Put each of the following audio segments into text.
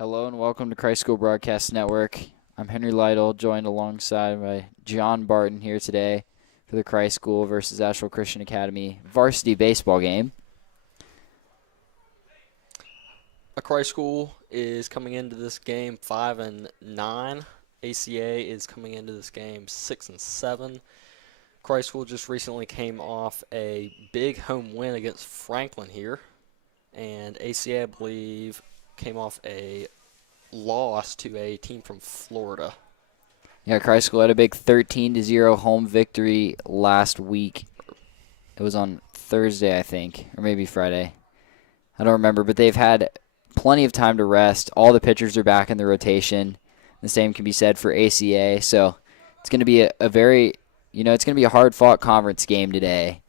Hello and welcome to Christ School Broadcast Network. I'm Henry Lytle, joined alongside by John Barton here today for the Christ School versus Asheville Christian Academy varsity baseball game. Christ School is coming into this game 5-9. ACA is coming into this game 6-7. Christ School just recently came off a big home win against Franklin here, and ACA, I believe, came off a loss to a team from Florida. Yeah, Christ School had a big 13-0 home victory last week. It was on Thursday, I think, or maybe Friday. I don't remember, but they've had plenty of time to rest. All the pitchers are back in the rotation. The same can be said for ACA. So it's going to be a very, it's going to be a hard-fought conference game today.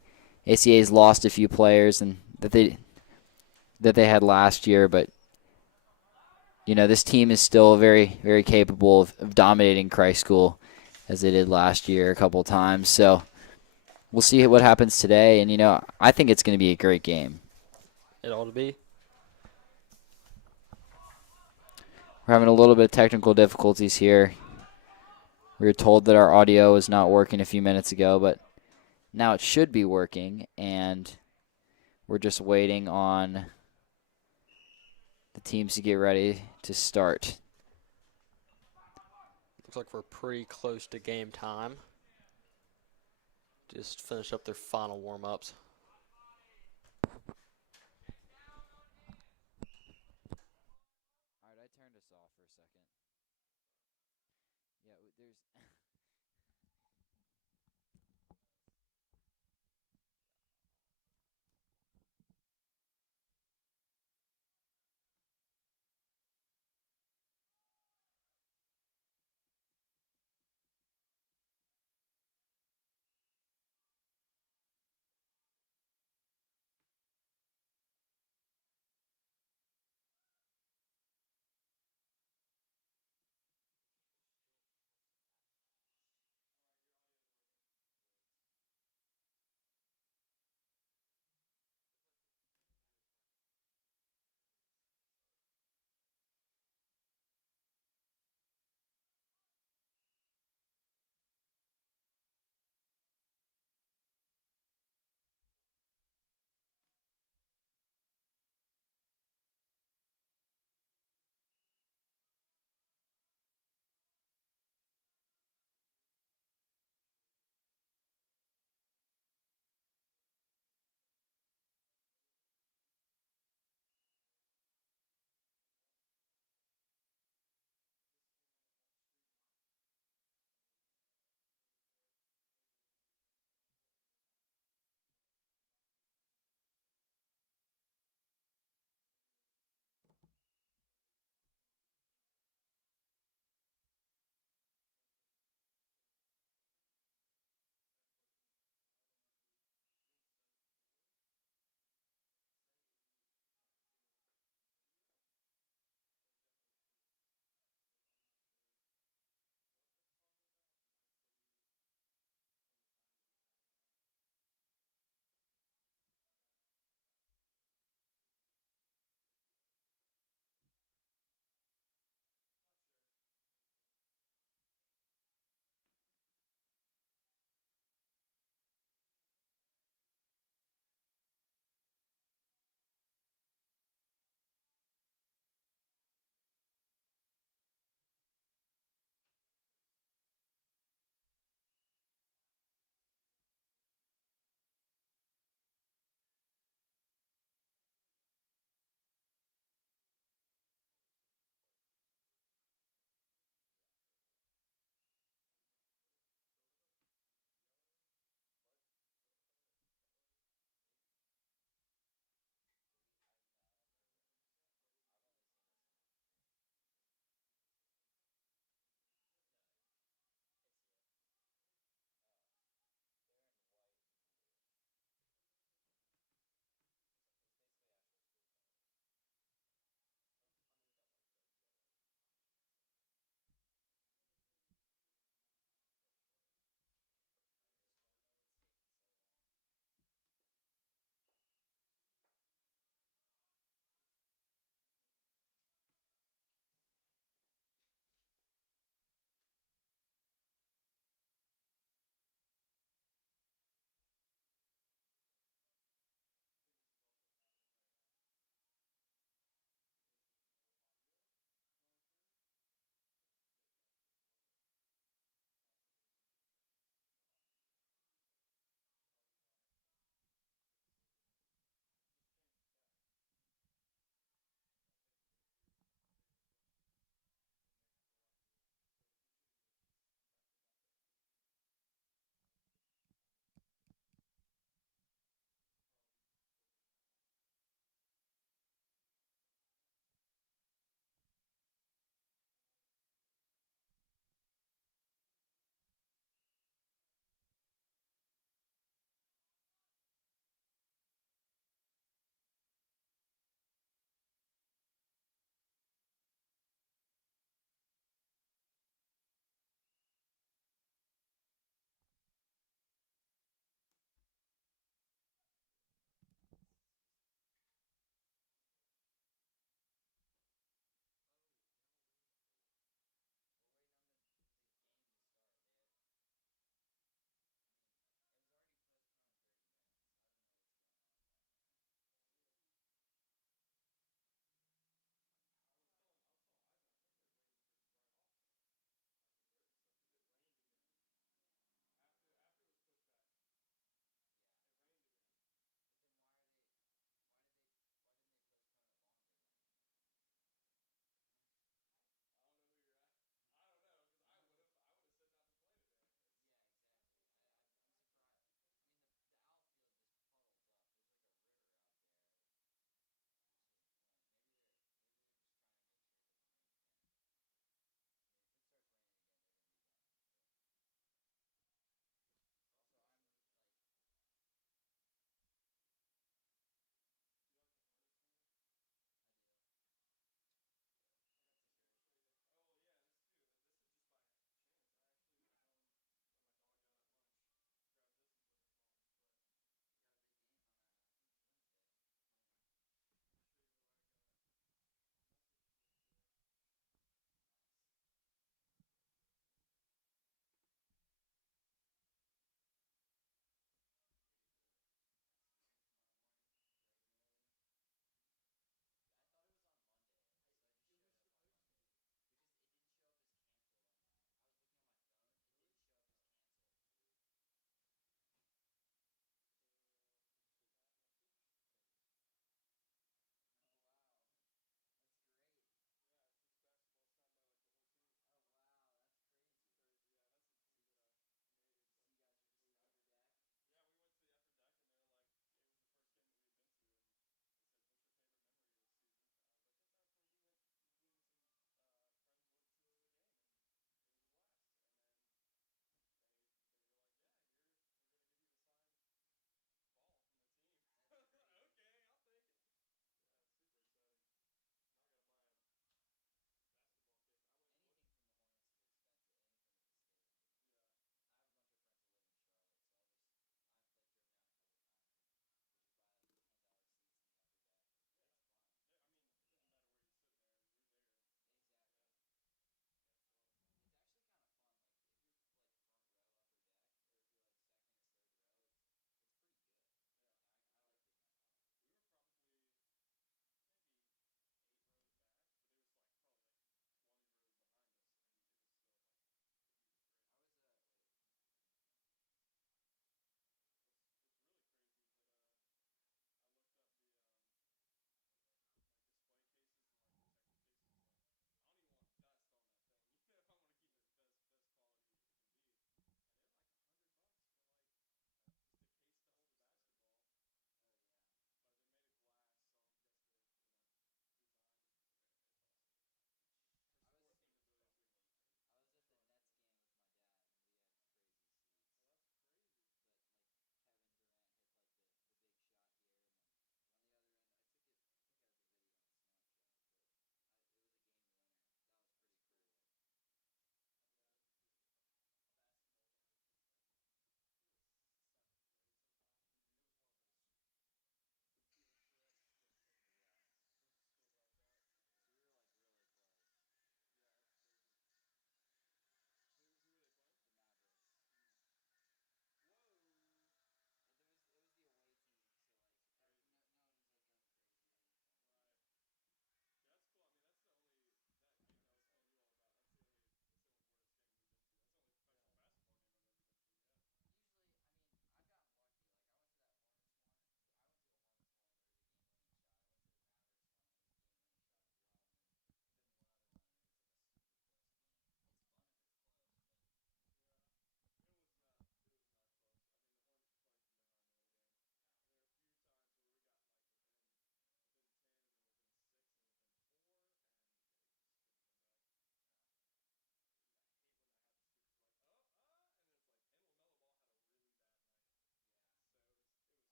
ACA's lost a few players and that they had last year, but this team is still very, very capable of dominating Christ School as they did last year a couple times. So we'll see what happens today, and I think it's going to be a great game. It ought to be. We're having a little bit of technical difficulties here. We were told that our audio was not working a few minutes ago, but now it should be working, and we're just waiting on the teams to get ready to start. Looks like we're pretty close to game time. Just finish up their final warm-ups.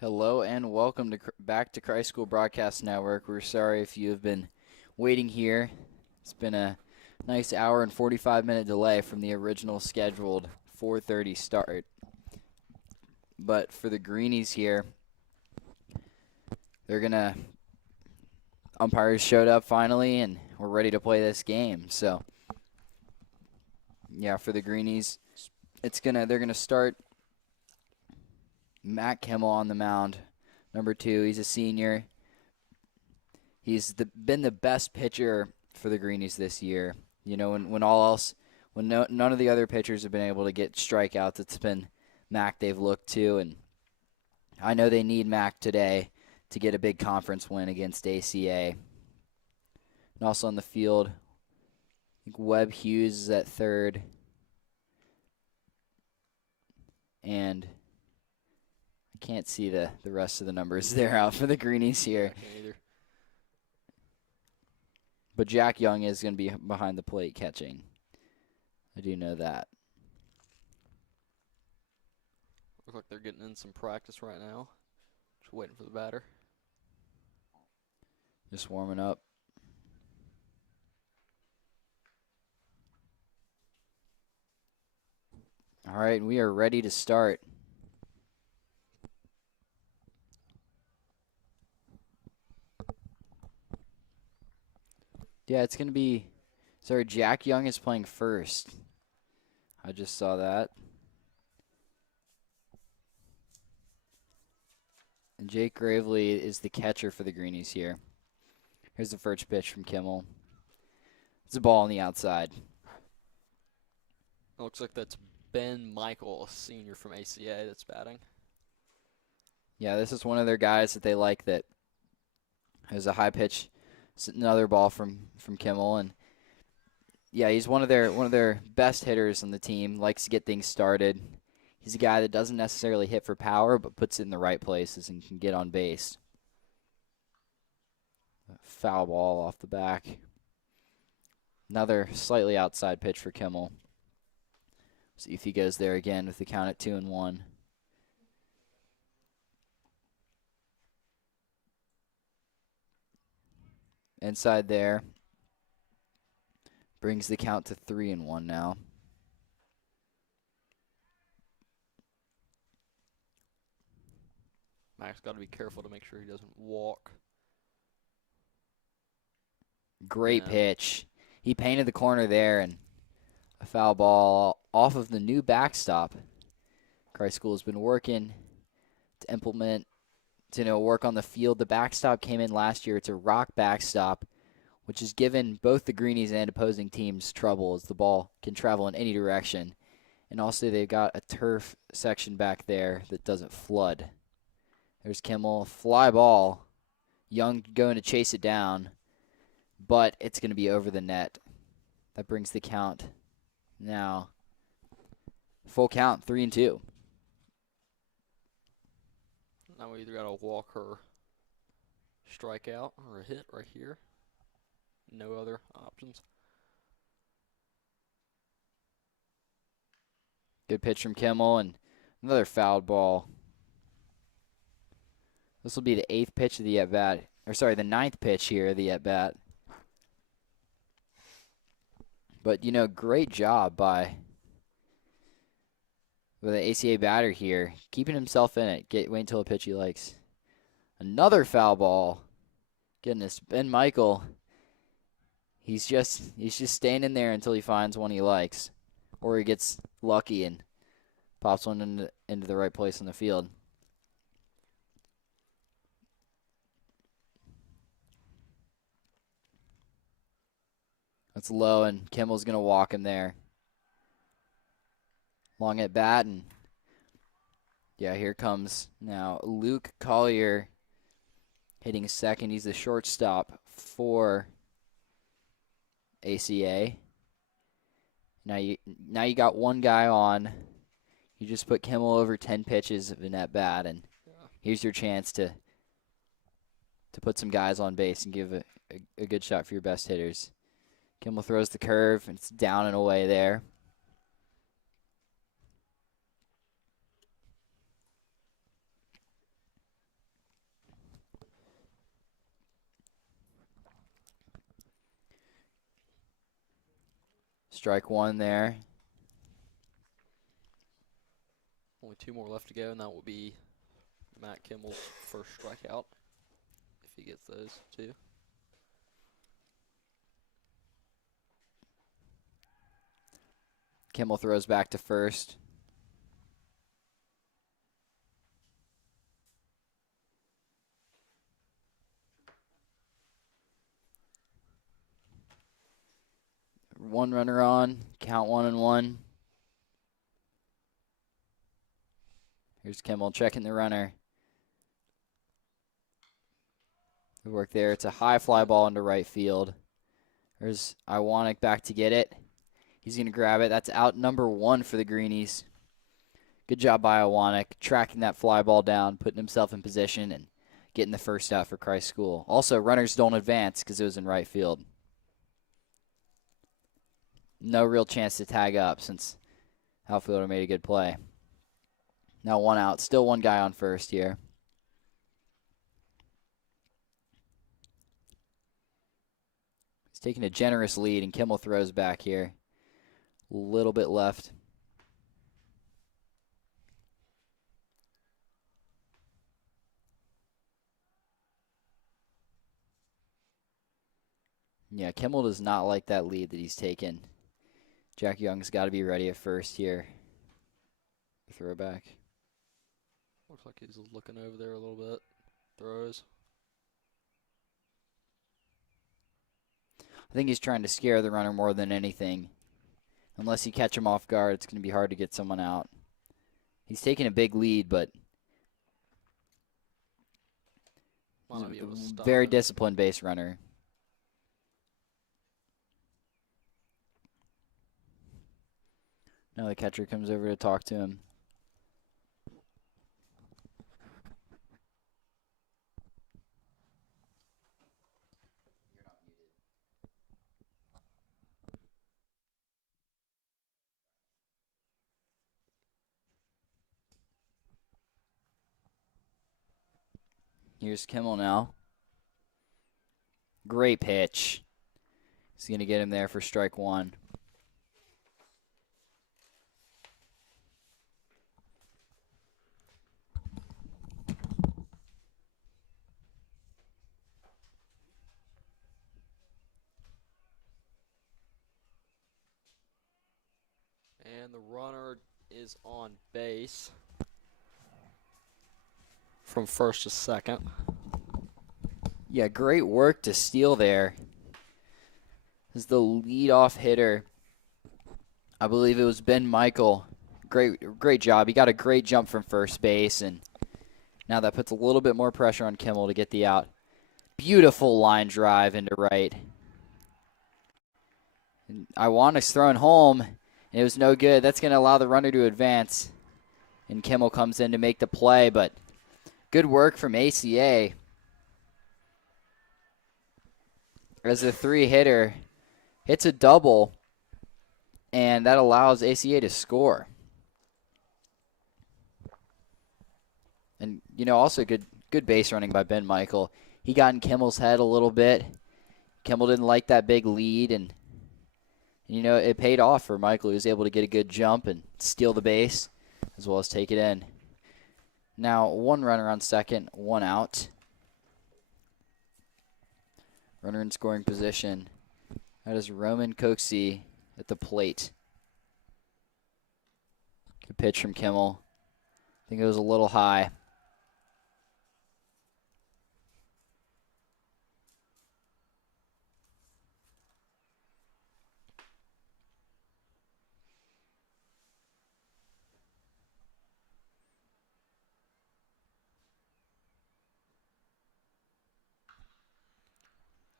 Hello and welcome to back to Christ School Broadcast Network. We're sorry if you have been waiting here. It's been a nice hour and 45-minute delay from the original scheduled 4:30 start. But for the Greenies here, umpires showed up finally and we're ready to play this game. So yeah, for the Greenies, they're gonna start Matt Kimmel on the mound. Number 2, he's a senior. He's been the best pitcher for the Greenies this year. You know, when none of the other pitchers have been able to get strikeouts, it's been Mac they've looked to, and I know they need Mac today to get a big conference win against ACA. And also on the field, I think Webb Hughes is at third, and I can't see the rest of the numbers there out for the Greenies here. I can't either. But Jack Young is going to be behind the plate catching. I do know that. Looks like they're getting in some practice right now. Just waiting for the batter. Just warming up. All right, we are ready to start. Yeah, it's going to be... Sorry, Jack Young is playing first. I just saw that. And Jake Gravely is the catcher for the Greenies here. Here's the first pitch from Kimmel. It's a ball on the outside. It looks like that's Ben Michael, a senior from ACA, that's batting. Yeah, this is one of their guys that they like that has a high pitch. It's another ball from Kimmel, and yeah, he's one of their best hitters on the team. Likes to get things started. He's a guy that doesn't necessarily hit for power, but puts it in the right places and can get on base. A foul ball off the back. Another slightly outside pitch for Kimmel. See if he goes there again with the count at 2-1. Inside there. Brings the count to 3-1 now. Mac's got to be careful to make sure he doesn't walk. Great pitch. He painted the corner there, and a foul ball off of the new backstop. Christ School has been working to implement, to work on the field. The backstop came in last year. It's a rock backstop, which has given both the Greenies and opposing teams trouble as the ball can travel in any direction. And also they've got a turf section back there that doesn't flood. There's Kimmel, fly ball. Young going to chase it down, but it's going to be over the net. That brings the count now. Full count, 3-2. Now we either got to walk or strike out or a hit right here. No other options. Good pitch from Kimmel and another fouled ball. This will be the 8th pitch of the at-bat. The 9th pitch here of the at-bat. But, great job by the ACA batter here, keeping himself in it. Wait until a pitch he likes. Another foul ball. Goodness, Ben Michael. He's just staying in there until he finds one he likes, or he gets lucky and pops one into the right place on the field. That's low, and Kimmel's going to walk him there. Long at bat, and yeah, here comes now Luke Collier hitting second. He's the shortstop for ACA. Now you got one guy on. You just put Kimmel over 10 pitches in at bat, and here's your chance to put some guys on base and give a good shot for your best hitters. Kimmel throws the curve, and it's down and away there. Strike one there. Only 2 more left to go, and that will be Matt Kimmel's first strikeout if he gets those 2. Kimmel throws back to first. One runner on. Count 1-1. Here's Kimmel checking the runner. Good work there. It's a high fly ball into right field. There's Iwanek back to get it. He's going to grab it. That's out number 1 for the Greenies. Good job by Iwanek, tracking that fly ball down, putting himself in position, and getting the first out for Christ School. Also, runners don't advance because it was in right field. No real chance to tag up since outfielder made a good play. Now 1 out. Still 1 guy on first here. He's taking a generous lead, and Kimmel throws back here. A little bit left. Yeah, Kimmel does not like that lead that he's taken. Jack Young's got to be ready at first here. Throw back. Looks like he's looking over there a little bit. Throws. I think he's trying to scare the runner more than anything. Unless you catch him off guard, it's going to be hard to get someone out. He's taking a big lead, but he's a very disciplined base runner. Now the catcher comes over to talk to him. Here's Kimmel now. Great pitch. He's going to get him there for strike 1. And the runner is on base from first to second. Yeah, great work to steal there. This is the leadoff hitter. I believe it was Ben Michael. Great job. He got a great jump from first base, and now that puts a little bit more pressure on Kimmel to get the out. Beautiful line drive into right. And Iwanek's thrown home, and it was no good. That's going to allow the runner to advance. And Kimmel comes in to make the play, but good work from ACA. As a 3-hitter, hits a double, and that allows ACA to score. And, also good base running by Ben Michael. He got in Kimmel's head a little bit. Kimmel didn't like that big lead, and it paid off for Michael. He was able to get a good jump and steal the base as well as take it in. Now 1 runner on second, 1 out. Runner in scoring position. That is Roman Coxey at the plate. Good pitch from Kimmel. I think it was a little high.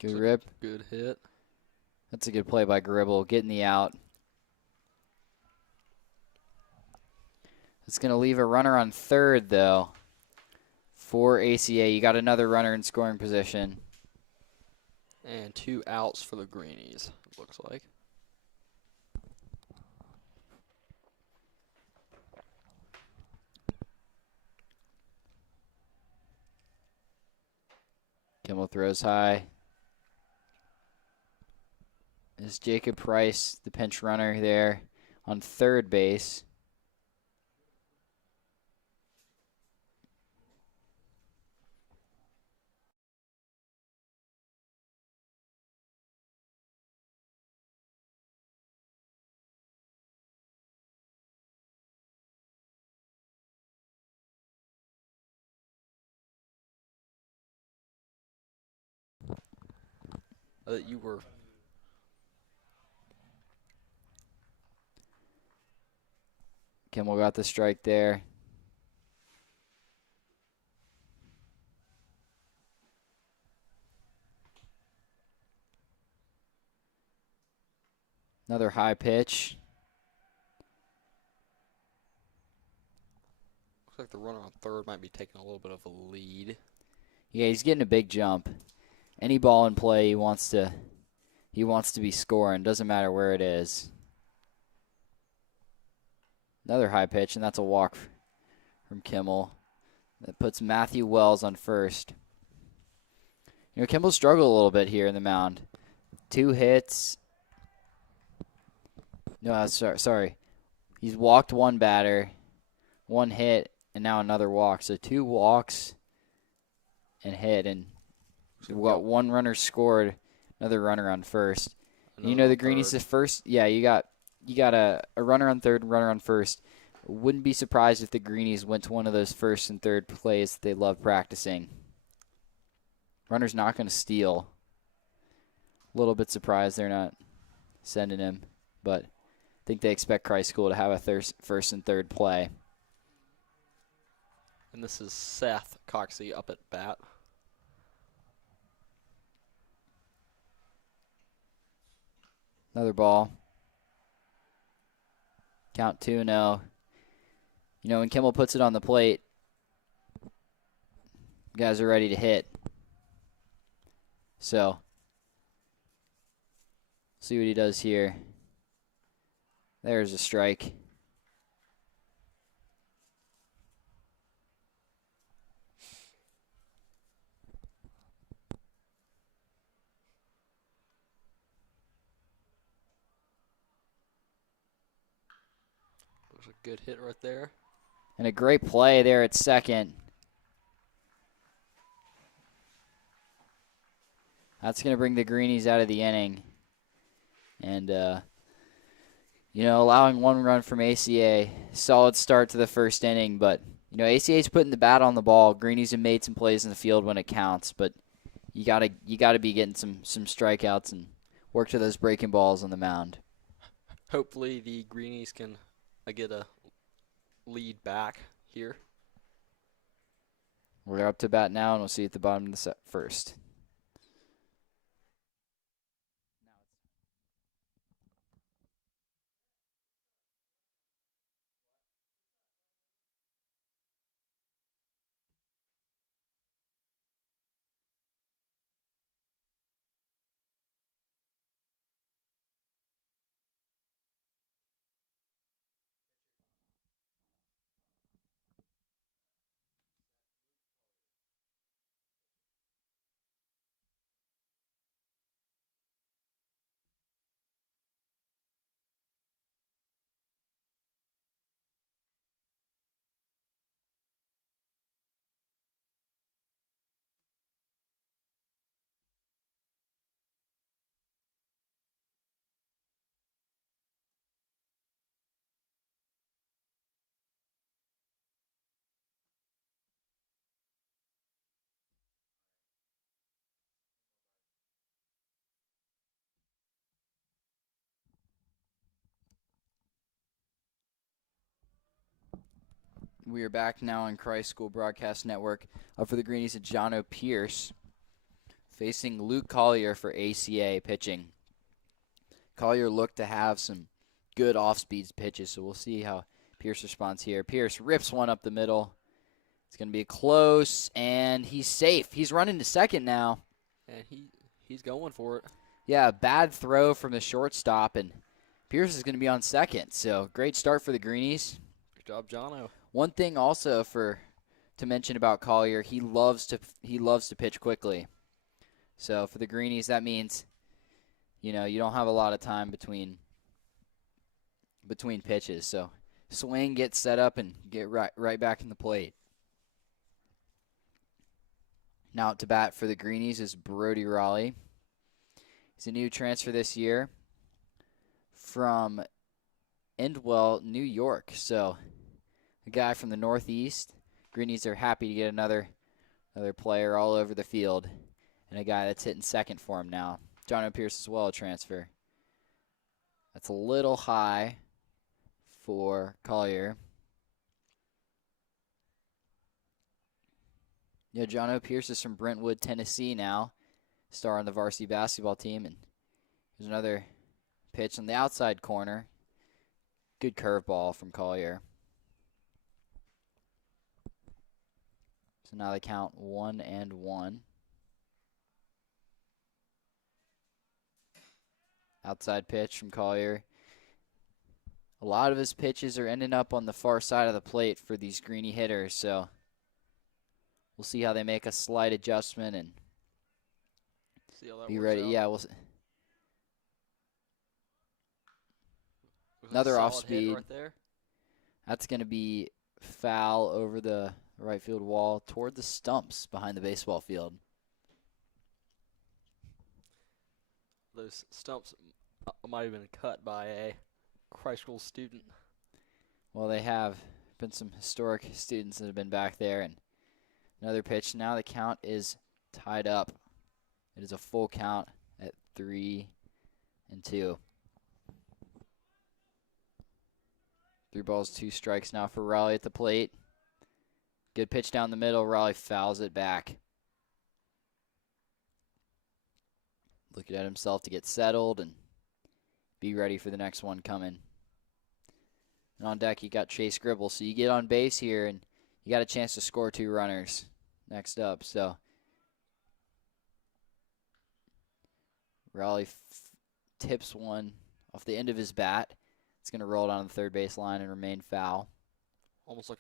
Good rip. Good hit. That's a good play by Gribble, getting the out. It's going to leave a runner on third, though, for ACA. You got another runner in scoring position. And 2 outs for the Greenies, it looks like. Kimmel throws high. is Jacob Price, the pinch runner there on third base. You were Kimmel got the strike there. Another high pitch. looks like the runner on third might be taking a little bit of a lead. Yeah, he's getting a big jump. Any ball in play, he wants to be scoring. Doesn't matter where it is. Another high pitch, and that's a walk from Kimmel. That puts Matthew Wells on first. You know, Kimmel struggled a little bit here in the mound. 2 hits. No, sorry. He's walked 1 batter, 1 hit, and now another walk. So 2 walks and hit, and we've got 1 runner scored, another runner on first. You know the Greenies the first. Yeah, you got a runner on third, runner on first. Wouldn't be surprised if the Greenies went to one of those first and third plays that they love practicing. Runner's not going to steal. A little bit surprised they're not sending him, but I think they expect Christ School to have a first and third play. And this is Seth Coxey up at bat. Another ball. Count 2-0. You know, when Kimmel puts it on the plate, guys are ready to hit. So, see what he does here. There's a strike. There's a good hit right there. And a great play there at second. That's going to bring the Greenies out of the inning. And, you know, allowing 1 run from ACA. Solid start to the first inning. But, you know, ACA's putting the bat on the ball. Greenies have made some plays in the field when it counts. But you gotta be getting some strikeouts and work to those breaking balls on the mound. Hopefully the Greenies can get a lead back here. We're up to bat now, and we'll see at the bottom of the first. We are back now on Christ School Broadcast Network. Up for the Greenies at Jono Pierce, facing Luke Collier for ACA pitching. Collier looked to have some good off-speed pitches, so we'll see how Pierce responds here. Pierce rips one up the middle. It's going to be close, and he's safe. He's running to second now. And he's going for it. Yeah, bad throw from the shortstop, and Pierce is going to be on second. So great start for the Greenies. Good job, Jono. One thing also to mention about Collier, he loves to pitch quickly. So for the Greenies, that means you don't have a lot of time between pitches. So swing, get set up, and get right back in the plate. Now to bat for the Greenies is Brody Raleigh. He's a new transfer this year from Endwell, New York. So a guy from the Northeast. Greenies are happy to get another player all over the field, and a guy that's hitting second for him now. John O'Pierce as well, a transfer. That's a little high for Collier. Yeah, John O'Pierce is from Brentwood, Tennessee now, star on the varsity basketball team. And here's another pitch on the outside corner. Good curveball from Collier. So now they count 1-1. Outside pitch from Collier. A lot of his pitches are ending up on the far side of the plate for these Greenie hitters, so we'll see how they make a slight adjustment and see how that be works ready. out. Yeah, another off speed right there. That's going to be foul over the right field wall toward the stumps behind the baseball field. Those stumps might have been cut by a Christ School student. Well, they have been some historic students that have been back there. And another pitch. Now the count is tied up. It is a full count at 3-2. 3 balls, 2 strikes now for Raleigh at the plate. Good pitch down the middle. Raleigh fouls it back. Looking at himself to get settled and be ready for the next one coming. And on deck, you got Chase Gribble. So you get on base here, and you got a chance to score 2 runners next up. So Raleigh tips one off the end of his bat. It's going to roll down the third base line and remain foul. Almost like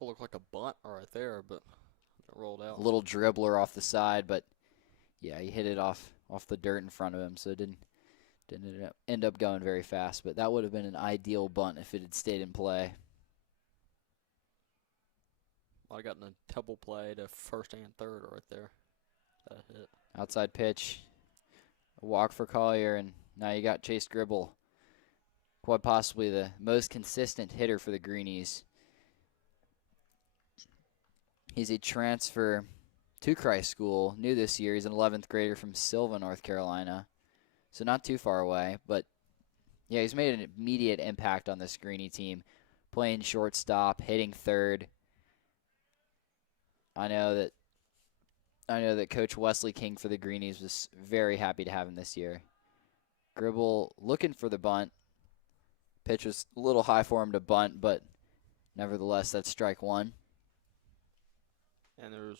looked like a bunt right there, but it rolled out. A little dribbler off the side, but yeah, he hit it off the dirt in front of him, so it didn't end up going very fast. But that would have been an ideal bunt if it had stayed in play. Might have gotten a double play to first and third right there. That hit. Outside pitch, a walk for Collier, and now you got Chase Gribble, quite possibly the most consistent hitter for the Greenies. He's a transfer to Christ School, new this year. He's an 11th grader from Silva, North Carolina, so not too far away. But, yeah, he's made an immediate impact on this Greenie team, playing shortstop, hitting third. I know that Coach Wesley King for the Greenies was very happy to have him this year. Gribble looking for the bunt. Pitch was a little high for him to bunt, but nevertheless, that's strike one. And there's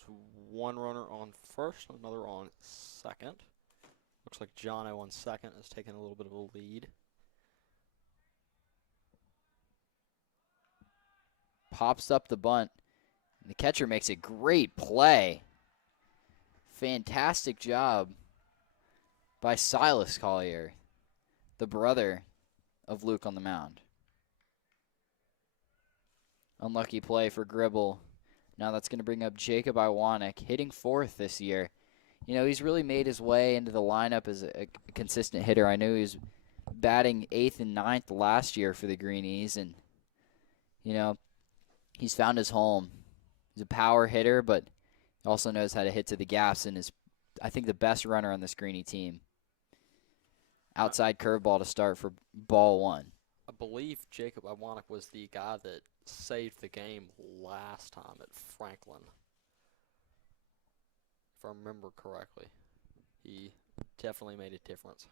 one runner on first, another on second. Looks like Jono on second is taking a little bit of a lead. Pops up the bunt. And the catcher makes a great play. Fantastic job by Silas Collier, the brother of Luke on the mound. Unlucky play for Gribble. Now that's going to bring up Jacob Iwanek, hitting fourth this year. You know, he's really made his way into the lineup as a consistent hitter. I know he was batting 8th and 9th last year for the Greenies, and, you know, he's found his home. He's a power hitter, but he also knows how to hit to the gaps and is, I think, the best runner on this Greenie team. Outside curveball to start for ball one. I believe Jacob Iwanek was the guy that saved the game last time at Franklin. If I remember correctly. He definitely made a difference.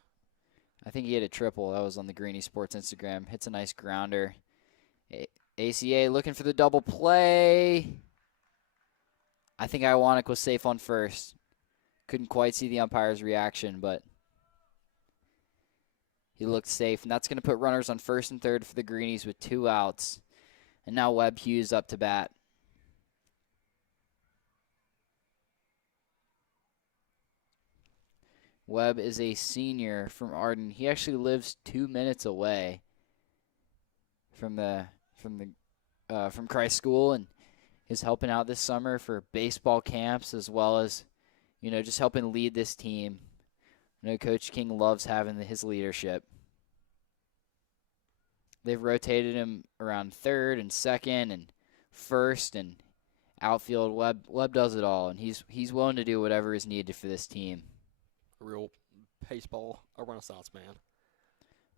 I think he hit a triple. That was on the Greenie Sports Instagram. Hits a nice grounder. ACA looking for the double play. I think Iwanek was safe on first. Couldn't quite see the umpire's reaction, but he looked safe. And that's going to put runners on first and third for the Greenies with 2 outs. And now Webb Hughes up to bat. Webb is a senior from Arden. He actually lives 2 minutes away from from Christ School, and is helping out this summer for baseball camps as well as just helping lead this team. I know Coach King loves having his leadership. They've rotated him around third and second and first and outfield. Webb does it all, and he's willing to do whatever is needed for this team. A real baseball, a renaissance man.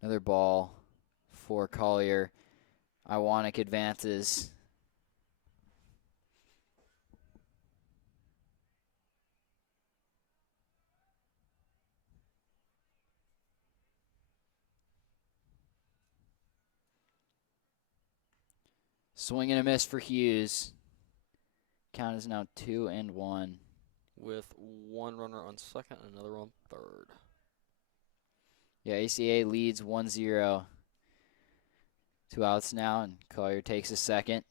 Another ball for Collier. Iwanek advances. Swing and a miss for Hughes. Count is now 2-1. With one runner on second and another on third. Yeah, ACA leads 1-0. 2 outs now, and Collier takes a second.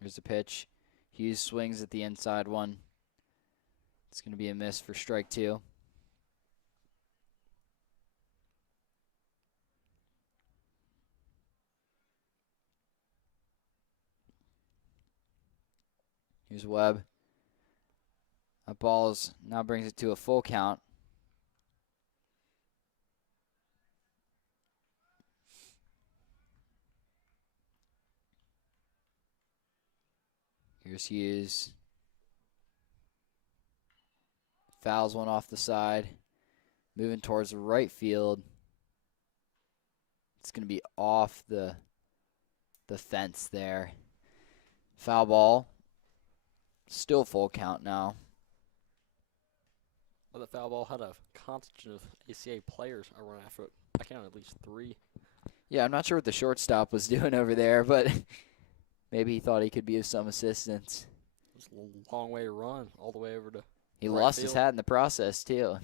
Here's the pitch. Hughes swings at the inside one. It's going to be a miss for strike 2. Here's Webb. That ball now brings it to a full count. Here's Hughes. Fouls one off the side. Moving towards the right field. It's going to be off the fence there. Foul ball. Still full count now. Well, the foul ball had a contingent of ACA players I run after it. I counted at least 3. Yeah, I'm not sure what the shortstop was doing over there, but maybe he thought he could be of some assistance. It was a long way to run, all the way over to He right lost field. his hat in the process, too.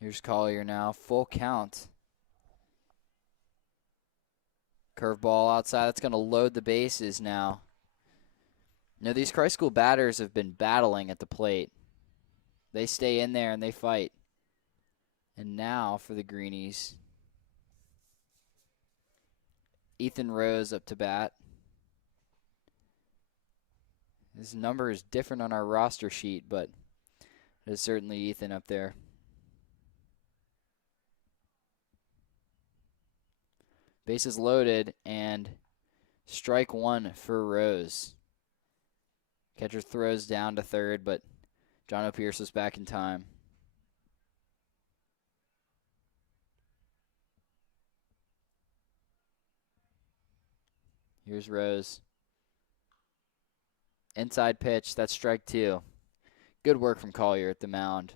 Here's Collier now. Full count. Curveball outside. That's going to load the bases now. These Christ School batters have been battling at the plate. They stay in there and they fight. And now for the Greenies. Ethan Rose up to bat. His number is different on our roster sheet, but it is certainly Ethan up there. Bases loaded, and strike 1 for Rose. Catcher throws down to third, but John O'Pierce was back in time. Here's Rose. Inside pitch, that's strike 2. Good work from Collier at the mound.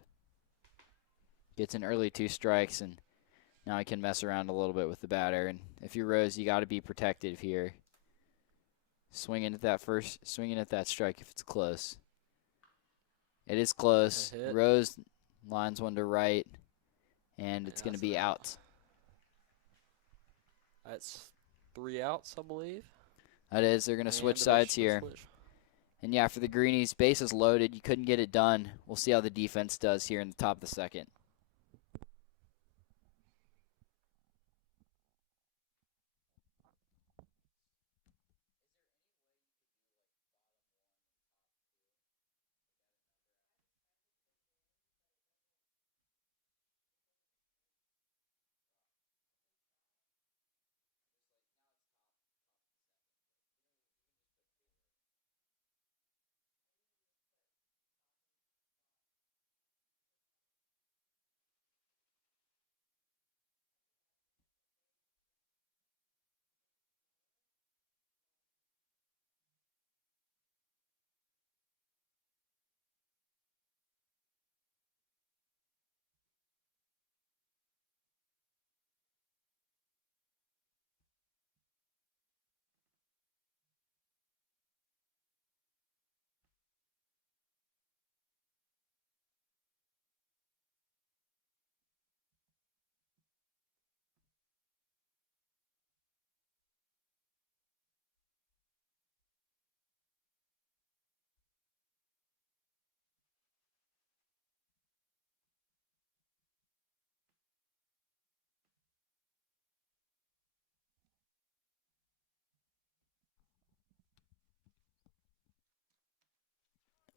Gets an early 2 strikes, and now he can mess around a little bit with the batter. And if you're Rose, you got to be protective here. Swinging at that strike if it's close. It is close. Rose lines one to right, and it's going to be out. That's 3 outs, I believe. That is. They're going to switch sides here. And yeah, for the Greenies, bases loaded. You couldn't get it done. We'll see how the defense does here in the top of the second.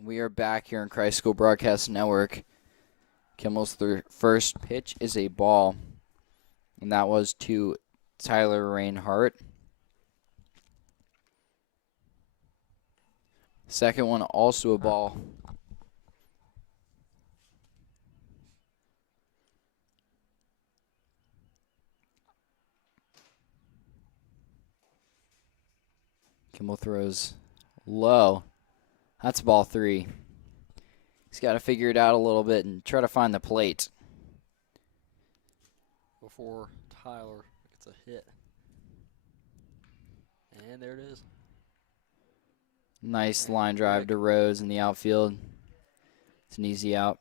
We are back here in Christ School Broadcast Network. Kimmel's first pitch is a ball, and that was to Tyler Reinhardt. Second one, also a ball. Kimmel throws low. That's ball 3. He's got to figure it out a little bit and try to find the plate. Before Tyler gets a hit. And there it is. Nice line drive to Rose in the outfield. It's an easy out.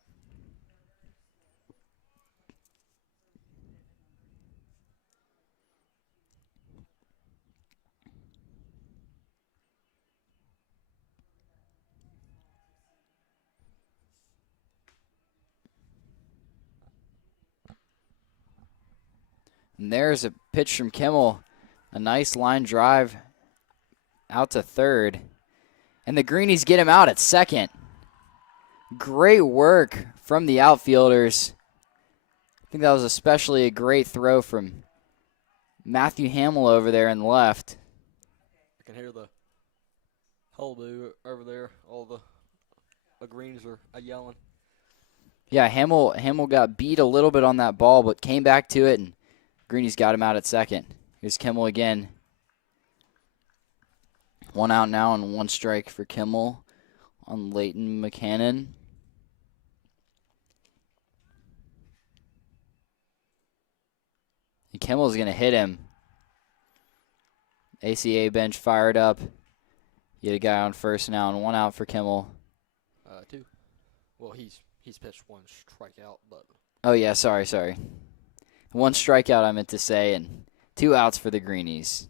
And there's a pitch from Kimmel. A nice line drive out to third. And the Greenies get him out at second. Great work from the outfielders. I think that was especially a great throw from Matthew Hamill over there in left. I can hear the hullabaloo over there. All the Greens are yelling. Yeah, Hamill got beat a little bit on that ball, but came back to it, and Greenies got him out at second. Here's Kimmel again. 1 out now and 1 strike for Kimmel on Leighton McCannon. And Kimmel's going to hit him. ACA bench fired up. Get a guy on first now and 1 out for Kimmel. 2. Well, he's pitched 1 strikeout, but. Oh, yeah, sorry. 1 strikeout, I meant to say, and 2 outs for the Greenies.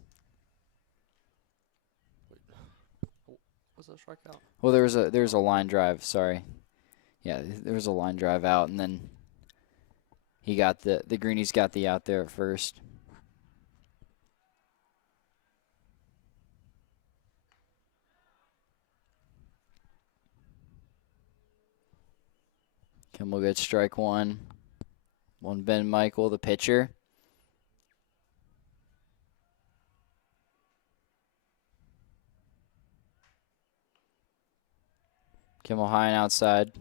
Was that a strikeout? Well, there was a line drive, sorry. Yeah, there was a line drive out, and then he got the Greenies got the out there at first. Kimmel gets strike 1. 1 Ben Michael, the pitcher. Kimmel high and outside.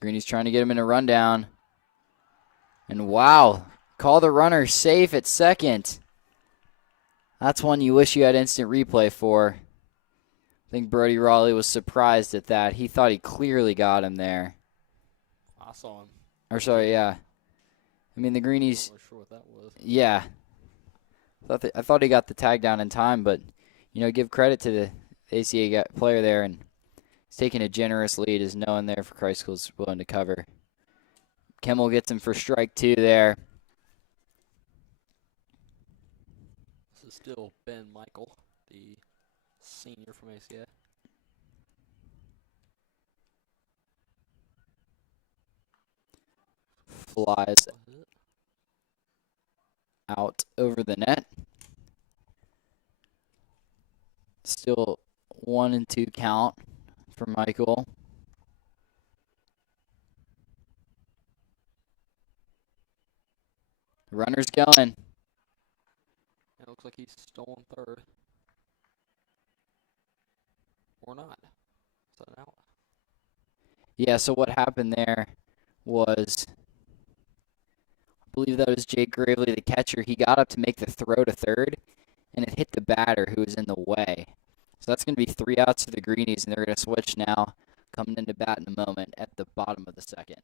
Greenies trying to get him in a rundown. And wow, call the runner safe at second. That's one you wish you had instant replay for. I think Brody Raleigh was surprised at that. He thought he clearly got him there. I saw him. Or sorry, yeah. I mean, the Greenies. I'm not sure what that was. Yeah. I thought he got the tag down in time, but, give credit to the ACA player there, and he's taking a generous lead, is no one there for Christ School's willing to cover. Kimmel gets him for strike 2 there. This is still Ben Michael, the senior from ACA. Flies out over the net. Still 1-2 count for Michael. Runner's going. It looks like he's stolen third. Or not. Is that an out? Yeah, so what happened there was, I believe that was Jake Gravely, the catcher. He got up to make the throw to third, and it hit the batter who was in the way. So that's going to be 3 outs for the Greenies, and they're going to switch now, coming into bat in a moment at the bottom of the second.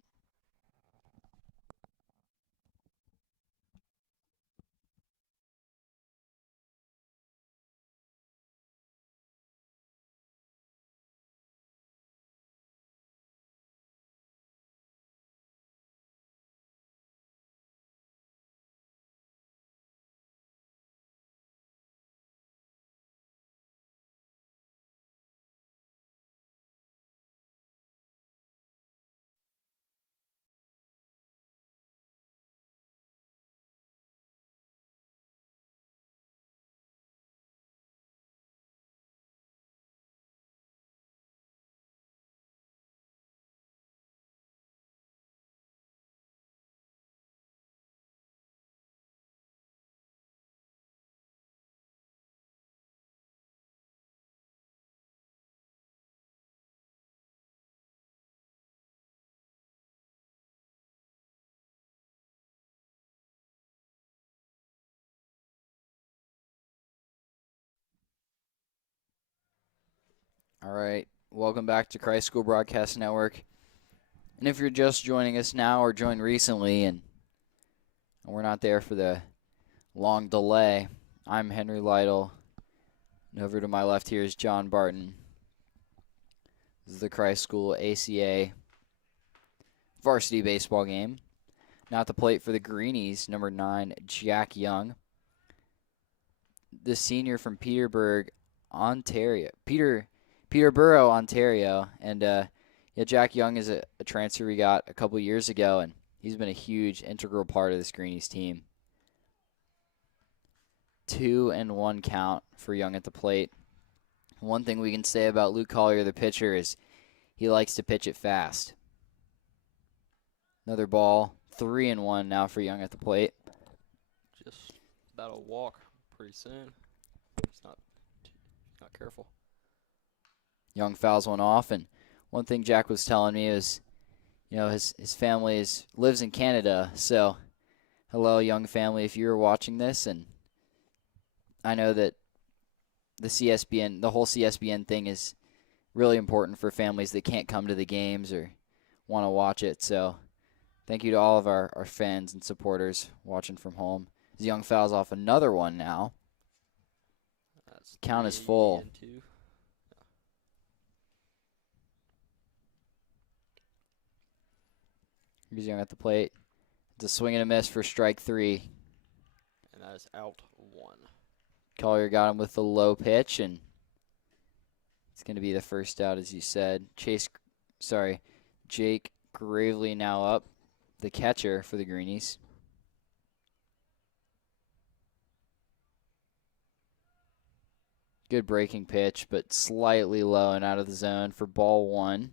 All right. Welcome back to Christ School Broadcast Network. And if you're just joining us now or joined recently and we're not there for the long delay, I'm Henry Lytle. And over to my left here is John Barton. This is the Christ School ACA varsity baseball game. Now at the plate for the Greenies, number 9, Jack Young. The senior from Peterborough, Ontario. Peterborough, Ontario. And Jack Young is a transfer we got a couple years ago, and he's been a huge integral part of this Greenies team. 2-1 count for Young at the plate. One thing we can say about Luke Collier, the pitcher, is he likes to pitch it fast. Another ball, 3-1 now for Young at the plate. Just about to walk pretty soon. He's not careful. Young fouls one off, and one thing Jack was telling me is, his family lives in Canada, so hello, Young family, if you're watching this, and I know that the whole CSBN thing is really important for families that can't come to the games or want to watch it, so thank you to all of our fans and supporters watching from home. As Young fouls off another one now. Count is full. Here's Young at the plate. It's a swing and a miss for strike 3. And that is out 1. Collier got him with the low pitch, and it's going to be the first out, as you said. Jake Gravely now up, the catcher for the Greenies. Good breaking pitch, but slightly low and out of the zone for ball 1.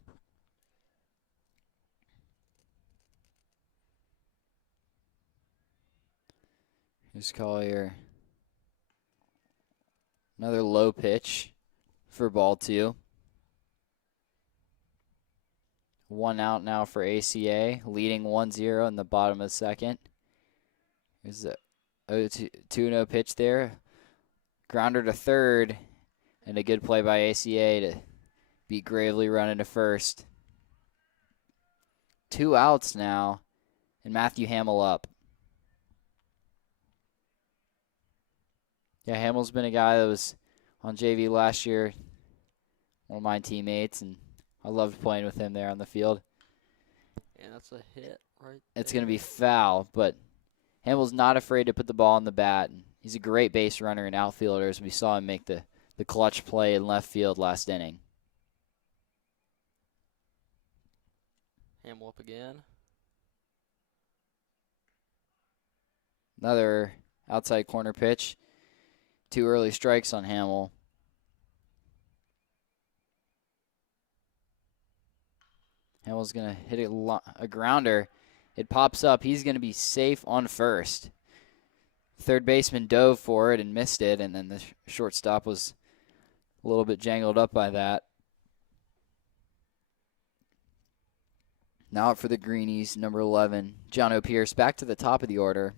Here's Collier. Another low pitch for ball 2. 1 out now for ACA, leading 1-0 in the bottom of the second. Here's a 2-0 pitch there. Grounder to third, and a good play by ACA to beat Gravely running to first. 2 outs now, and Matthew Hamill up. Yeah, Hamill's been a guy that was on JV last year, one of my teammates, and I loved playing with him there on the field. And that's a hit right It's there. going to be foul, but Hamill's not afraid to put the ball on the bat. And he's a great base runner and outfielder, as we saw him make the clutch play in left field last inning. Hamill up again. Another outside corner pitch. 2 early strikes on Hamill. Hamill's going to hit a grounder. It pops up. He's going to be safe on first. Third baseman dove for it and missed it, and then the shortstop was a little bit jangled up by that. Now up for the Greenies, number 11, John O'Pierce, back to the top of the order.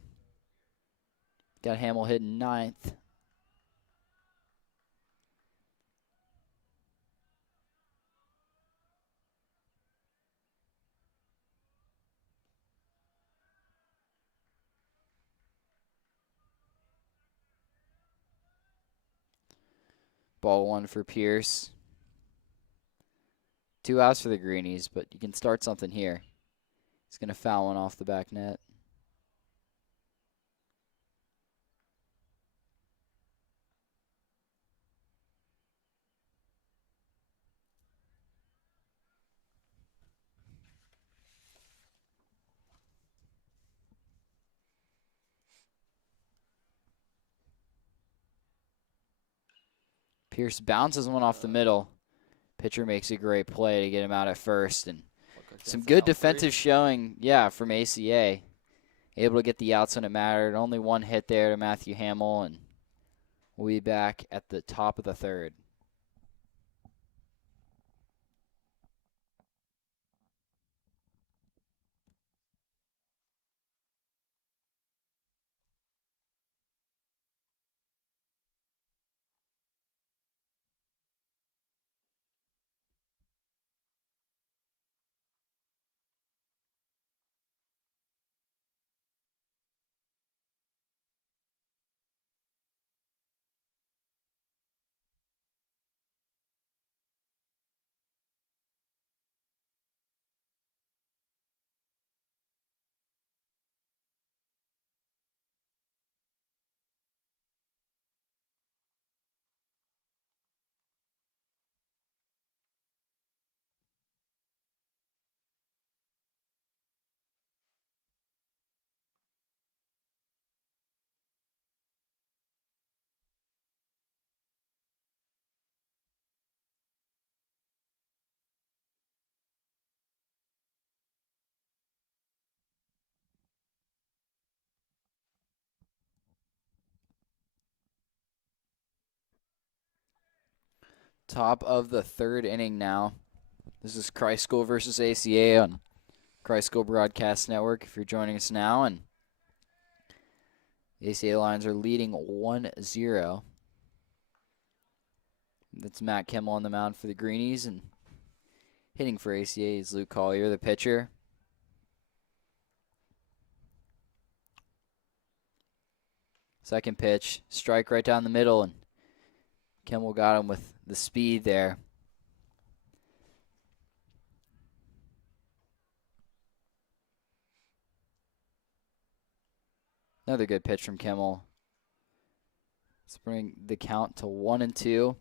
Got Hamill hitting 9th. Ball 1 for Pierce. 2 outs for the Greenies, but you can start something here. He's going to foul one off the back net. Pierce bounces one off the middle. Pitcher makes a great play to get him out at first. And some good defensive showing, from ACA. Able to get the outs when it mattered. Only 1 hit there to Matthew Hamill, and we'll be back at the top of the third. Top of the third inning now. This is Christ School versus ACA on Christ School Broadcast Network. If you're joining us now, and the ACA Lions are leading 1-0. That's Matt Kimmel on the mound for the Greenies, and hitting for ACA is Luke Collier, the pitcher. Second pitch, strike right down the middle, and Kimmel got him with the speed there. Another good pitch from Kimmel. Let's bring the count to 1-2.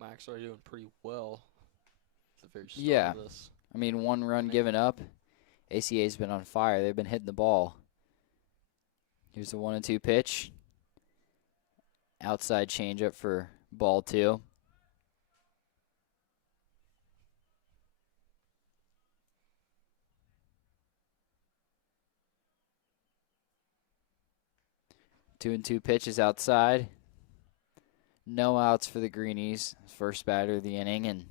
Max are doing pretty well at the very start Yeah. of this. I mean, one run given up. ACA's been on fire. They've been hitting the ball. Here's the 1-2 pitch. Outside changeup for ball 2. Two and two pitches outside. No outs for the Greenies. First batter of the inning, and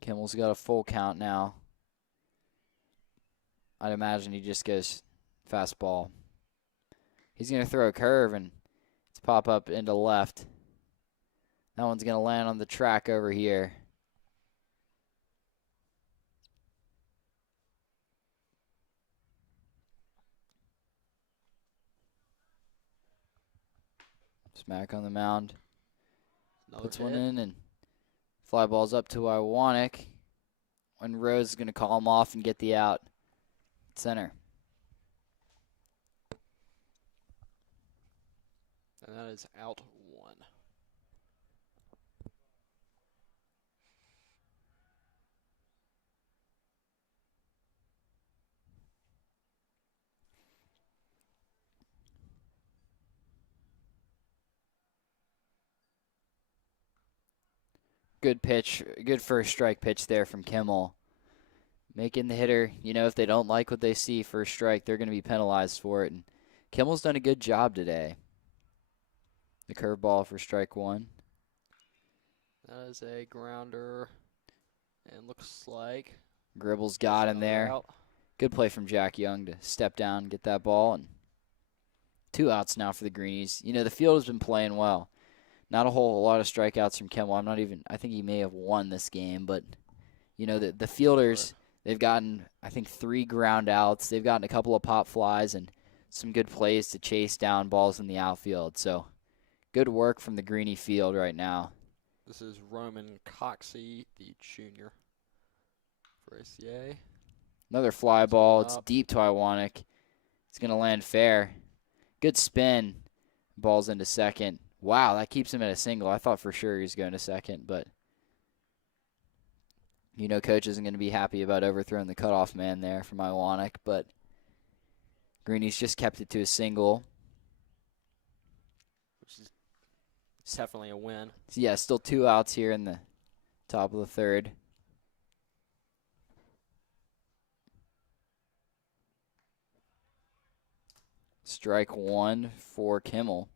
Kimmel's got a full count now. I'd imagine he just goes fastball. He's going to throw a curve, and it's pop up into left. That one's going to land on the track over here. Smack on the mound. Another Puts hit. one in, and fly ball's up to Iwanek. When Rose is going to call him off and get the out. Center. And that is out 1. Good pitch, good first strike pitch there from Kimmel. Making the hitter, if they don't like what they see first strike, they're going to be penalized for it. And Kimmel's done a good job today. The curveball for strike 1. That is a grounder. And looks like Gribble's got him there. out. Good play from Jack Young to step down, get that ball. And 2 outs now for the Greenies. The field has been playing well. Not a whole lot of strikeouts from Kimmel. I think he may have won this game, but the fielders, they've gotten, I think, 3 ground outs. They've gotten a couple of pop flies and some good plays to chase down balls in the outfield. So good work from the Greenie field right now. This is Roman Coxey, the junior for ACA. Another fly ball. It's deep to Iwanek. It's going to land fair. Good spin. Ball's into second. Wow, that keeps him at a single. I thought for sure he was going to second, but coach isn't going to be happy about overthrowing the cutoff man there from Iwanek, but Greenies just kept it to a single. Which is definitely a win. So yeah, still 2 outs here in the top of the third. Strike 1 for Kimmel.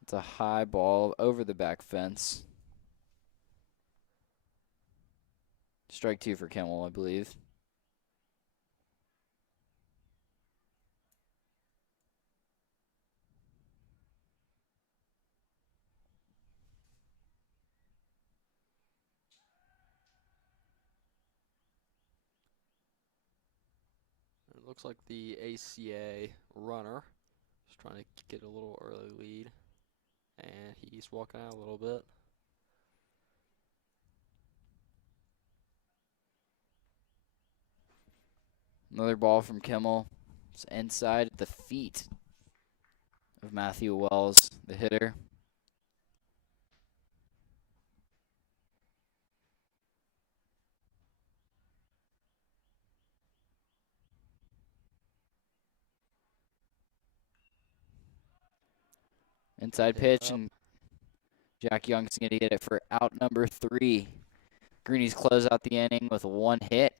It's a high ball over the back fence. Strike 2 for Kimmel, I believe. It looks like the ACA runner is trying to get a little early lead. And he's walking out a little bit. Another ball from Kimmel. It's inside the feet of Matthew Wells, the hitter. Inside Hit it pitch, up. and Jack Young's going to get it for out number 3. Greenies close out the inning with 1 hit.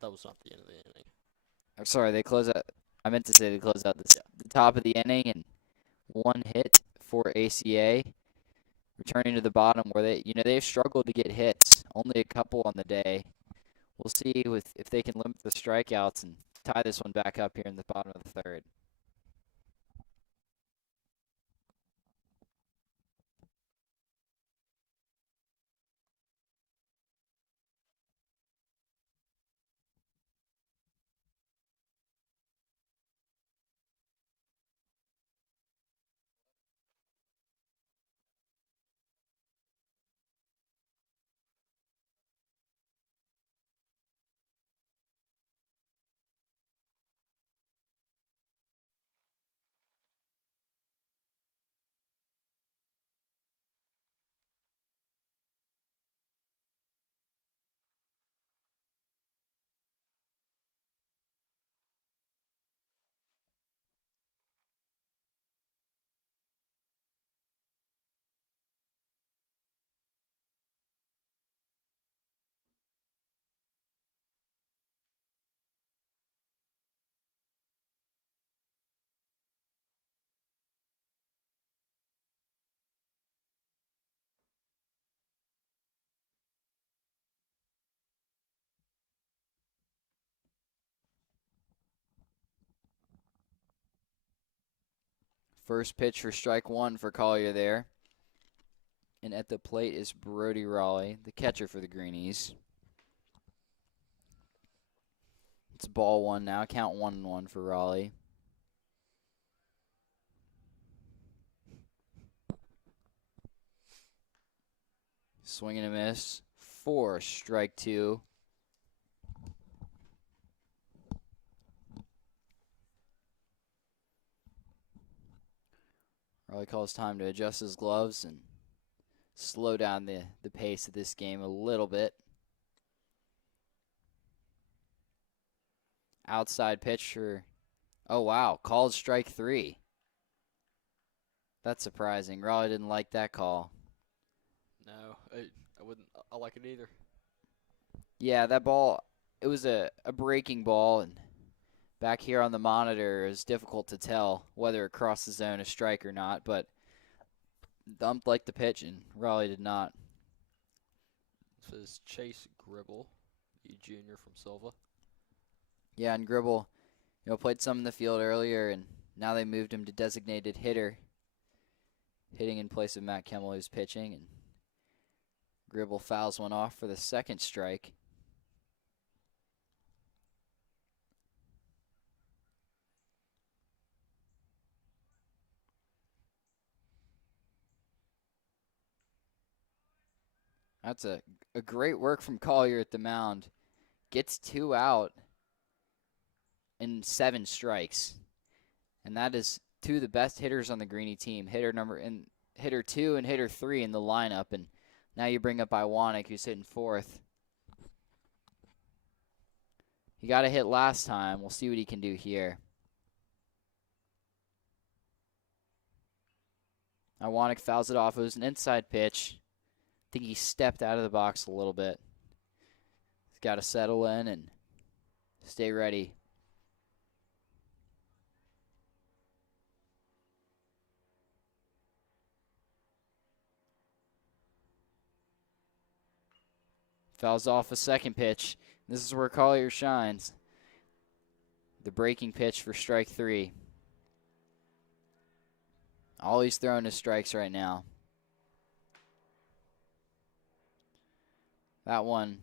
That was not the end of the inning. I'm sorry, they close out. I meant to say they close out the top of the inning and 1 hit for ACA. Returning to the bottom where they've struggled to get hits. Only a couple on the day. We'll see if they can limit the strikeouts and tie this one back up here in the bottom of the 3rd. First pitch for strike 1 for Collier there. And at the plate is Brody Raleigh, the catcher for the Greenies. It's ball 1 now. Count 1-1 for Raleigh. Swing and a miss for strike 2. Raleigh calls time to adjust his gloves and slow down the pace of this game a little bit. Outside pitch for, oh wow, called strike 3. That's surprising. Raleigh didn't like that call. No, I wouldn't. I like it either. Yeah, that ball, it was a breaking ball, and back here on the monitor, it's difficult to tell whether it crossed the zone a strike or not, but Dump liked the pitch, and Raleigh did not. This is Chase Gribble, the junior from Silva. Yeah, and Gribble, played some in the field earlier, and now they moved him to designated hitter, hitting in place of Matt Kemmel, who's pitching, and Gribble fouls one off for the second strike. That's a great work from Collier at the mound. Gets 2 out in 7 strikes. And that is 2 of the best hitters on the Greenie team. Hitter 2 and hitter 3 in the lineup. And now you bring up Iwanek, who's hitting 4th. He got a hit last time. We'll see what he can do here. Iwanek fouls it off. It was an inside pitch. I think he stepped out of the box a little bit. He's got to settle in and stay ready. Fouls off a second pitch. This is where Collier shines. The breaking pitch for strike 3. All he's throwing is strikes right now. That one.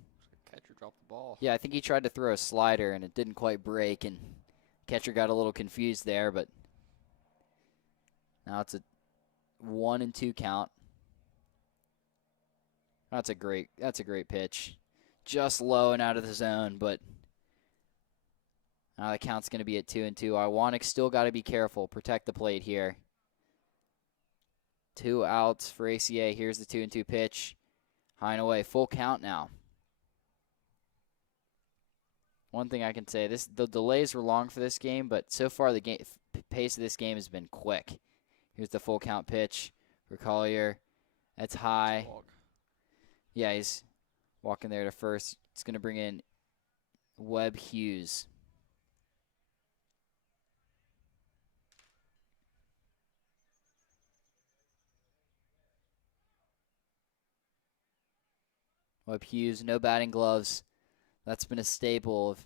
Catcher dropped the ball. Yeah, I think he tried to throw a slider and it didn't quite break, and catcher got a little confused there, but now it's a 1-2 count. That's a great pitch. Just low and out of the zone, but now the count's going to be at 2-2. Iwanek still got to be careful, protect the plate here. 2 outs for ACA. Here's the 2-2 pitch. High and away, full count now. One thing I can say, the delays were long for this game, but so far the pace of this game has been quick. Here's the full count pitch for Collier. That's high. Walk. Yeah, he's walking there to first. It's going to bring in Webb Hughes. Webb Hughes, no batting gloves. That's been a staple of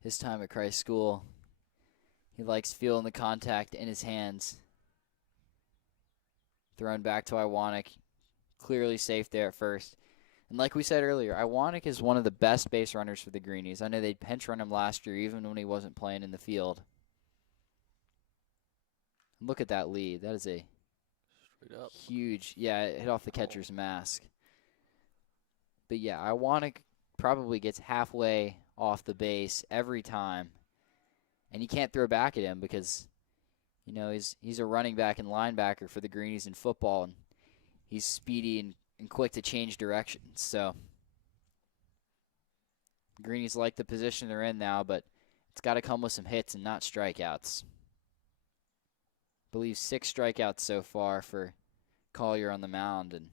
his time at Christ School. He likes feeling the contact in his hands. Thrown back to Iwanek. Clearly safe there at first. And like we said earlier, Iwanek is one of the best base runners for the Greenies. I know they pinch run him last year even when he wasn't playing in the field. Look at that lead. That is a Straight up. huge, yeah, it hit off the catcher's mask. But yeah, Iwanek probably gets halfway off the base every time. And you can't throw back at him because, you know, he's a running back and linebacker for the Greenies in football, and he's speedy and quick to change directions. So Greenies like the position they're in now, but it's got to come with some hits and not strikeouts. I believe 6 strikeouts so far for Collier on the mound, and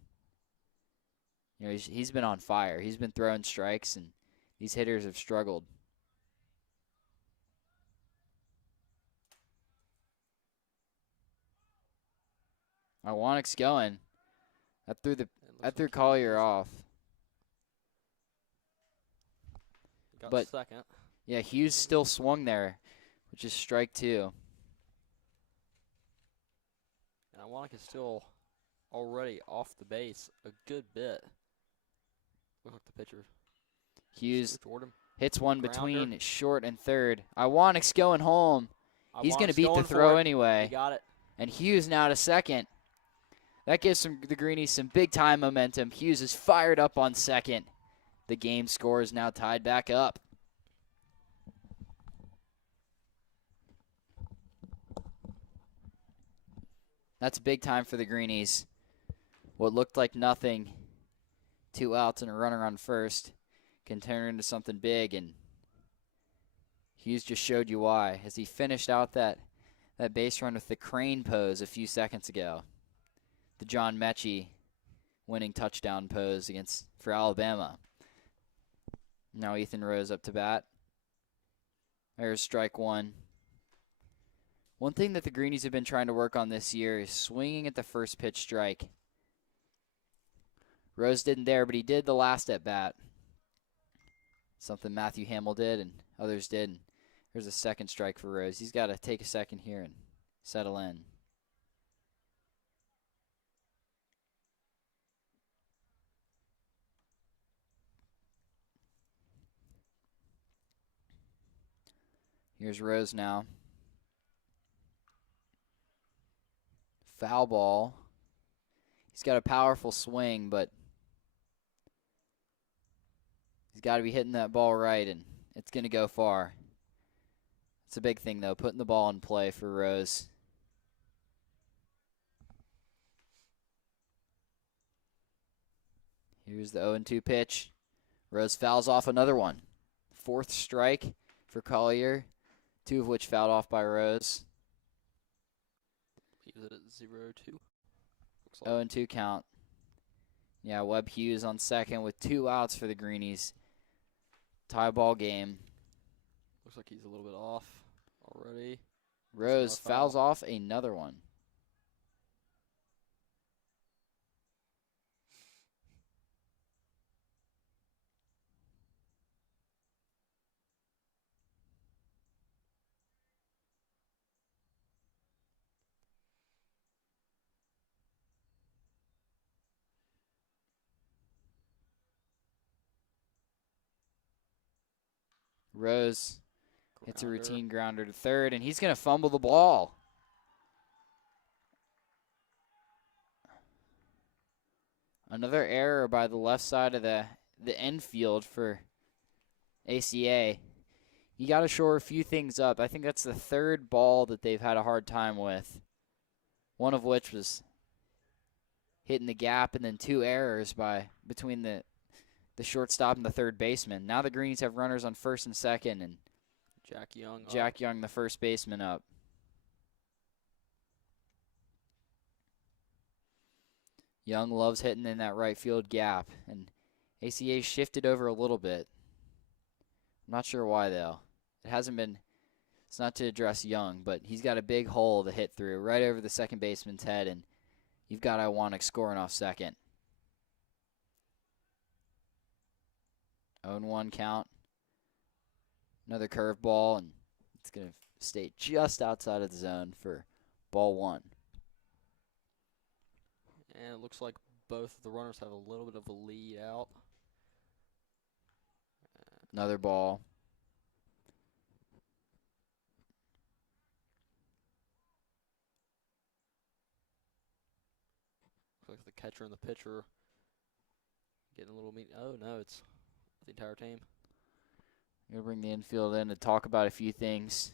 you know he's been on fire. He's been throwing strikes, and these hitters have struggled. Iwanek's going. That threw Collier off. Got second. Yeah, Hughes still swung there, which is strike 2. And Iwanek is still already off the base a good bit. Look like the pitcher. Hughes Jordan. hits one Grounder. between short and third. Iwanek's going home. He's going to beat the throw anyway. He got it. And Hughes now to second. That gives the Greenies some big-time momentum. Hughes is fired up on second. The game score is now tied back up. That's big time for the Greenies. What looked like nothing, 2 outs and a runner on first, can turn into something big, and Hughes just showed you why as he finished out that base run with the crane pose a few seconds ago. The John Mechie winning touchdown pose for Alabama. Now Ethan Rose up to bat. There's strike 1. One thing that the Greenies have been trying to work on this year is swinging at the first pitch strike. Rose didn't there, but he did the last at bat. Something Matthew Hamill did and others did. And there's a second strike for Rose. He's got to take a second here and settle in. Here's Rose now. Foul ball. He's got a powerful swing, but he's got to be hitting that ball right, and it's going to go far. It's a big thing, though, putting the ball in play for Rose. Here's the 0-2 pitch. Rose fouls off another one. 4th strike for Collier, 2 of which fouled off by Rose. Leaves it at 0-2. 0-2 count. Yeah, Webb Hughes on second with 2 outs for the Greenies. Tie ball game. Looks like he's a little bit off already. Rose fouls off another one. Rose hits a routine grounder to third, and he's going to fumble the ball. Another error by the left side of the infield for ACA. You got to shore a few things up. I think that's the 3rd ball that they've had a hard time with. One of which was hitting the gap, and then 2 errors between the shortstop and the 3rd baseman. Now the Greenies have runners on first and second, and Jack Young, the first baseman, up. Young loves hitting in that right field gap, and ACA shifted over a little bit. I'm not sure why, though. It hasn't been, it's not to address Young, but he's got a big hole to hit through right over the second baseman's head, and you've got Iwanek scoring off second. 0-1 count. Another curveball, and it's going to stay just outside of the zone for ball one. And it looks like both of the runners have a little bit of a lead out. Another ball. Looks like the catcher and the pitcher getting a little meet. Oh, no, it's the entire team. Going to bring the infield in to talk about a few things.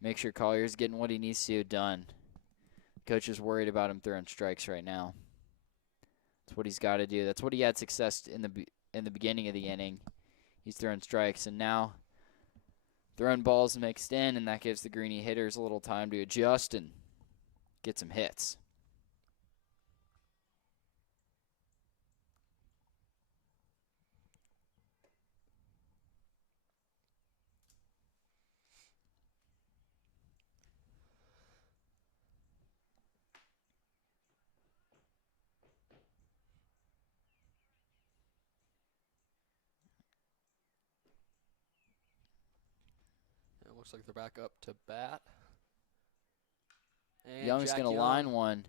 Make sure Collier's getting what he needs to done. Coach is worried about him throwing strikes right now. That's what he's got to do. That's what he had success in the beginning of the inning. He's throwing strikes, and now throwing balls mixed in, and that gives the Greenie hitters a little time to adjust and get some hits. It looks like they're back up to bat. And Young's Jack going to Young, line one.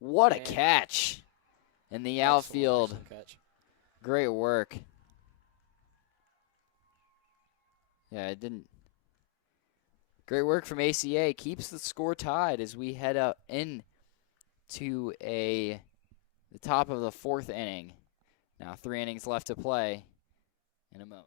What a catch in the outfield. excellent catch. Great work. Yeah, it didn't. Great work from ACA. Keeps the score tied as we head up into the top of the fourth inning. Now 3 innings left to play in a moment.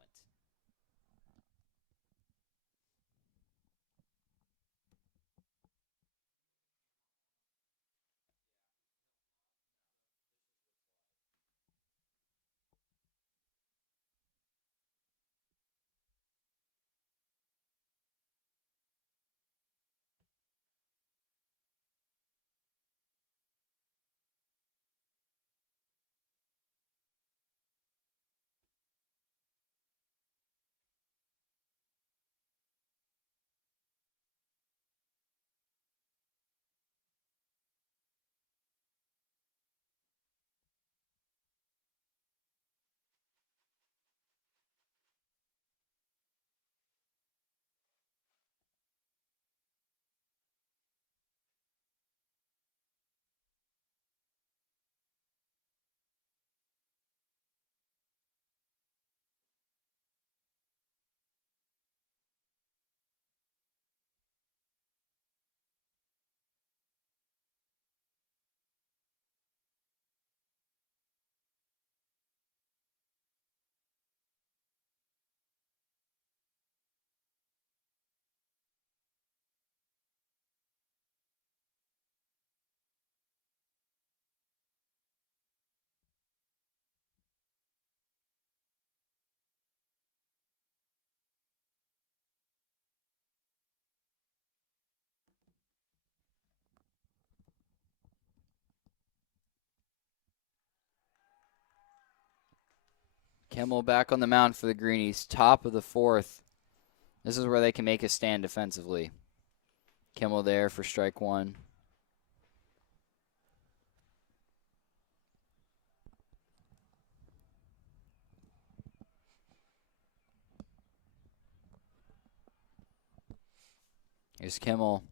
Kimmel back on the mound for the Greenies. Top of the fourth. This is where they can make a stand defensively. Kimmel there for strike one. Here's Kimmel.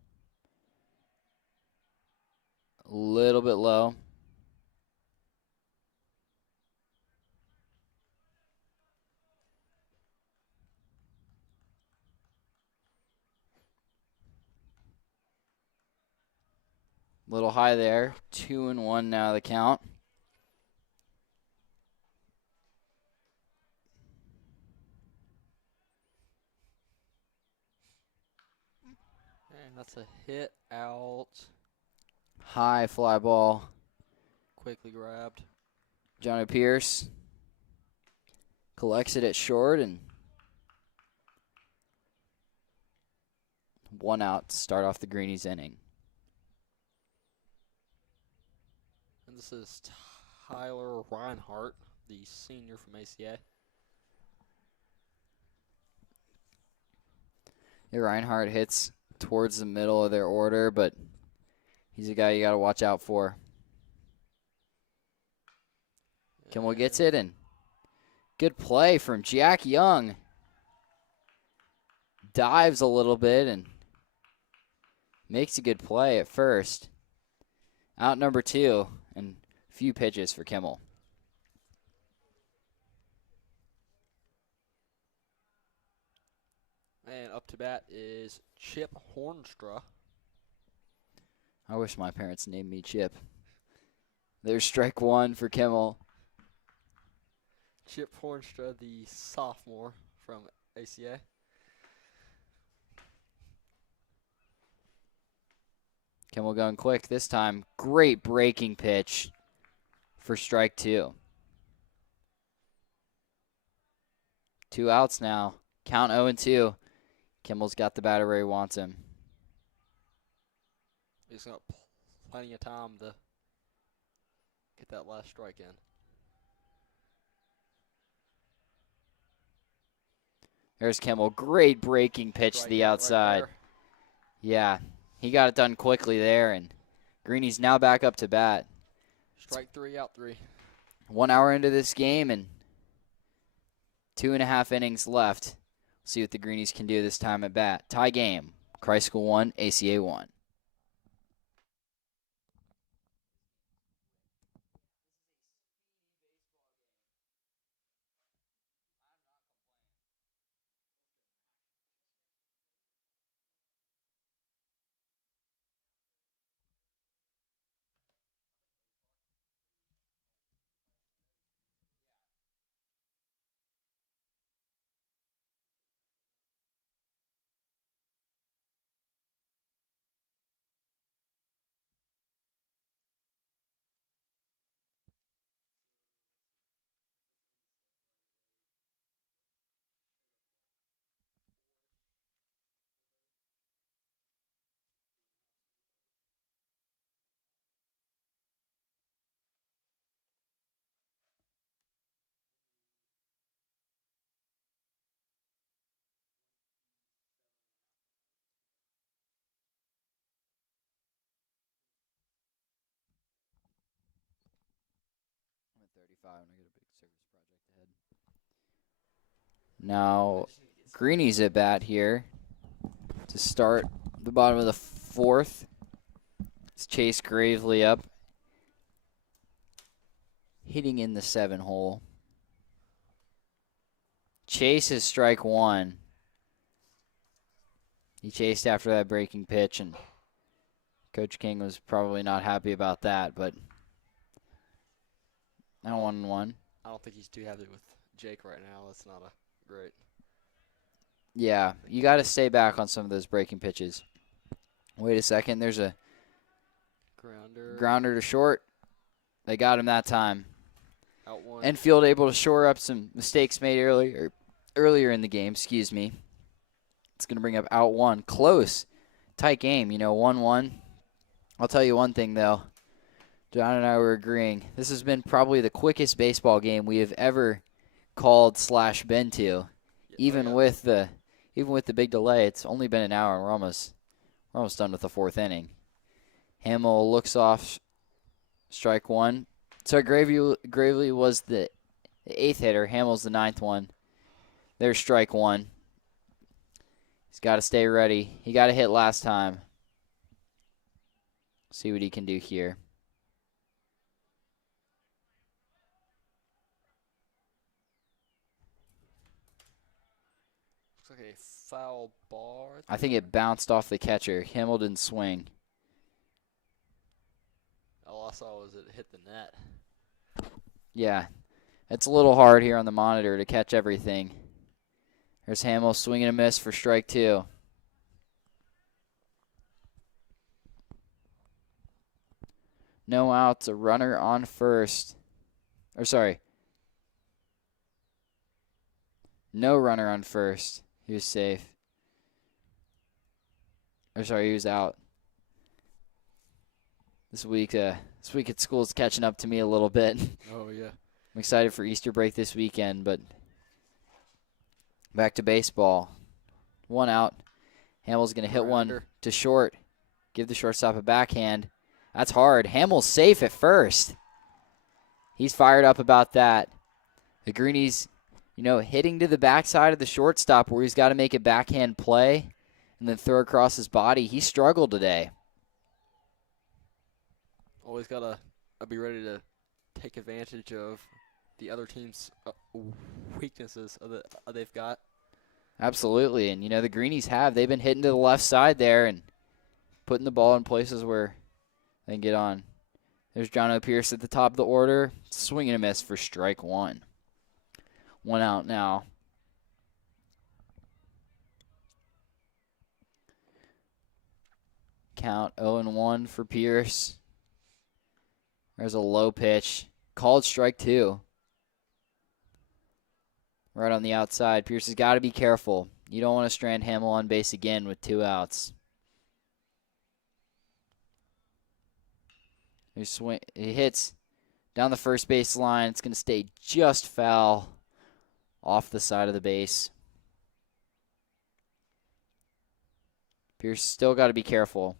A little bit low. Little high there. 2-1 now the count. And that's a hit out. High fly ball. Quickly grabbed. Johnny Pierce collects it at short, and 1 out to start off the Greenies inning. And this is Tyler Reinhardt, the senior from ACA. Yeah, Reinhardt hits towards the middle of their order, but he's a guy you got to watch out for. Kimmel gets it, and good play from Jack Young. Dives a little bit and makes a good play at first. Out number 2, and a few pitches for Kimmel. And up to bat is Chip Hornstra. I wish my parents named me Chip. There's strike 1 for Kimmel. Chip Hornstra, the sophomore from ACA. Kimmel going quick this time. Great breaking pitch for strike 2. 2 outs now. Count 0-2. Kimmel's got the batter where he wants him. He's got plenty of time to get that last strike in. There's Kimmel. Great breaking pitch to Strike the out outside. right Yeah, he got it done quickly there, and Greenies now back up to bat. Strike 3, out 3. 1 hour into this game and 2.5 innings left. See what the Greenies can do this time at bat. Tie game. Christ School 1, ACA 1. I'm at 35 and I got a big service project ahead. Now, Greenies at bat here to start the bottom of the 4th. It's Chase Gravely up, hitting in the 7 hole. Chase is strike 1. He chased after that breaking pitch, and Coach King was probably not happy about that, but now 1-1. I don't think he's too happy with Jake right now. That's not a great. Yeah, you got to stay back on some of those breaking pitches. Wait a second. There's a grounder to short. They got him that time. Out 1. Enfield able to shore up some mistakes made earlier in the game. Excuse me. It's going to bring up out 1. Close. Tight game, 1-1. I'll tell you one thing, though. John and I were agreeing. This has been probably the quickest baseball game we have ever called / been to. Even with the big delay, it's only been an hour, and we're almost done with the 4th inning. Hamill looks off, strike 1. So Gravely was the 8th hitter. Hamill's the 9th one. There's strike 1. He's got to stay ready. He got a hit last time. See what he can do here. Looks like a foul ball. I think it bounced off the catcher. Hamill didn't swing. All I saw was it hit the net. Yeah, it's a little hard here on the monitor to catch everything. There's Hamill swinging a miss for strike 2. No outs, a runner on first. No runner on first. He was safe. He was out. This week at school is catching up to me a little bit. Oh, yeah. I'm excited for Easter break this weekend, but back to baseball. One out. Hamill's going to hit one Grounder. to short. Give the shortstop a backhand. That's hard. Hamill's safe at first. He's fired up about that. The Greenies, hitting to the backside of the shortstop where he's got to make a backhand play and then throw across his body. He struggled today. Always got to be ready to take advantage of the other team's weaknesses that they've got. Absolutely. And, the Greenies they've been hitting to the left side there and putting the ball in places where they can get on. There's John O'Pierce at the top of the order. Swing and a miss for strike one. One out now. Count 0-1 for Pierce. There's a low pitch. Called strike two. Right on the outside. Pierce has got to be careful. You don't want to strand Hamill on base again with 2 outs. He hits down the first base line. It's going to stay just foul off the side of the base. Pierce still got to be careful.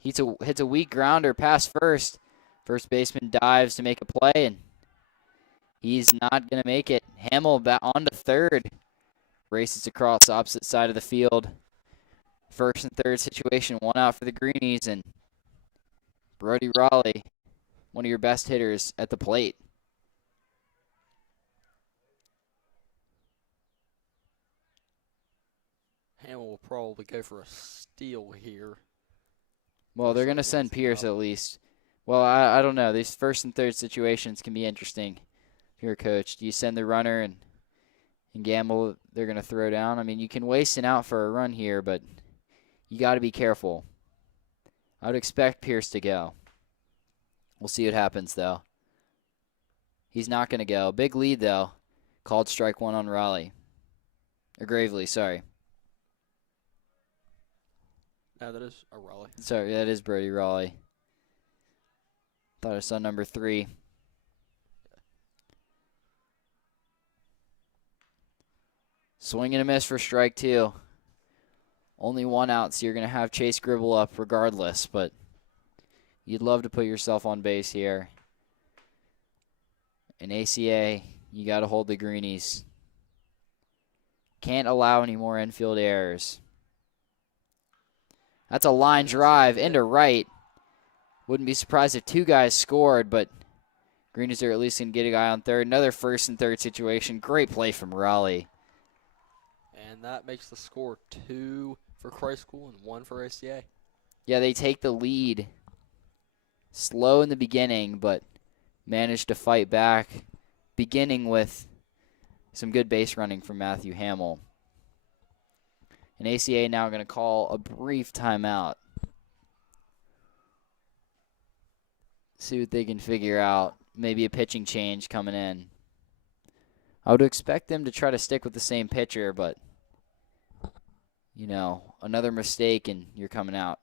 Hits a weak grounder past first. First baseman dives to make a play, and he's not going to make it. Hamill back on to third. Races across the opposite side of the field. First and third situation, 1 out for the Greenies, and Brody Raleigh, one of your best hitters at the plate. Hamill will probably go for a steal here. Well, they're going to send Pierce at least. Well, I don't know. These first and third situations can be interesting if you're a coach. Do you send the runner and gamble they're going to throw down? I mean, you can waste an out for a run here, but you got to be careful. I would expect Pierce to go. We'll see what happens, though. He's not going to go. Big lead, though. Called strike one on Raleigh. Or Gravely, sorry. No, that is a Raleigh. Sorry, that is Brody Raleigh. Thought I saw number 3. Swing and a miss for strike two. Only 1 out, so you're going to have Chase Gribble up regardless, but you'd love to put yourself on base here. In ACA, you got to hold the Greenies. Can't allow any more infield errors. That's a line drive into right. Wouldn't be surprised if 2 guys scored, but Greenies are at least going to get a guy on third. Another first and third situation. Great play from Raleigh. And that makes the score 2 for Christ School and 1 for ACA. Yeah, they take the lead slow in the beginning, but managed to fight back, beginning with some good base running from Matthew Hamill. And ACA now going to call a brief timeout. See what they can figure out. Maybe a pitching change coming in. I would expect them to try to stick with the same pitcher, but, another mistake and you're coming out.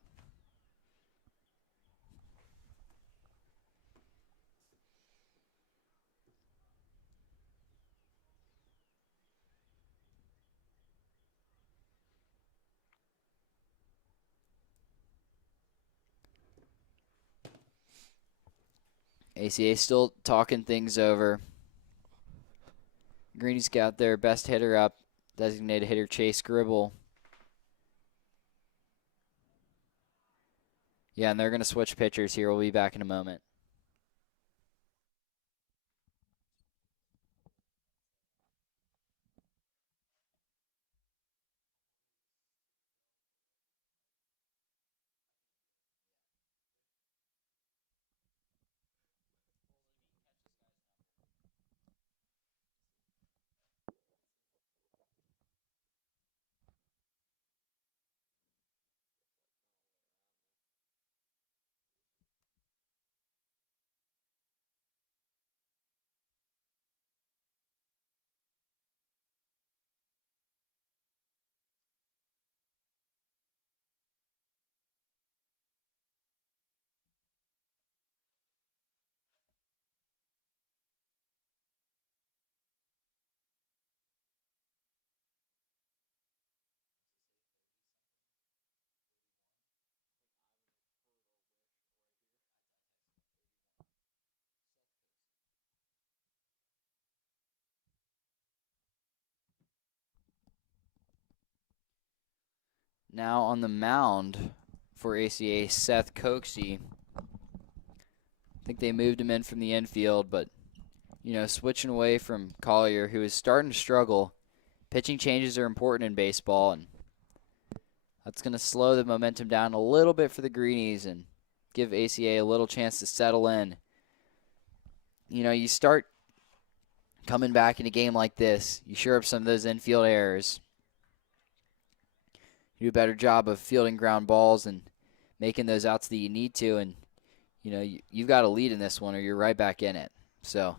ACA still talking things over. Greenies got their best hitter up, designated hitter Chase Gribble. Yeah, and they're going to switch pitchers here. We'll be back in a moment. Now on the mound for ACA, Seth Coxey. I think they moved him in from the infield, but, switching away from Collier, who is starting to struggle. Pitching changes are important in baseball, and that's going to slow the momentum down a little bit for the Greenies and give ACA a little chance to settle in. You start coming back in a game like this, you shore up some of those infield errors. You do a better job of fielding ground balls and making those outs that you need to, and you've got a lead in this one or you're right back in it. So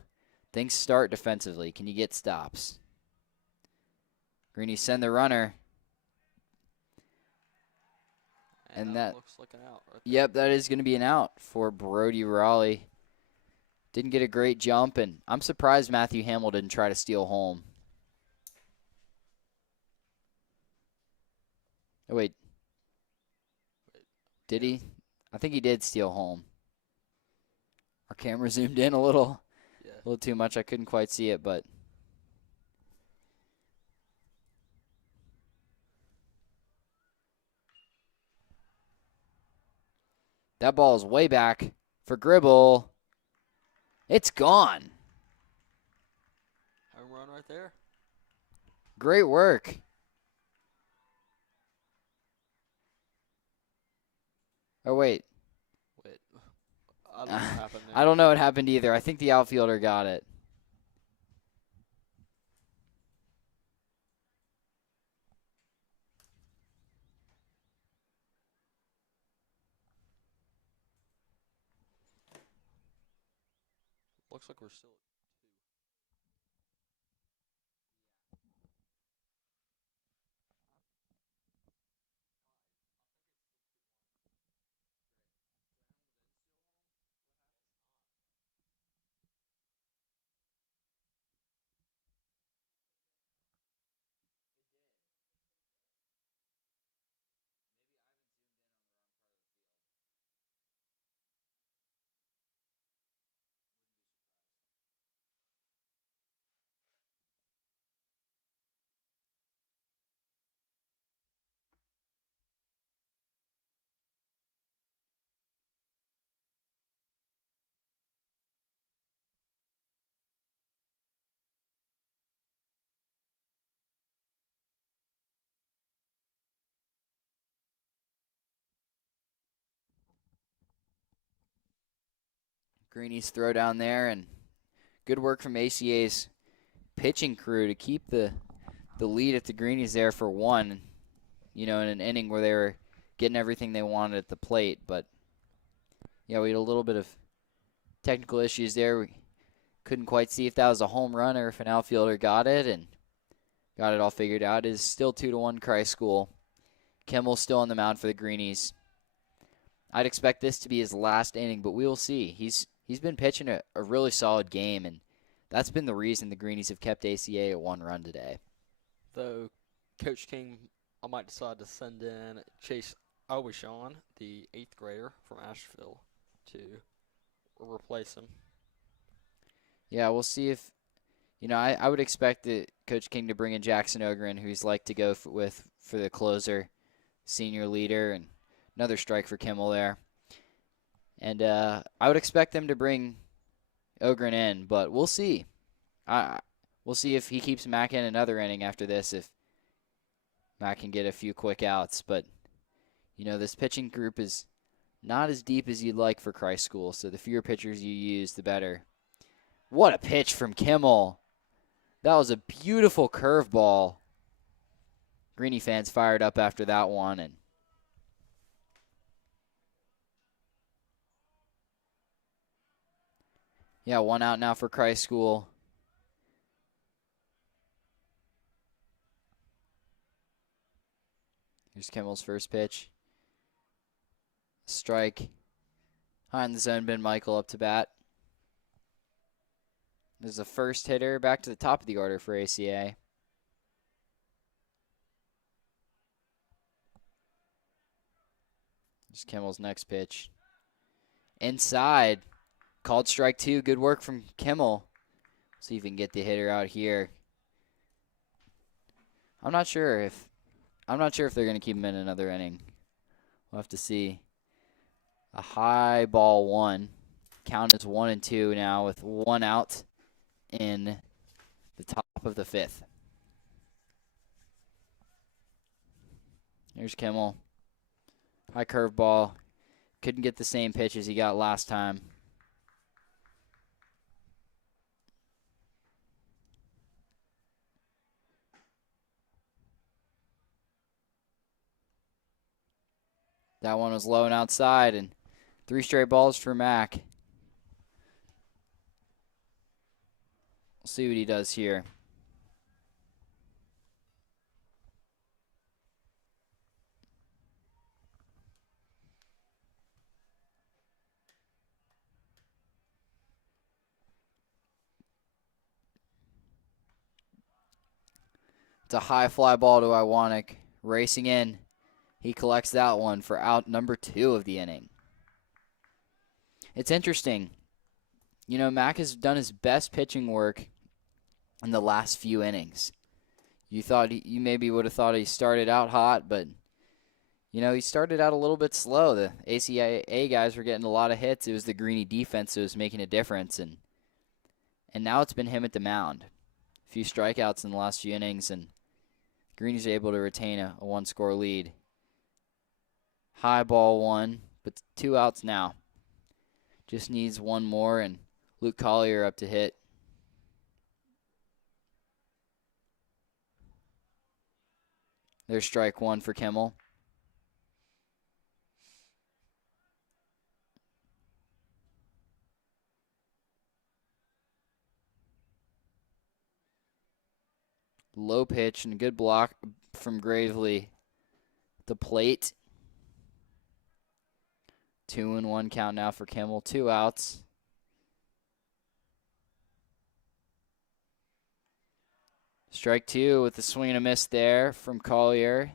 things start defensively. Can you get stops? Greenies send the runner. And that looks like an out right there. Yep, that is going to be an out for Brody Raleigh. Didn't get a great jump, and I'm surprised Matthew Hamill didn't try to steal home. Oh, wait. Did he? I think he did steal home. Our camera zoomed in a little too much. I couldn't quite see it, but that ball is way back for Gribble. It's gone. Home run right there. Great work. Oh, wait. I don't know what happened there. I don't know what happened either. I think the outfielder got it. Looks like we're still at 2. Greenies throw down there, and good work from ACA's pitching crew to keep the lead at the Greenies there for one, in an inning where they were getting everything they wanted at the plate. But, we had a little bit of technical issues there. We couldn't quite see if that was a home run or if an outfielder got it, and got it all figured out. It is still 2-1 Christ School. Kimmel's still on the mound for the Greenies. I'd expect this to be his last inning, but we will see. He's been pitching a really solid game, and that's been the reason the Greenies have kept ACA at 1 run today. Though Coach King, I might decide to send in Chase Owishon, the 8th grader from Asheville, to replace him. Yeah, we'll see if, I would expect Coach King to bring in Jackson Ogren, who he's like to go for the closer, senior leader, and another strike for Kimmel there. And I would expect them to bring Ogren in, but we'll see. We'll see if he keeps Mack in another inning after this, if Mack can get a few quick outs. But, this pitching group is not as deep as you'd like for Christ School, so the fewer pitchers you use, the better. What a pitch from Kimmel. That was a beautiful curveball. Greenie fans fired up after that one, and yeah, 1 out now for Christ School. Here's Kimmel's first pitch. Strike. High in the zone, Ben Michael up to bat. There's the first hitter back to the top of the order for ACA. Here's Kimmel's next pitch. Inside. Called strike 2. Good work from Kimmel. See if we can get the hitter out here. I'm not sure if I'm not sure if they're going to keep him in another inning. We'll have to see. A high ball 1. Count is 1-2 now with 1 out in the top of the 5th. Here's Kimmel. High curveball. Couldn't get the same pitch as he got last time. That one was low and outside, and 3 straight balls for Mack. We'll see what he does here. It's a high fly ball to Iwanek. Racing in. He collects that one for out number 2 of the inning. It's interesting. You know, Mack has done his best pitching work in the last few innings. You maybe would have thought he started out hot, but you know, he started out a little bit slow. The ACA guys were getting a lot of hits. It was the Greenie defense that was making a difference, and now it's been him at the mound. A few strikeouts in the last few innings, and Greenie's able to retain a 1-score lead. High ball 1, but 2 outs now. Just needs 1 more, and Luke Collier up to hit. There's strike 1 for Kimmel. Low pitch and a good block from Gravely. The plate. 2-1 count now for Kimmel. 2 outs. Strike 2 with the swing and a miss there from Collier.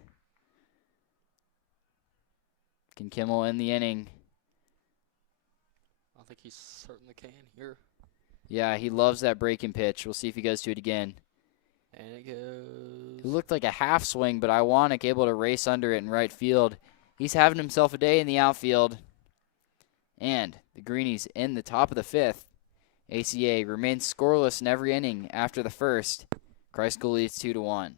Can Kimmel end the inning? I think he certainly can here. Yeah, he loves that breaking pitch. We'll see if he goes to it again. And it goes. It looked like a half swing, but Iwanek able to race under it in right field. He's having himself a day in the outfield. And the Greenies in the top of the 5th. ACA remains scoreless in every inning after the first. Kreiskel leads 2-1.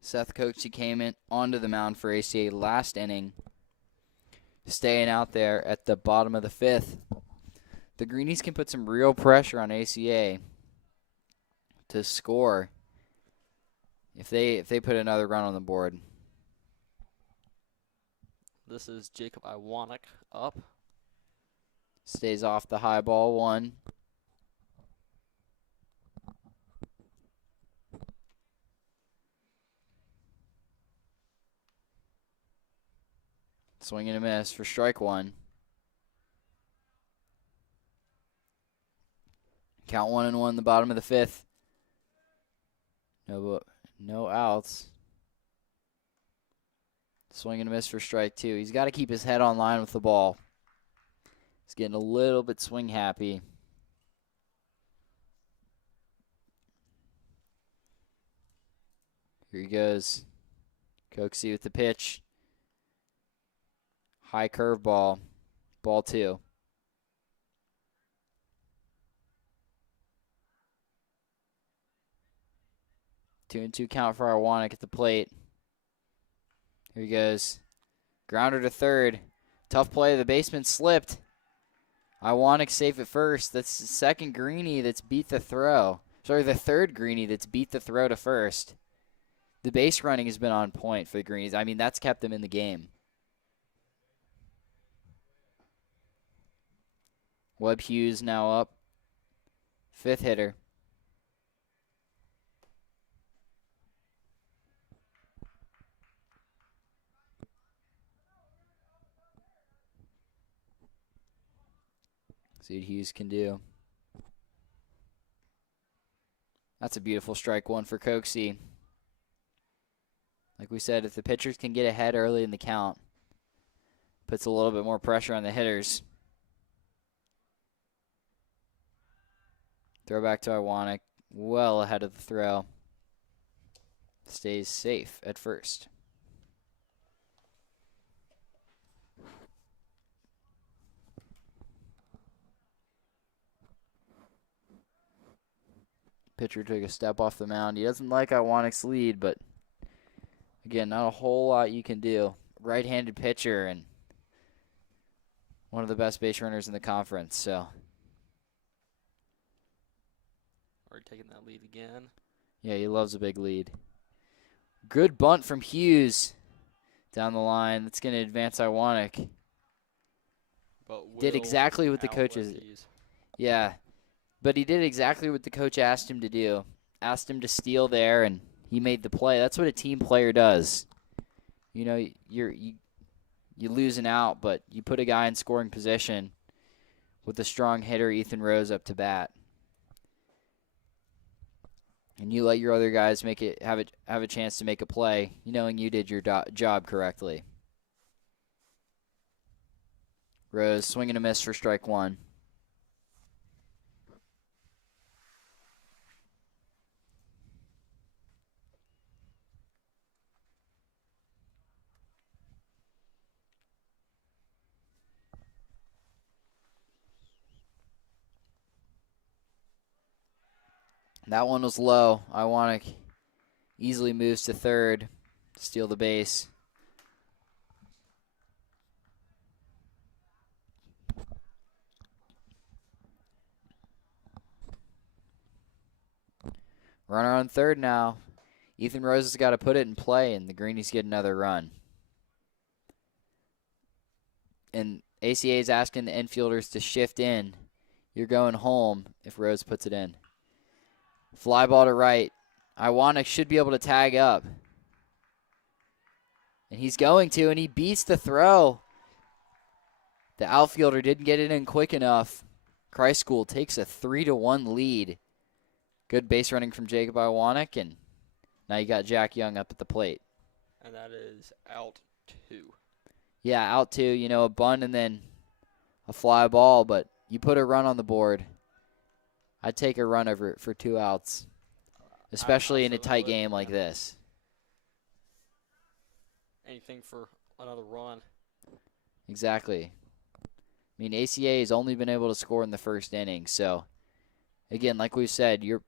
Seth Coates came in onto the mound for ACA last inning, staying out there at the bottom of the 5th. The Greenies can put some real pressure on ACA to score if they put another run on the board. This is Jacob Iwanek up. Stays off the high ball 1. Swing and a miss for strike 1. Count 1-1 the bottom of the 5th. No outs. Swing and a miss for strike 2. He's got to keep his head on line with the ball. He's getting a little bit swing happy. Here he goes. Coxie with the pitch. High curveball. Ball 2. Two and 2 count for Iwanek at the plate. Here he goes. Grounder to third. Tough play. The baseman slipped. Iwanek safe at first. That's the second Greenie that's beat the throw. Sorry, the third Greenie that's beat the throw to first. The base running has been on point for the Greenies. I mean, that's kept them in the game. Webb Hughes now up. 5th hitter. See what Hughes can do. That's a beautiful strike 1 for Coxie. Like we said, if the pitchers can get ahead early in the count, puts a little bit more pressure on the hitters. Throw back to Iwanek, well ahead of the throw. Stays safe at first. Pitcher took a step off the mound. He doesn't like Iwanek's lead, but again, not a whole lot you can do. Right-handed pitcher and one of the best base runners in the conference, so. Already taking that lead again. Yeah, he loves a big lead. Good bunt from Hughes down the line. That's going to advance Iwanek. But Did exactly what the coaches. Yeah, but he did exactly what the coach asked him to do. Asked him to steal there, and he made the play. That's what a team player does. You know, you lose an out, but you put a guy in scoring position with a strong hitter, Ethan Rose, up to bat. And you let your other guys have a chance to make a play, knowing you did your job correctly. Rose swinging a miss for strike 1. That one was low. Iwanek easily moves to third to steal the base. Runner on third now. Ethan Rose has got to put it in play, and the Greenies get another run. And ACA is asking the infielders to shift in. You're going home if Rose puts it in. Fly ball to right. Iwanek should be able to tag up. And he's going to, and he beats the throw. The outfielder didn't get it in quick enough. Christ School takes a 3-1 lead. Good base running from Jacob Iwanek, and now you got Jack Young up at the plate. And that is out 2. Yeah, out 2, a bunt and then a fly ball, but you put a run on the board. I'd take a run over it for 2 outs, especially in a tight game like this. Anything for another run. Exactly. I mean, ACA has only been able to score in the first inning, so again, like we said, you're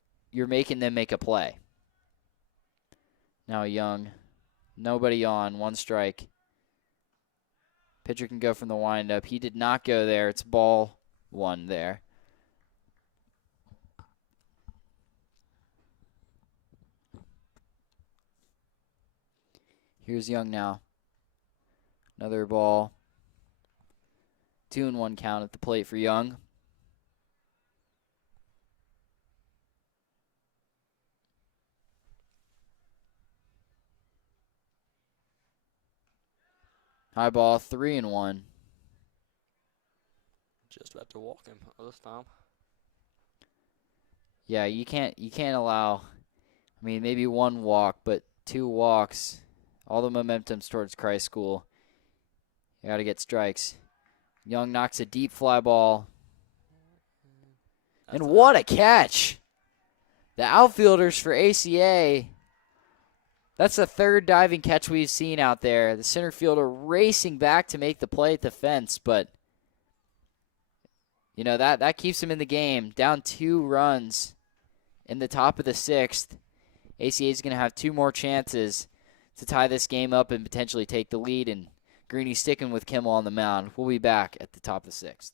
making them make a play. Now Young, nobody on, 1 strike. Pitcher can go from the windup. He did not go there. It's ball 1 there. Here's Young now. Another ball. 2-1 count at the plate for Young. High ball, 3-1. Just about to walk him this time. Yeah, you can't allow, maybe 1 walk, but 2 walks. All the momentum's towards Christ School. You got to get strikes. Young knocks a deep fly ball. And what a catch! The outfielders for ACA, That's the third diving catch we've seen out there. The center fielder racing back to make the play at the fence, but that keeps him in the game. Down 2 runs in the top of the 6th. ACA is going to have 2 more chances to tie this game up and potentially take the lead, and Greenies sticking with Kimmel on the mound. We'll be back at the top of the 6th.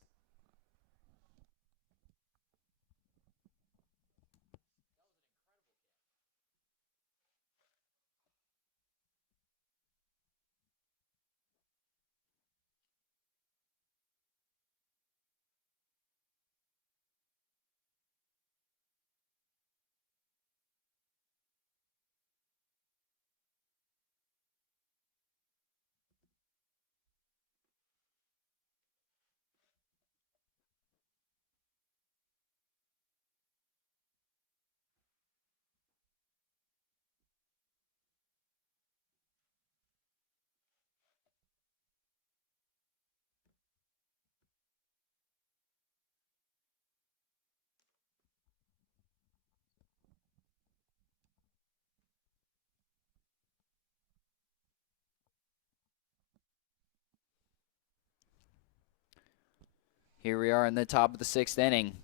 Here we are in the top of the 6th inning.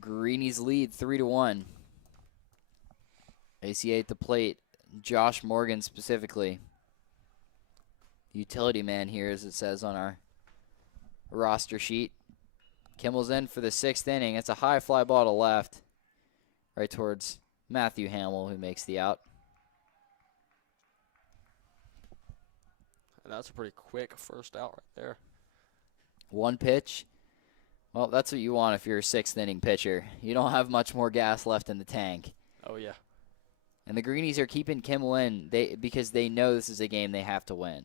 Greenies lead 3-1. ACA at the plate. Josh Morgan specifically. Utility man here, as it says on our roster sheet. Kimmel's in for the 6th inning. It's a high fly ball to left, right towards Matthew Hamill, who makes the out. And that's a pretty quick first out right there. 1 pitch. Well, that's what you want if you're a 6th inning pitcher. You don't have much more gas left in the tank. Oh, yeah. And the Greenies are keeping Kimmel in because they know this is a game they have to win.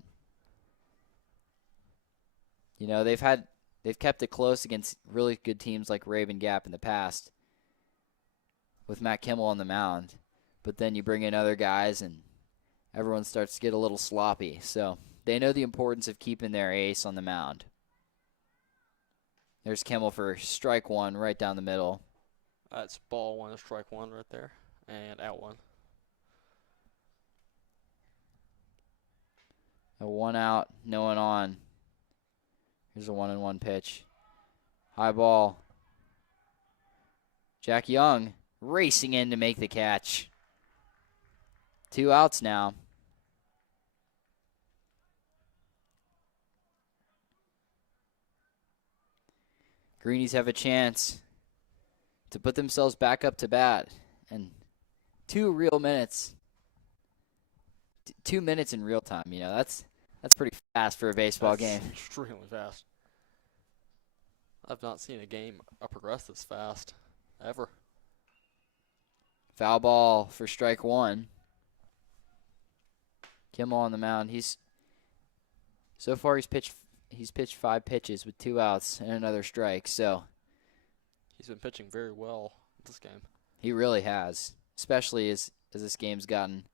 They've kept it close against really good teams like Raven Gap in the past with Matt Kimmel on the mound. But then you bring in other guys and everyone starts to get a little sloppy. So they know the importance of keeping their ace on the mound. There's Kimmel for strike 1 right down the middle. That's ball 1, strike 1 right there, and out 1. A 1 out, no one on. Here's a 1-1 pitch. High ball. Jack Young racing in to make the catch. 2 outs now. Greenies have a chance to put themselves back up to bat. And 2 real minutes. 2 minutes in real time, that's pretty fast for a baseball game. Extremely fast. I've not seen a game progress this fast, ever. Foul ball for strike 1. Kimmel on the mound. So far he's pitched 5 pitches with 2 outs and another strike. So he's been pitching very well this game. He really has, especially as this game's gotten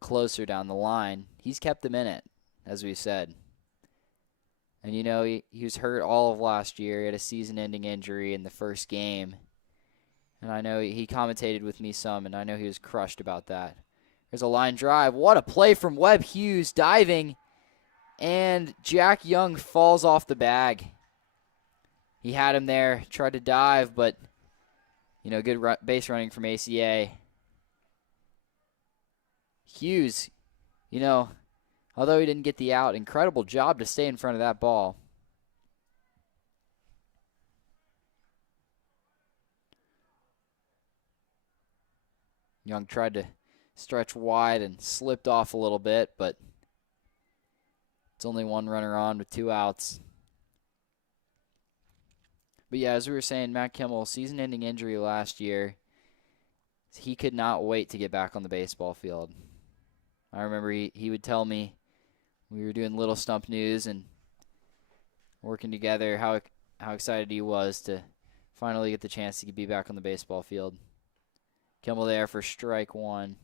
closer down the line. He's kept them in it, as we said. And he was hurt all of last year. He had a season-ending injury in the first game. And I know he commentated with me some, and I know he was crushed about that. There's a line drive. What a play from Webb Hughes, diving. And Jack Young falls off the bag. He had him there, tried to dive, but, good base running from ACA. Hughes, although he didn't get the out, incredible job to stay in front of that ball. Young tried to stretch wide and slipped off a little bit, but it's only 1 runner on with 2 outs. But yeah, as we were saying, Matt Kimmel, season-ending injury last year. He could not wait to get back on the baseball field. I remember he would tell me, we were doing Little Stump News and working together, how excited he was to finally get the chance to be back on the baseball field. Kimmel there for strike 1.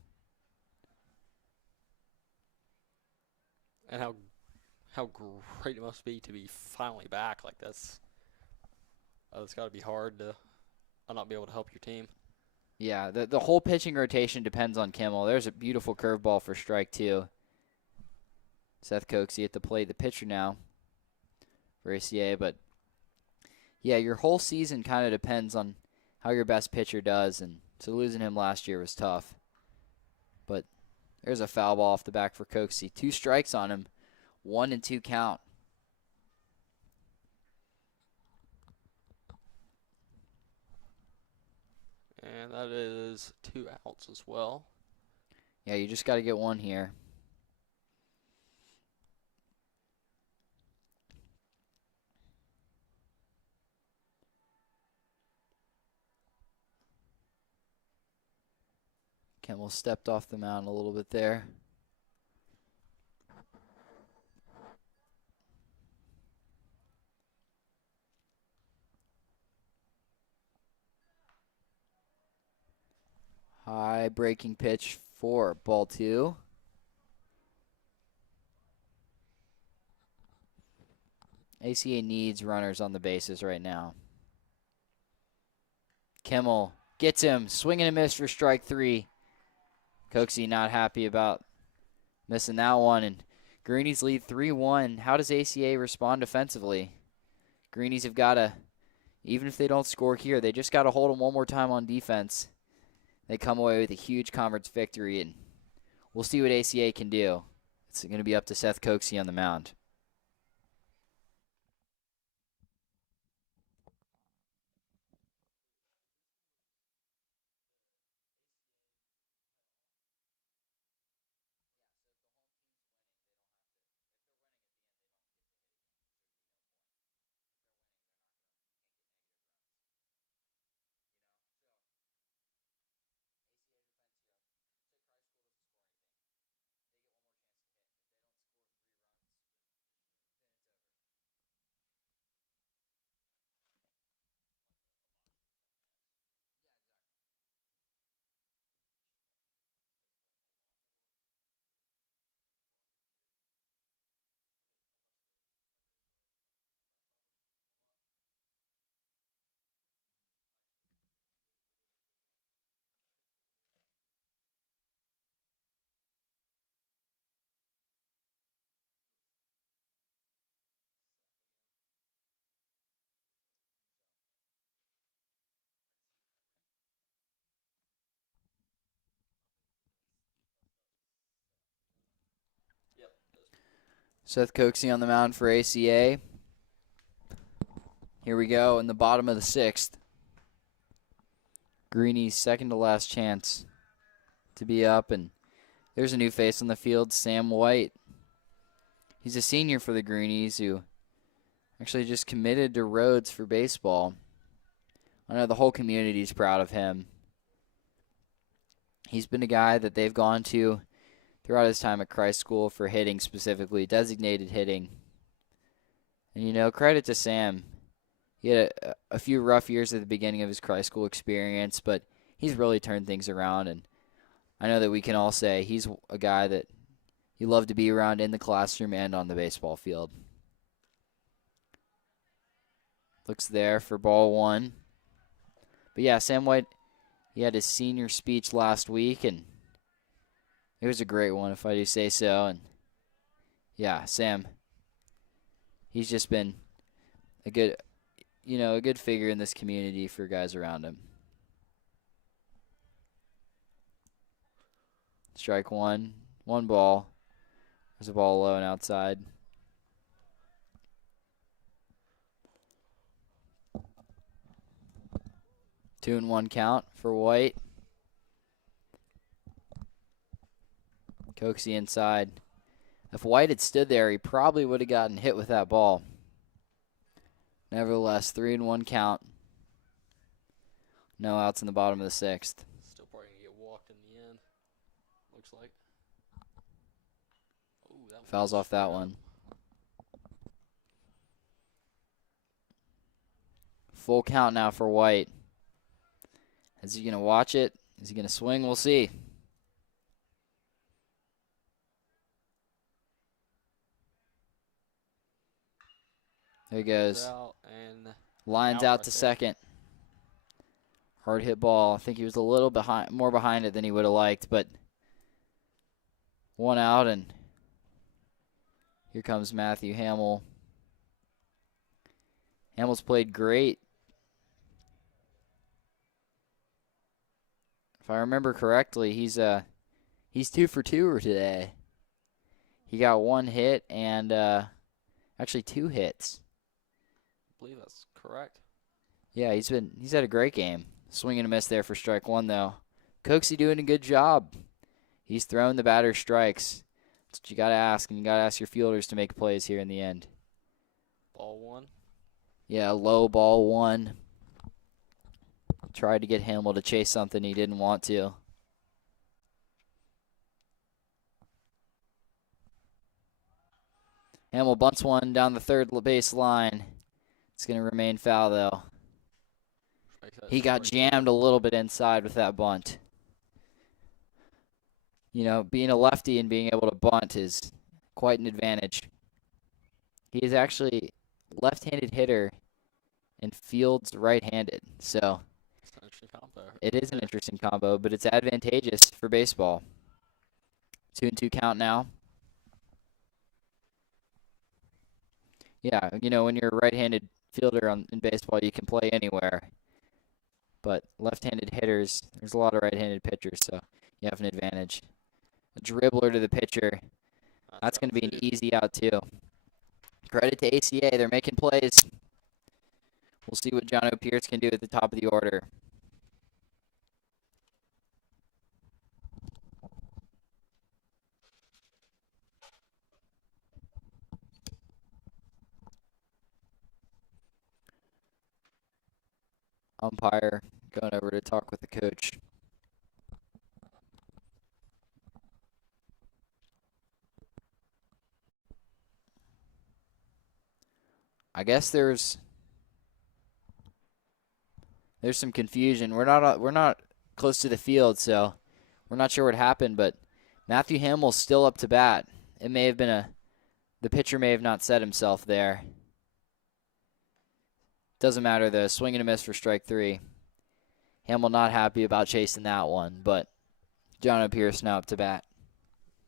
And how great it must be to be finally back like this. It's got to be hard to not be able to help your team. Yeah, the whole pitching rotation depends on Kimmel. There's a beautiful curveball for strike two. Seth Coxey at the plate, the pitcher now for ACA. But yeah, your whole season kind of depends on how your best pitcher does, and so losing him last year was tough. But there's a foul ball off the back for Coxey. 2 strikes on him, 1-2 count. And that is 2 outs as well. Yeah, you just got to get one here. Kimmel stepped off the mound a little bit there. High breaking pitch for ball 2. ACA needs runners on the bases right now. Kimmel gets him, swing and a miss for strike 3. Coxey not happy about missing that one, and Greenies lead 3-1. How does ACA respond defensively? Greenies have got to, even if they don't score here, they just got to hold them one more time on defense. They come away with a huge conference victory, and we'll see what ACA can do. It's going to be up to Seth Coxey on the mound. Seth Coxey on the mound for ACA. Here we go in the bottom of the 6th. Greenie's second to last chance to be up, and there's a new face on the field, Sam White. He's a senior for the Greenies who actually just committed to Rhodes for baseball. I know the whole community's proud of him. He's been a guy that they've gone to throughout his time at Christ School for hitting specifically, designated hitting. And, you know, credit to Sam. He had a few rough years at the beginning of his Christ School experience, but he's really turned things around. And I know that we can all say he's a guy that you love to be around in the classroom and on the baseball field. Looks there for ball 1. But, yeah, Sam White, he had his senior speech last week, and it was a great one, if I do say so. And, yeah, Sam, he's just been a good figure in this community for guys around him. Strike 1, 1 ball. There's a ball low and outside. Two and 1 count for White. Coxey inside. If White had stood there, he probably would have gotten hit with that ball. Nevertheless, 3 and 1 count. No outs in the bottom of the 6th. Still probably going to get walked in the end, looks like. Ooh, that Fouls off that one. Full count now for White. Is he going to watch it? Is he going to swing? We'll see. There he goes. Out and Lines out to second. Hard hit ball. I think he was a little more behind it than he would have liked, but one out, and here comes Matthew Hamill. Hamill's played great. If I remember correctly, he's 2 for 2 today. He got one hit and actually 2 hits. I believe that's correct. Yeah, he's had a great game. Swing and a miss there for strike one though. Cooksey doing a good job. He's throwing the batter strikes. That's what you gotta ask, and you gotta ask your fielders to make plays here in the end. Ball one. Yeah, low ball one. Tried to get Hamill to chase something he didn't want to. Hamill bunts one down the third base line. It's going to remain foul, though. He got jammed a little bit inside with that bunt. You know, being a lefty and being able to bunt is quite an advantage. He is actually a left-handed hitter and fields right-handed. So It's an interesting combo. It is an interesting combo, but it's advantageous for baseball. 2-2 count now. Yeah, you know, when you're a right-handed fielder in baseball, you can play anywhere. But left-handed hitters, there's a lot of right-handed pitchers, so you have an advantage. A dribbler to the pitcher. That's going to be an easy out, too. Credit to ACA. They're making plays. We'll see what John O'Pierce can do at the top of the order. Umpire going over to talk with the coach. I guess there's some confusion. We're not close to the field, so we're not sure what happened, but Matthew Hamill's still up to bat. It may have been the pitcher may have not set himself there. Doesn't matter, the swing and a miss for strike 3. Hamill not happy about chasing that one, but John O'Pierce now up to bat.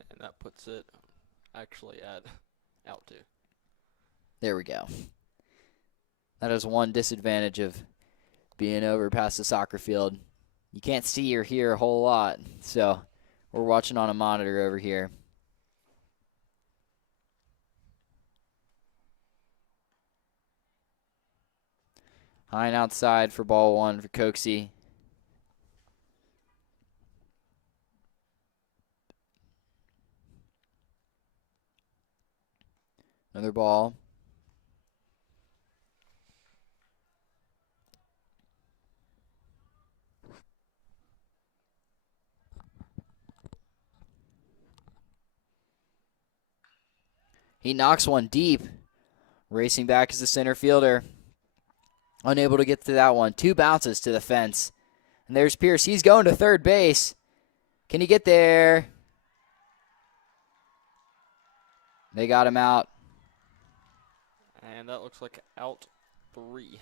And that puts it actually at out 2. There we go. That is one disadvantage of being over past the soccer field. You can't see or hear a whole lot, so we're watching on a monitor over here. High and outside for ball one for Cooksey. Another ball. He knocks one deep. Racing back is the center fielder. Unable to get to that one. 2 bounces to the fence. And there's Pierce. He's going to third base. Can he get there? They got him out. And that looks like out 3.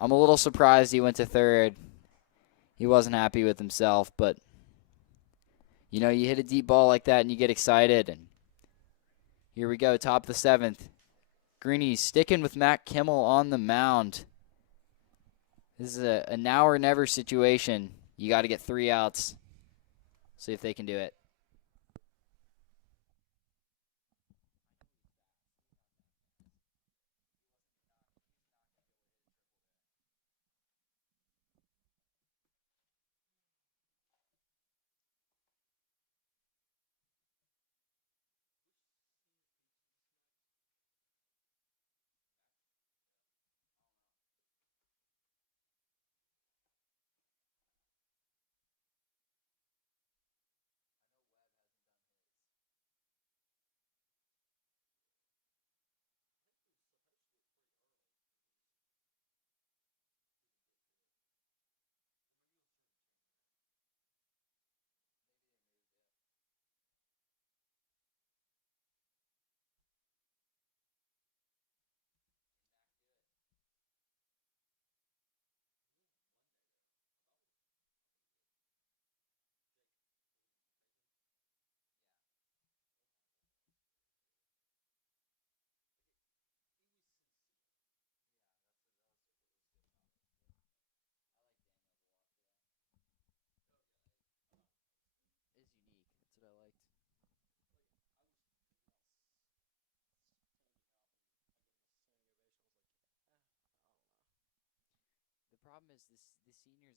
I'm a little surprised he went to third. He wasn't happy with himself, but you know, you hit a deep ball like that and you get excited. And here we go, top of the 7th. Greenies sticking with Matt Kimmel on the mound. This is a now or never situation. You got to get 3 outs. See if they can do it.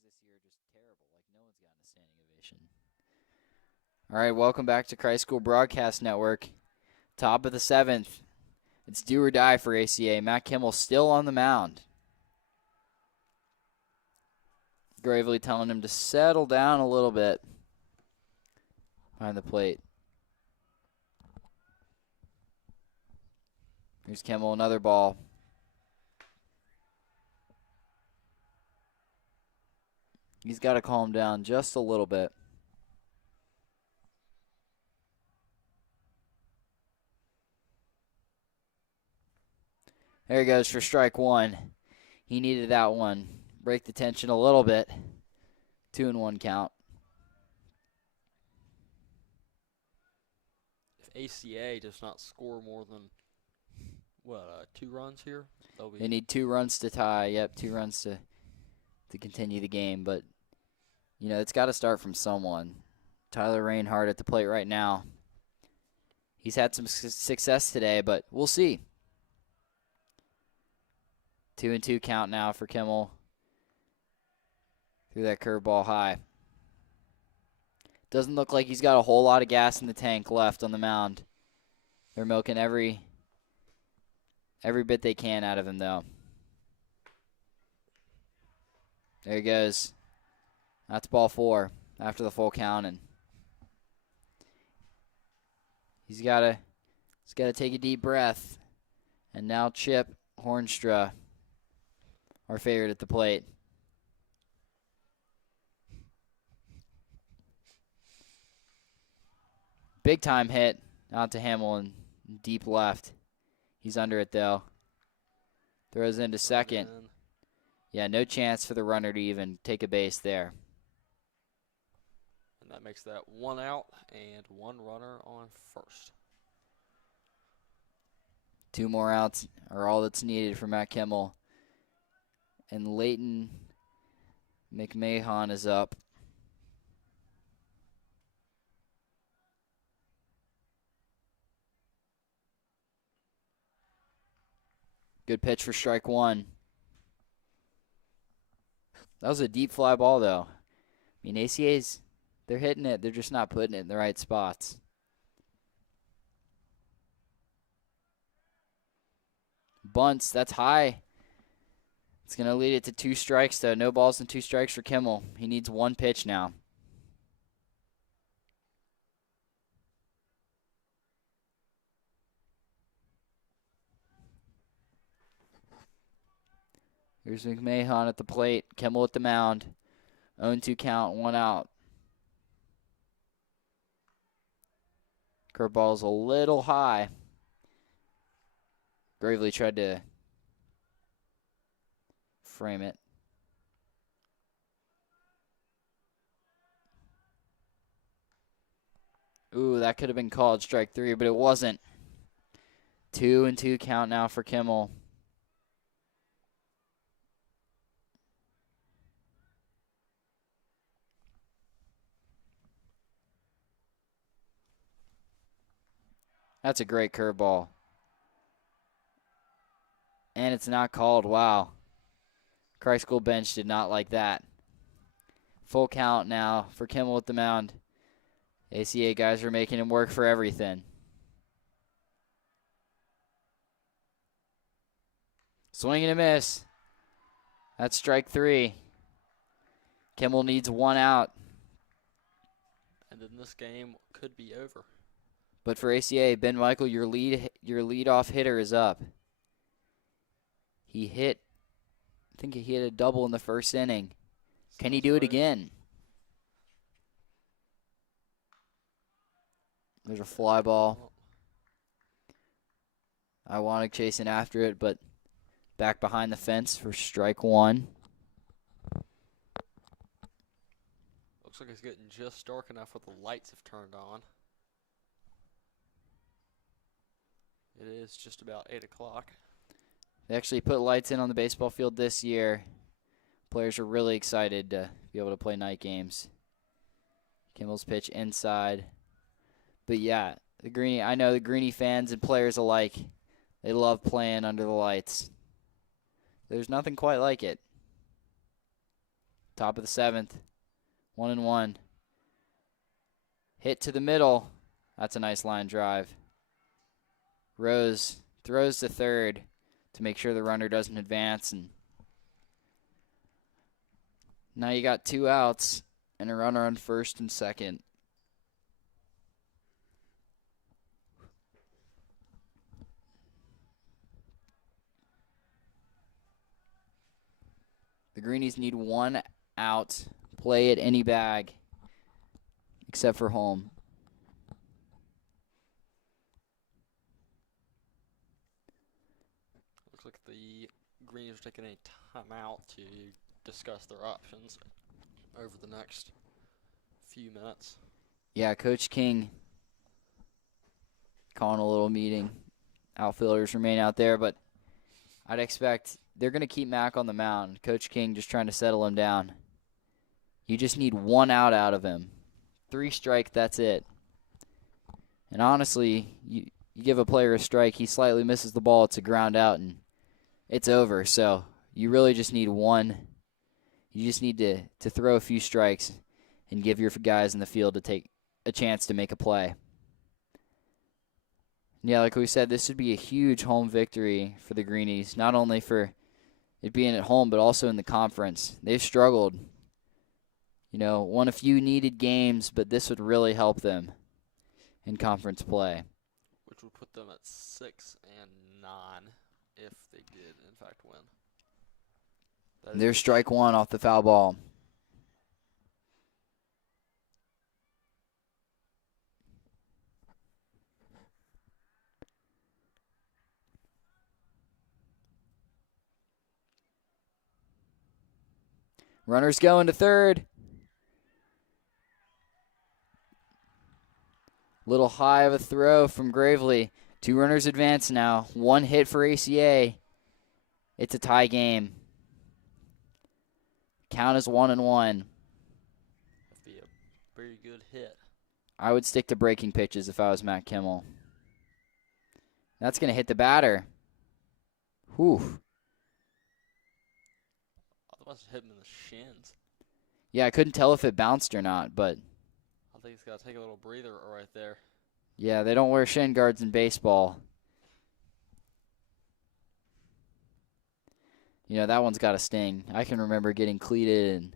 cheers this year are just terrible. Like, no one's gotten a standing ovation. All right, welcome back to Christ School Broadcast Network. Top of the 7th. It's do or die for ACA. Matt Kimmel still on the mound. Gravely telling him to settle down a little bit behind the plate. Here's Kimmel, another ball. He's got to calm down just a little bit. There he goes for strike one. He needed that one. Break the tension a little bit. 2-1 count. If ACA does not score more than, 2 runs here? They need 2 runs to tie. Yep, 2 runs to continue the game. But, it's got to start from someone. Tyler Reinhardt at the plate right now. He's had some success today, but we'll see. 2-2 count now for Kimmel. Threw that curveball high. Doesn't look like he's got a whole lot of gas in the tank left on the mound. They're milking every bit they can out of him, though. There he goes. That's ball 4 after the full count, and he's got to take a deep breath. And now Chip Hornstra, our favorite at the plate. Big time hit out to Hamlin, deep left. He's under it though. Throws into second. Yeah, no chance for the runner to even take a base there. And that makes that 1 out and 1 runner on first. 2 more outs are all that's needed for Matt Kimmel. And Leighton McMahon is up. Good pitch for strike 1. That was a deep fly ball, though. I mean, ACA's, they're hitting it. They're just not putting it in the right spots. Bunts, that's high. It's going to lead it to 2 strikes, though. No balls and 2 strikes for Kimmel. He needs 1 pitch now. Here's McMahon at the plate. Kimmel at the mound. 0-2 count, 1 out. Curveball's a little high. Gravely tried to frame it. Ooh, that could have been called strike 3, but it wasn't. 2-2 count now for Kimmel. That's a great curveball. And it's not called. Wow. Christ School bench did not like that. Full count now for Kimmel at the mound. ACA guys are making him work for everything. Swing and a miss. That's strike 3. Kimmel needs 1 out. And then this game could be over. But for ACA, Ben Michael, your leadoff hitter is up. I think he hit a double in the first inning. Can he do it again? There's a fly ball. Iwanek chasing after it, but back behind the fence for strike 1. Looks like it's getting just dark enough where the lights have turned on. It is just about 8 o'clock. They actually put lights in on the baseball field this year. Players are really excited to be able to play night games. Kimmel's pitch inside. But yeah, I know the Greenie fans and players alike, they love playing under the lights. There's nothing quite like it. Top of the 7th. 1-1. Hit to the middle. That's a nice line drive. Rose throws to third to make sure the runner doesn't advance. And now you got 2 outs and a runner on first and second. The Greenies need 1 out. Play at any bag except for home. Looks like the Greenies are taking a timeout to discuss their options over the next few minutes. Yeah, Coach King calling a little meeting. Outfielders remain out there, but I'd expect they're going to keep Mac on the mound. Coach King just trying to settle him down. You just need 1 out of him. 3 strike, that's it. And honestly, you give a player a strike, he slightly misses the ball, it's a ground out, and it's over. So you really just need 1. You just need to throw a few strikes and give your guys in the field to take a chance to make a play. Yeah, like we said, this would be a huge home victory for the Greenies, not only for it being at home, but also in the conference. They've struggled. Won a few needed games, but this would really help them in conference play. Which would put them at 6-9 if they did, in fact, win. There's strike 1 off the foul ball. Runners going to third. Little high of a throw from Gravely. 2 runners advance now. 1 hit for ACA. It's a tie game. Count is 1-1. That'd be a very good hit. I would stick to breaking pitches if I was Matt Kimmel. That's going to hit the batter. Whew. I must have hit him in the shins. Yeah, I couldn't tell if it bounced or not, but I think he's got to take a little breather right there. yeah, they don't wear shin guards in baseball. That one's got a sting. I can remember getting cleated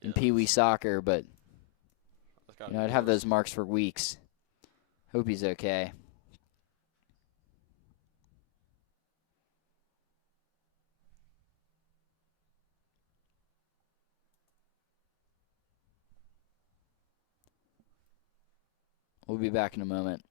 in Pee Wee soccer, but I'd have those marks for weeks. Hope he's okay. We'll be back in a moment.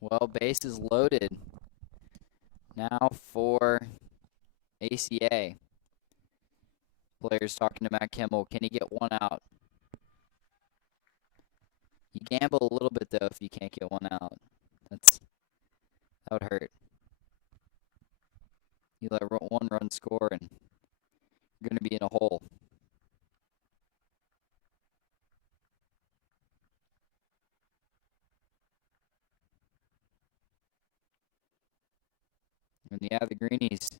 Well, base is loaded now for ACA. Players talking to Matt Kimmel. Can he get 1 out? You gamble a little bit, though, if you can't get 1 out. That would hurt. You let 1 run score, and you're going to be in a hole. And yeah, the Greenies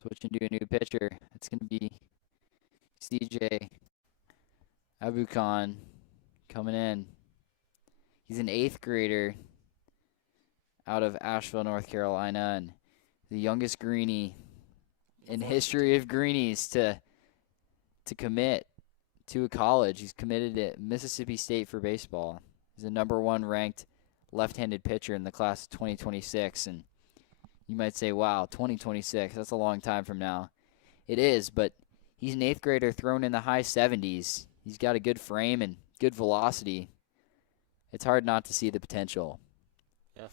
switching to a new pitcher. It's going to be CJ Abukan coming in. He's an 8th grader out of Asheville, North Carolina, and the youngest Greenie in history of Greenies to commit to a college. He's committed at Mississippi State for baseball. He's the number 1 ranked left-handed pitcher in the class of 2026, and you might say, wow, 2026, that's a long time from now. It is, but He's an 8th grader thrown in the high 70s. He's got a good frame and good velocity. It's hard not to see the potential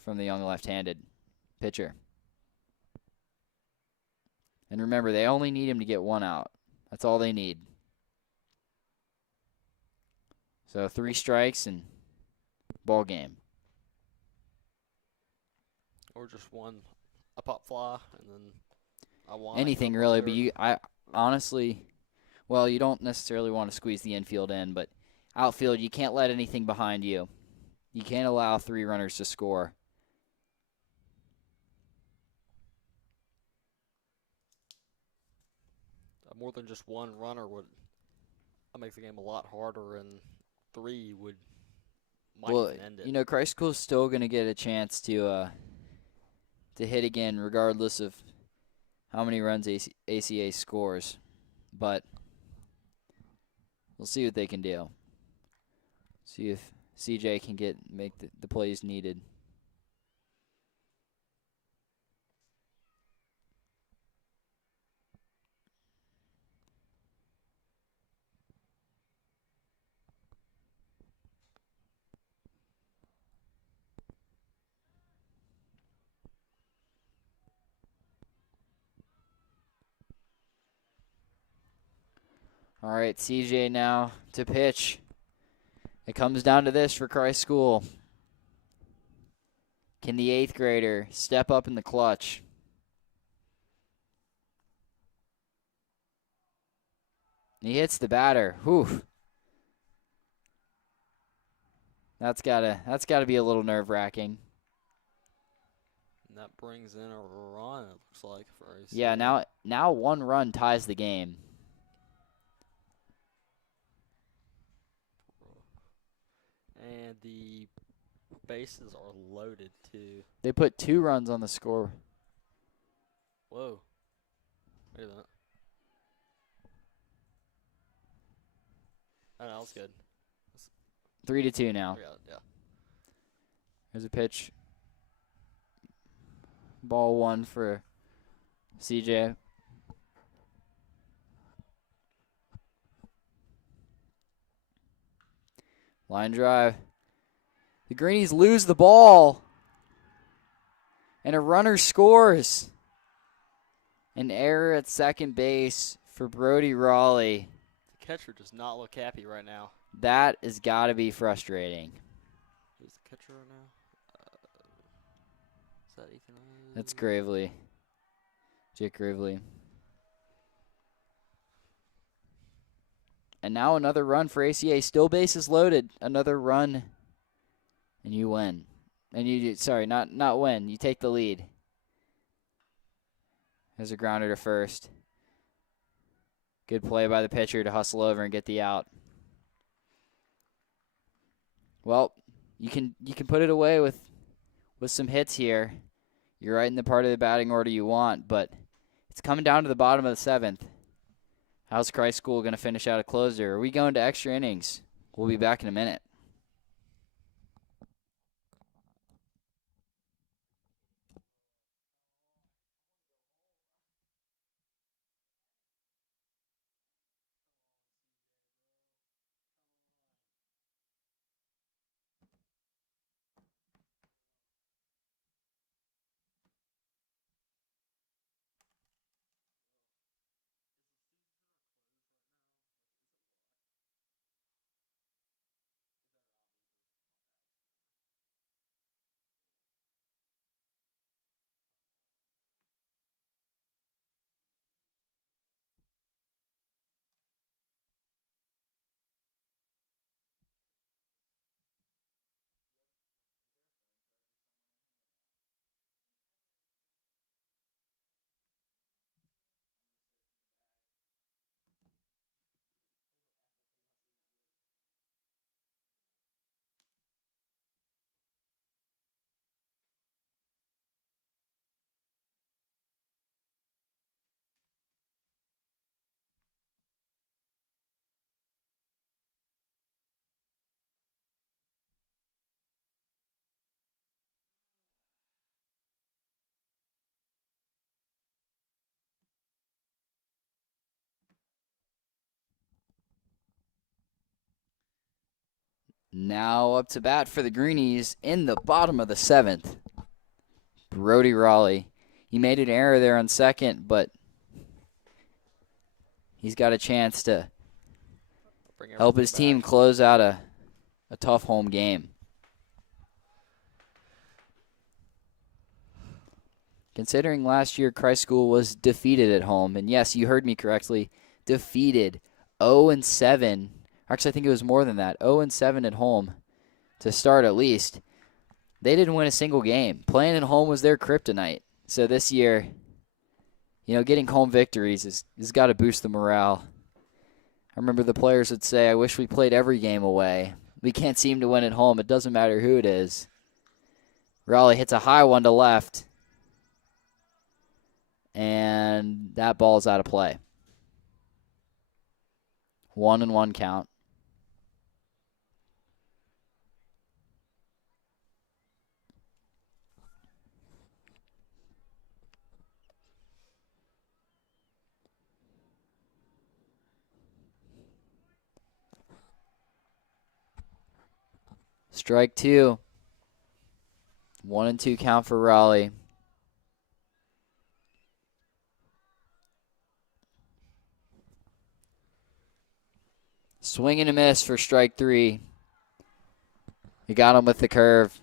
from the young left-handed pitcher. And remember, they only need him to get 1 out. That's all they need. So 3 strikes and ball game. Or just a pop fly, and then a line. Anything really, but I honestly, well, you don't necessarily want to squeeze the infield in, but outfield, you can't let anything behind you. You can't allow 3 runners to score. More than just 1 runner would make the game a lot harder, and 3 might even end it. You know, Christ School's still going to get a chance to hit again, regardless of how many runs ACA scores. But we'll see what they can do. See if CJ can make the plays needed. All right, CJ now to pitch. It comes down to this for Christ School. Can the 8th grader step up in the clutch? He hits the batter. Whew. That's gotta be a little nerve-wracking. And that brings in a run, it looks like, for ACA. Yeah, now 1 run ties the game. And the bases are loaded, too. They put 2 runs on the score. Whoa. Wait a minute. Oh, that was good. 3-2 now. Yeah. There's a pitch. Ball 1 for CJ. Line drive. The Greenies lose the ball. And a runner scores. An error at second base for Brody Raleigh. The catcher does not look happy right now. That has got to be frustrating. Who's the catcher right now? Is that Ethan? That's Gravely. Jake Gravely. And now another run for ACA. Still bases loaded. Another run. And you win. And not win. You take the lead. There's a grounder to first. Good play by the pitcher to hustle over and get the out. Well, you can put it away with some hits here. You're right in the part of the batting order you want, but it's coming down to the bottom of the 7th. How's Christ School going to finish out a closer? Are we going to extra innings? We'll be back in a minute. Now up to bat for the Greenies in the bottom of the 7th. Brody Raleigh. He made an error there on second, but he's got a chance to help his team close out a tough home game. Considering last year Christ School was defeated at home, and yes, you heard me correctly, defeated 0-7. Actually, I think it was more than that. 0-7 at home to start at least. They didn't win a single game. Playing at home was their kryptonite. So this year, getting home victories has got to boost the morale. I remember the players would say, I wish we played every game away. We can't seem to win at home. It doesn't matter who it is. Raleigh hits a high one to left. And that ball's out of play. 1-1 count. Strike 2. 1-2 count for Raleigh. Swing and a miss for strike 3. You got him with the curve.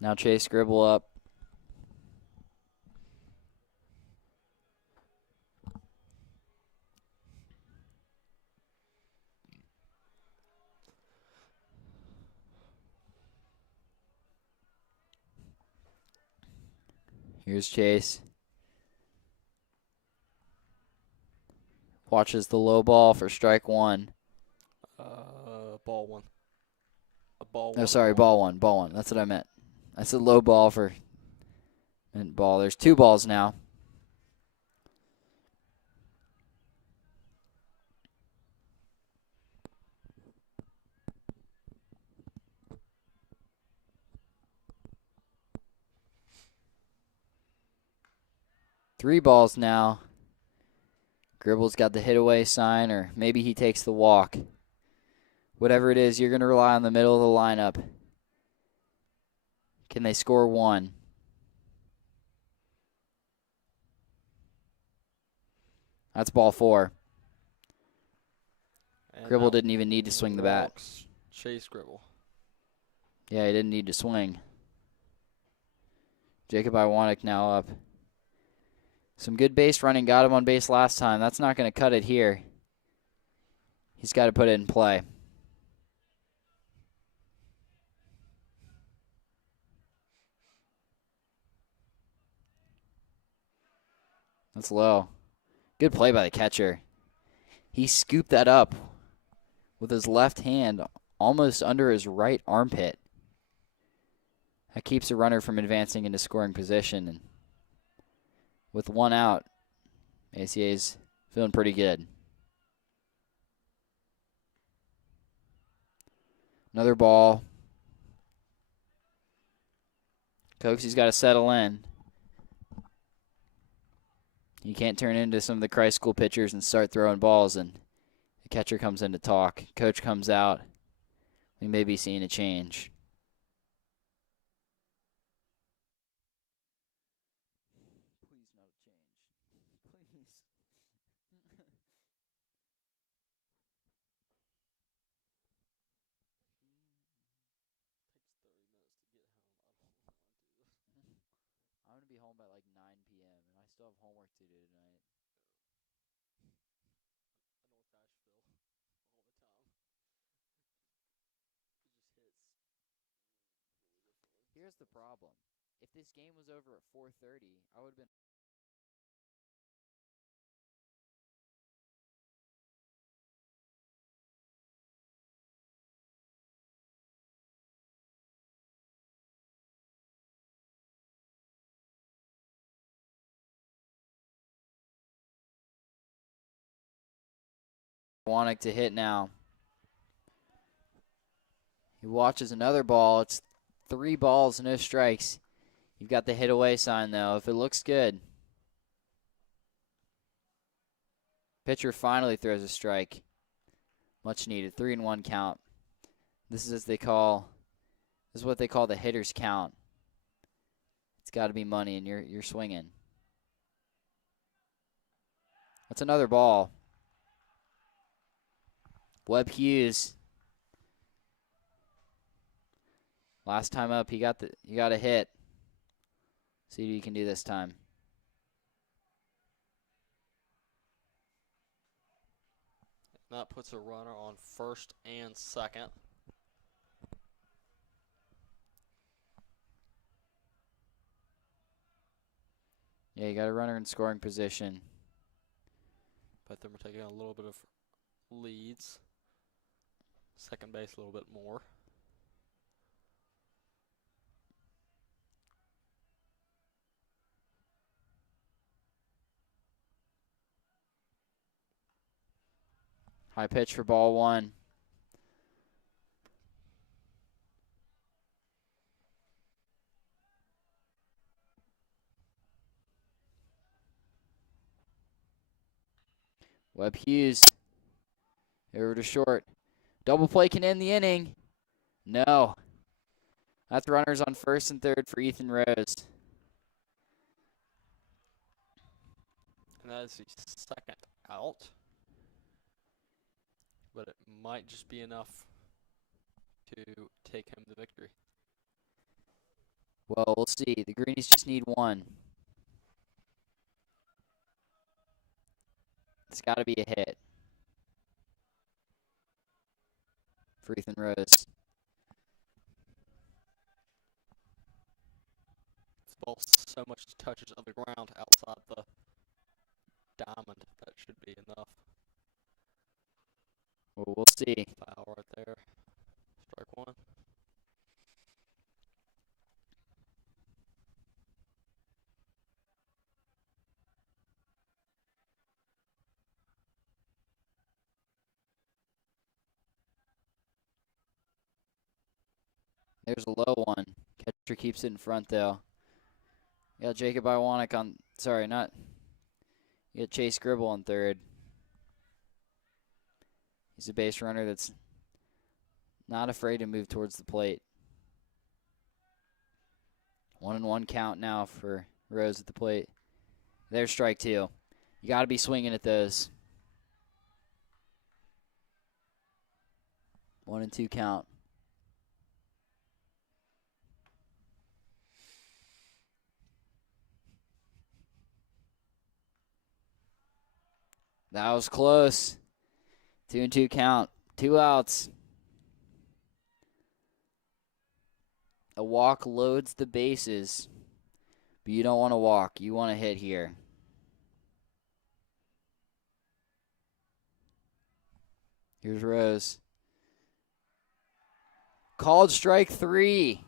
Now Chase Gribble up. Here's Chase. Watches the low ball for strike 1. Ball 1. Ball one. That's what I meant. I said low ball meant ball. There's 2 balls now. Three balls now. Gribble's got the hit away sign, or maybe he takes the walk. Whatever it is, you're going to rely on the middle of the lineup. Can they score 1? That's ball 4. And Gribble didn't even need to swing the bat. Chase Gribble. Yeah, he didn't need to swing. Jacob Iwanek now up. Some good base running got him on base last time. That's not going to cut it here. He's got to put it in play. That's low. Good play by the catcher. He scooped that up with his left hand almost under his right armpit. That keeps a runner from advancing into scoring position. And with 1 out, ACA's feeling pretty good. Another ball. Coxie's got to settle in. You can't turn into some of the Christ School pitchers and start throwing balls, and the catcher comes in to talk. Coach comes out. We may be seeing a change. Please not a change. Please. I'm going to be home by like 9 p.m., and I still have homework to do tonight. I know Asheville all the time. It just hits really differently. Here's the problem. If this game was over at 4:30, I would have been wanting to hit now. He watches another ball. It's 3 balls, no strikes. You've got the hit away sign, though, if it looks good. Pitcher finally throws a strike. Much needed. 3-1 count. This is what they call the hitter's count. It's got to be money, and you're swinging. That's another ball. Webb Hughes. Last time up, he got a hit. See what he can do this time. That puts a runner on first and second. Yeah, you got a runner in scoring position. But then we're taking a little bit of leads. Second base a little bit more. High pitch for ball one. Webb Hughes over to short. Double play can end the inning. No. That's runners on first and third for Ethan Rose. And that is the second out. But it might just be enough to take home the victory. Well, we'll see. The Greenies just need one. It's got to be a hit for Ethan Rose. This ball so much touches of the ground outside the diamond. That should be enough. Well, we'll see. Foul right there. Strike one. There's a low one. Catcher keeps it in front, though. You got Jacob Iwanek on... Sorry, not... You got Chase Gribble on third. He's a base runner that's not afraid to move towards the plate. 1-1 count now for Rose at the plate. There's strike two. You got to be swinging at those. 1-2 count. That was close. 2-2 count. 2 outs. A walk loads the bases, but you don't want to walk. You want to hit here. Here's Rose. Called strike 3.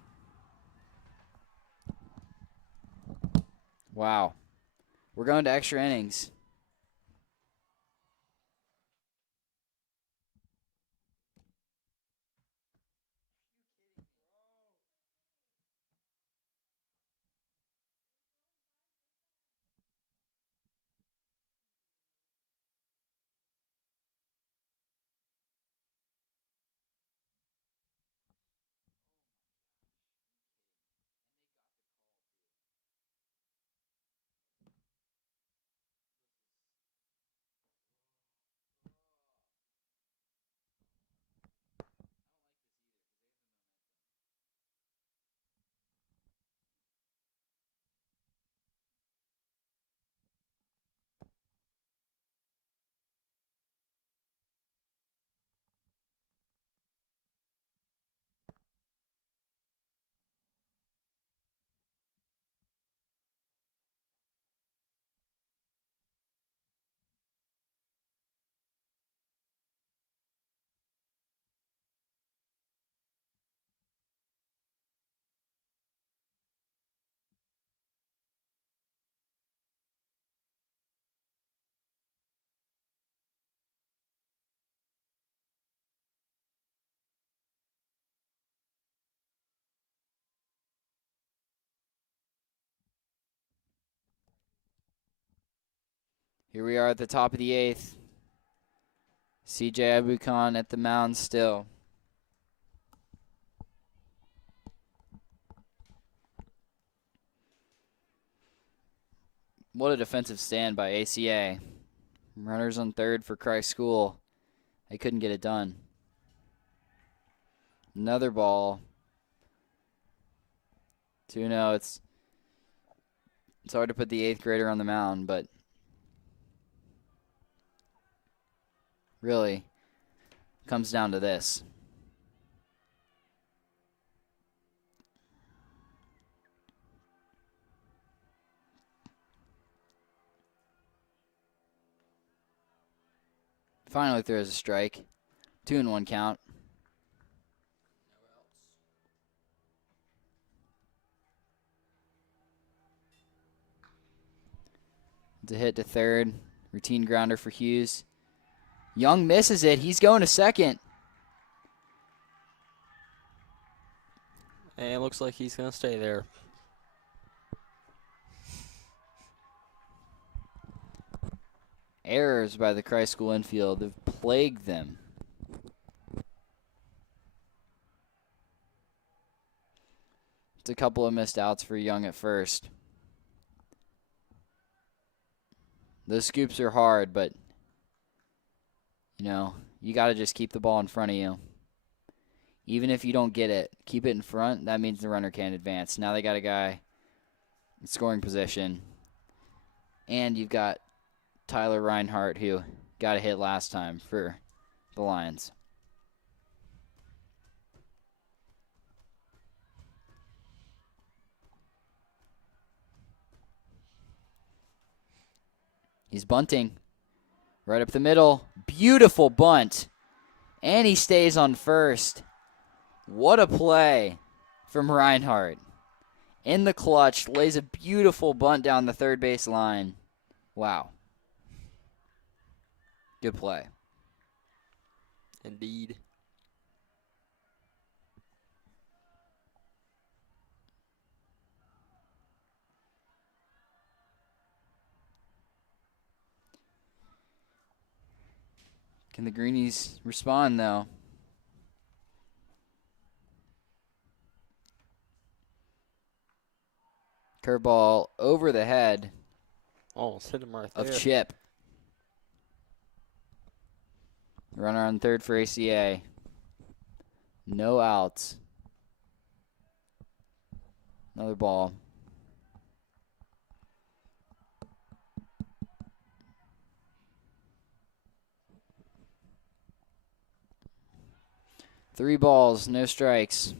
Wow. We're going to extra innings. Here we are at the top of the 8th. CJ Abukan at the mound still. What a defensive stand by ACA. Runners on third for Christ School. They couldn't get it done. Another ball. 2-0. It's hard to put the 8th grader on the mound, but really comes down to this. Finally throws a strike. 2-1 count. It's a hit to third. Routine grounder for Hughes. Young misses it. He's going to second. And it looks like he's going to stay there. Errors by the Christ School infield have plagued them. It's a couple of missed outs for Young at first. Those scoops are hard, but, you got to just keep the ball in front of you. Even if you don't get it, keep it in front. That means the runner can't advance. Now they got a guy in scoring position. And you've got Tyler Reinhardt, who got a hit last time for the Lions. He's bunting. Right up the middle. Beautiful bunt. And he stays on first. What a play from Reinhardt. In the clutch, lays a beautiful bunt down the third base line. Wow. Good play. Indeed. Can the Greenies respond, though? Curveball over the head Almost hit him right there. of Chip. Runner on third for ACA. No outs. Another ball. Three balls, no strikes.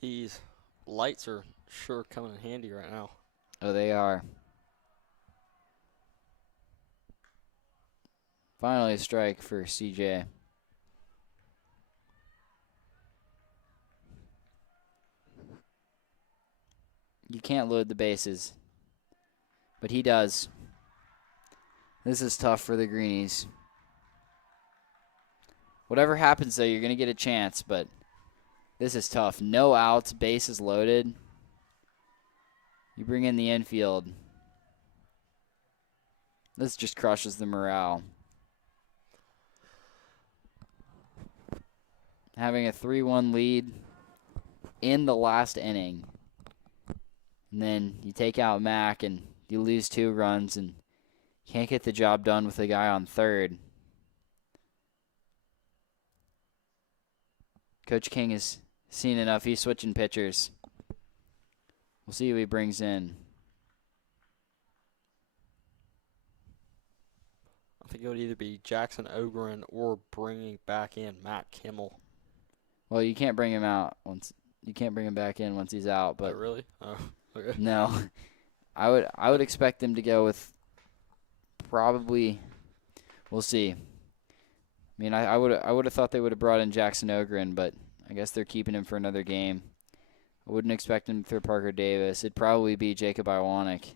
These lights are sure coming in handy right now. Oh, they are. Finally a strike for CJ. You can't load the bases, but he does. This is tough for the Greenies. Whatever happens, though, you're going to get a chance, but this is tough. No outs, bases loaded. You bring in the infield. This just crushes the morale. Having a 3-1 lead in the last inning. And then you take out Mack and you lose 2 runs and can't get the job done with the guy on third. Coach King has seen enough. He's switching pitchers. We'll see who he brings in. I think it would either be Jackson Ogren or bringing back in Matt Kimmel. Well, you can't bring him out once. You can't bring him back in once he's out. But oh, really? Oh, okay. No, I would expect them to go with probably. We'll see. I mean, I would have thought they would have brought in Jackson Ogren, but I guess they're keeping him for another game. I wouldn't expect him to throw Parker Davis. It'd probably be Jacob Iwanek.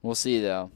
We'll see, though.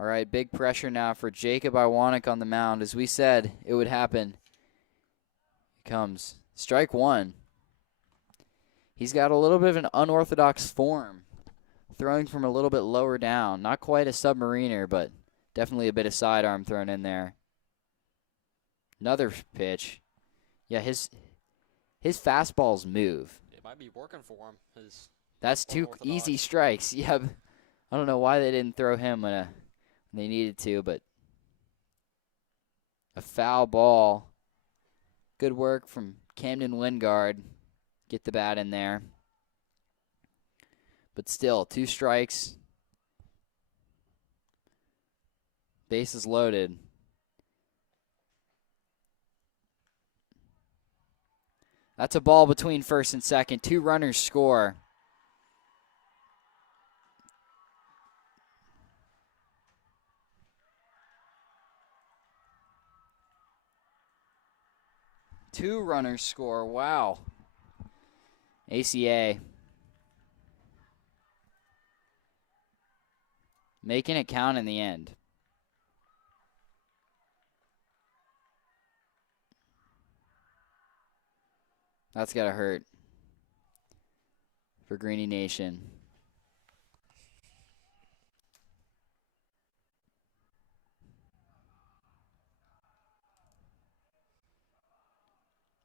All right, big pressure now for Jacob Iwanek on the mound. As we said, it would happen. Here comes strike one. He's got a little bit of an unorthodox form, throwing from a little bit lower down. Not quite a submariner, but definitely a bit of sidearm thrown in there. Another pitch. Yeah, his fastballs move. It might be working for him. That's two easy strikes. Yeah, I don't know why they didn't throw him when they needed to, but a foul ball. Good work from Camden Wingard. Get the bat in there. But still, 2 strikes. Bases loaded. That's a ball between first and second. 2 runners score. Two runners score. Wow. ACA. Making it count in the end. That's got to hurt for Greenie Nation.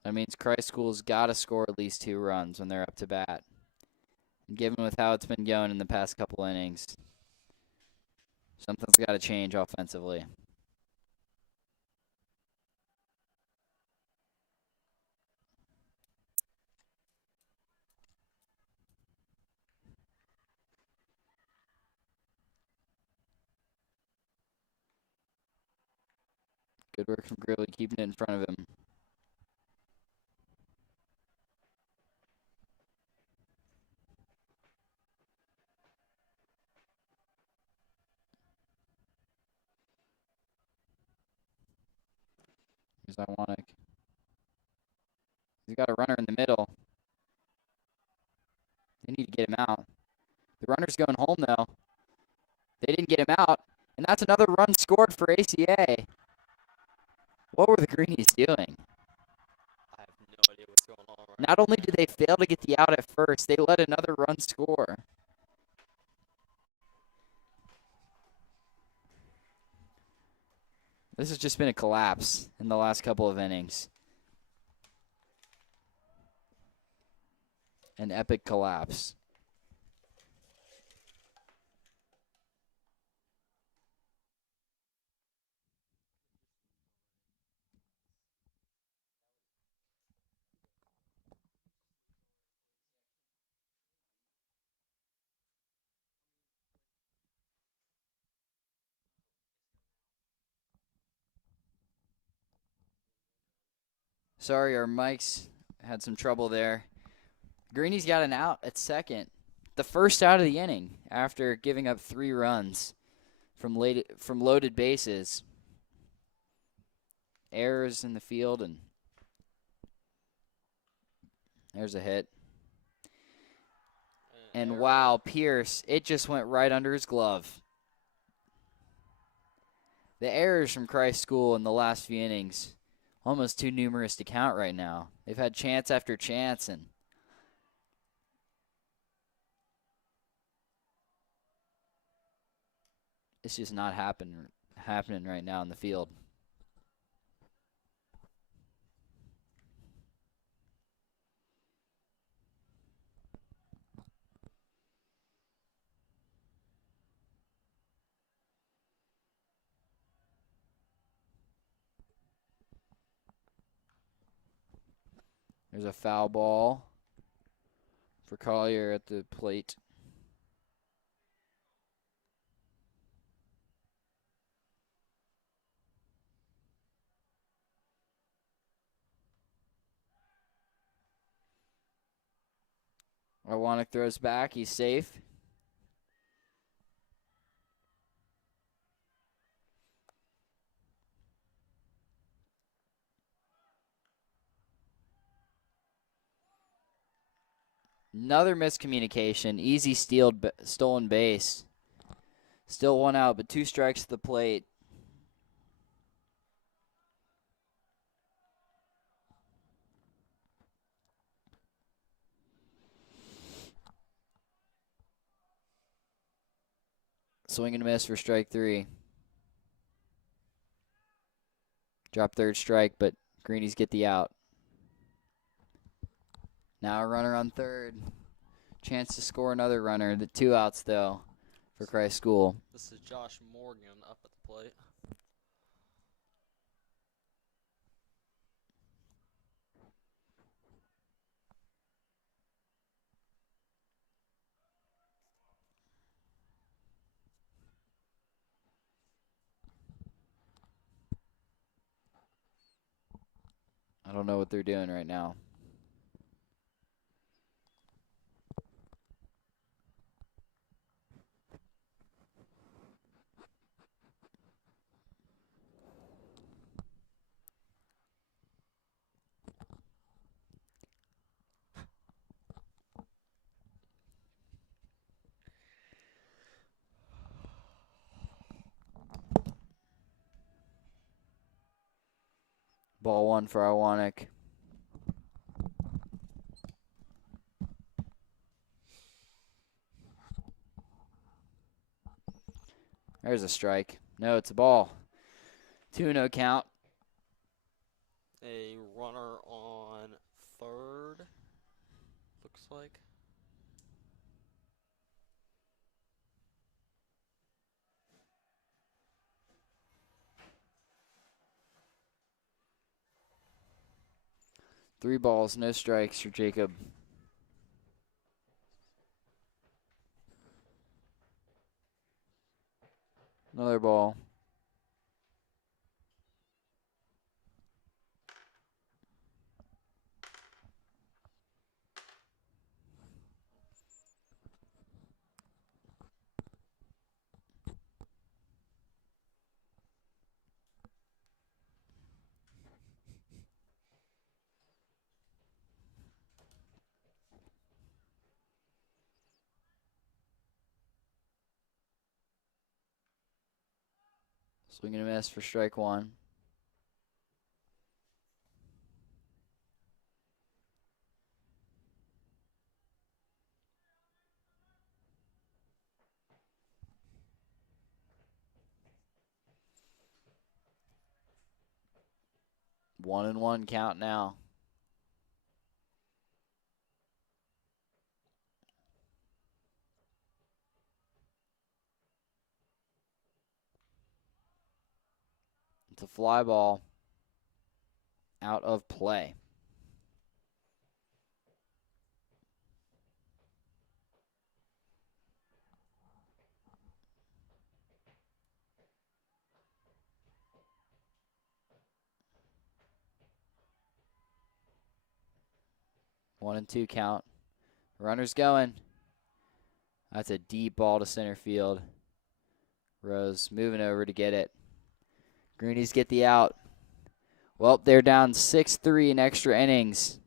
That means Christ School's got to score at least 2 runs when they're up to bat. And given with how it's been going in the past couple innings, something's got to change offensively. Good work from Gridley keeping it in front of him. Here's Iwanek. He's got a runner in the middle. They need to get him out. The runner's going home, though. They didn't get him out, and that's another run scored for ACA. What were the Greenies doing? I have no idea what's going on right Not only now. did they fail to get the out at first, they let another run score. This has just been a collapse in the last couple of innings. An epic collapse. Sorry, our mics had some trouble there. Greenie's got an out at second. The first out of the inning after giving up 3 runs from loaded bases. Errors in the field, and there's a hit. And wow, Pierce, it just went right under his glove. The errors from Christ School in the last few innings, almost too numerous to count right now. They've had chance after chance, and it's just not happening right now in the field. There's a foul ball for Collier at the plate. Iwanek throws back. He's safe. Another miscommunication. Easy stolen base. Still one out, but 2 strikes to the plate. Swing and a miss for strike 3. Drop third strike, but Greenies get the out. Now a runner on third. Chance to score another runner. The 2 outs, though, for Christ School. This is Josh Morgan up at the plate. I don't know what they're doing right now. Ball 1 for Iwanek. There's a strike. No, it's a ball. 2-0 count. A runner on third, looks like. Three balls, no strikes for Jacob. Another ball. Swing and a miss for strike 1. One and one count now. It's a fly ball. Out of play. One and two count. Runner's going. That's a deep ball to center field. Rose moving over to get it. Greenies get the out. Well, they're down 6-3 in extra innings.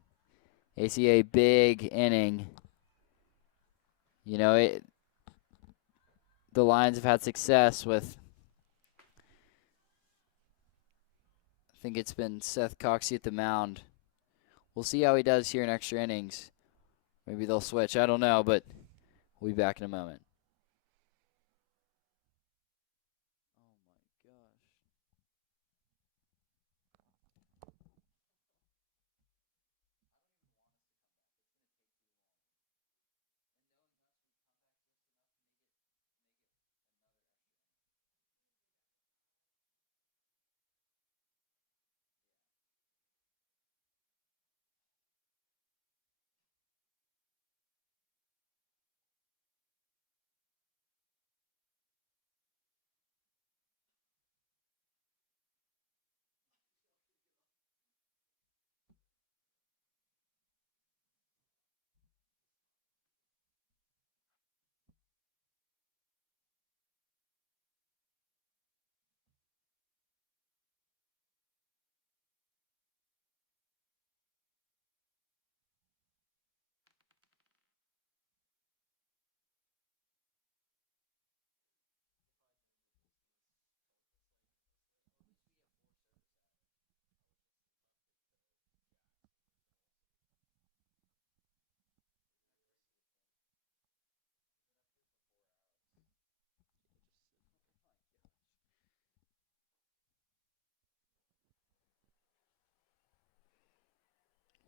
ACA big inning. You know, the Lions have had success with, I think it's been Seth Coxey at the mound. We'll see how he does here in extra innings. Maybe they'll switch. I don't know, but we'll be back in a moment.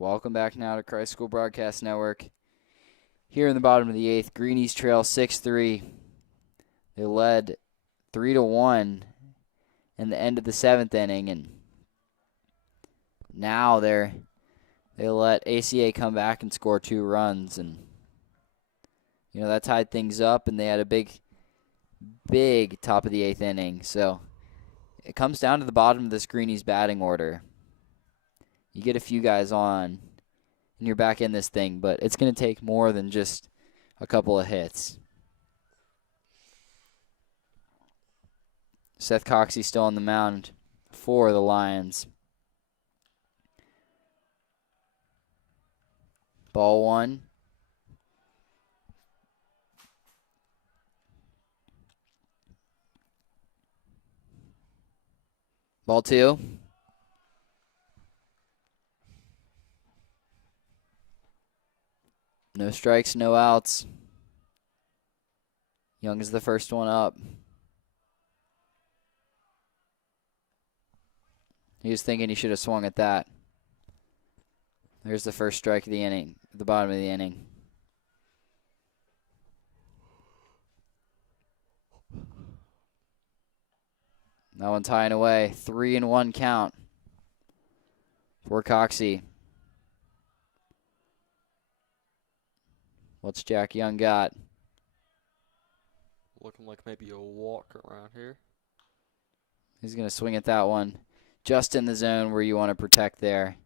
Welcome back now to Christ School Broadcast Network. Here in the bottom of the 8th, Greenies trail 6-3. They led 3-1 in the end of the 7th inning, and now they let ACA come back and score 2 runs, and that tied things up, and they had a big top of the 8th inning. So it comes down to the bottom of this Greenies batting order. You get a few guys on, and you're back in this thing, but it's going to take more than just a couple of hits. Seth Coxey still on the mound for the Lions. Ball 1. Ball 2. No strikes, no outs. Young is the first one up. He was thinking he should have swung at that. There's the first strike of the inning, the bottom of the inning. That one tying away. 3-1 count for Coxey. What's Jack Young got? Looking like maybe a walk around here. He's going to swing at that one. Just in the zone where you want to protect there.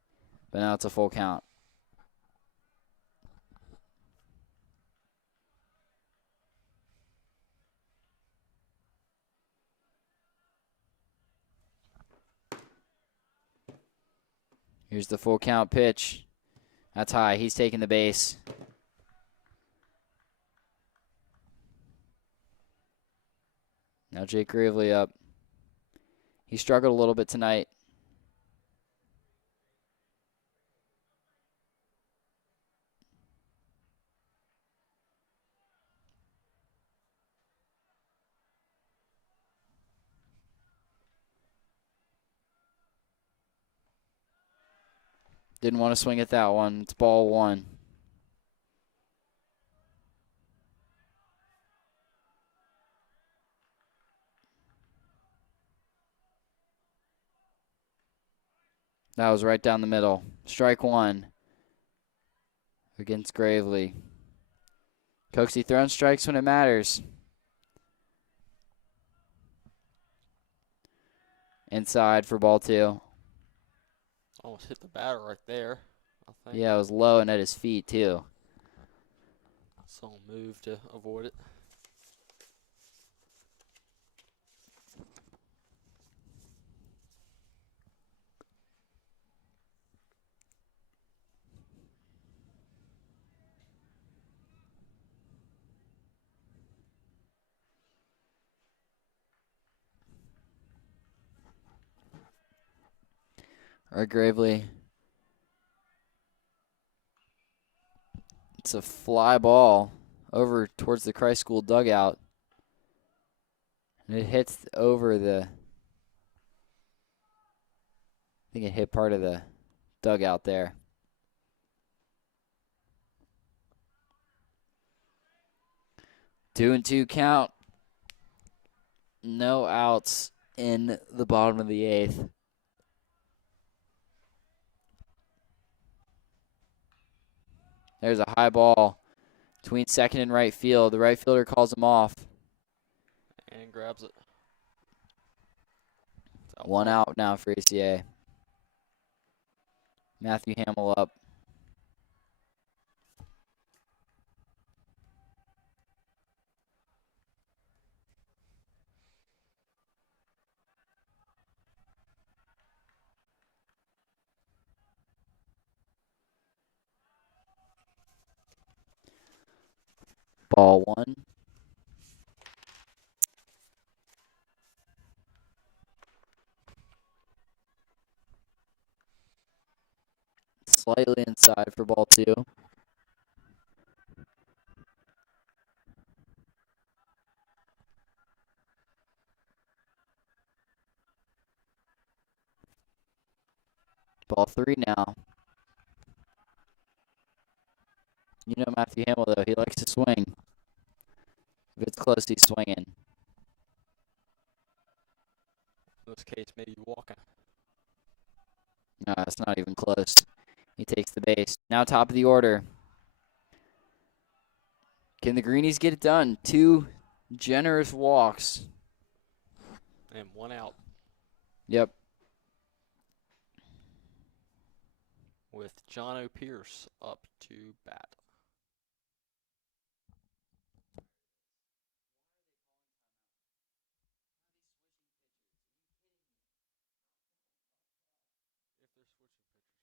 But now it's a full count. Here's the full count pitch. That's high. He's taking the base. Now Jake Gravely up. He struggled a little bit tonight. Didn't want to swing at that one. It's ball 1. That was right down the middle. Strike 1 against Gravely. Coxey throwing strikes when it matters. Inside for ball 2. Almost hit the batter right there, I think. Yeah, it was low and at his feet, too. So move to avoid it. All right, Gravely. It's a fly ball over towards the Christ School dugout. And it hits over the... I think it hit part of the dugout there. Two and two count. No outs in the bottom of the 8th. There's a high ball between second and right field. The right fielder calls him off. And grabs it. One out now for ACA. Matthew Hamill up. Ball 1. Slightly inside for ball 2. Ball 3 now. You know Matthew Hamill, though. He likes to swing. If it's close, he's swinging. In this case, maybe walking. No, it's not even close. He takes the base. Now top of the order. Can the Greenies get it done? 2 generous walks. And 1 out. Yep. With John O. Pierce up to bat. If they're switching pitchers, I'm just getting annoyed. I might even call for 6 just because of overtime. My dad's over here. He's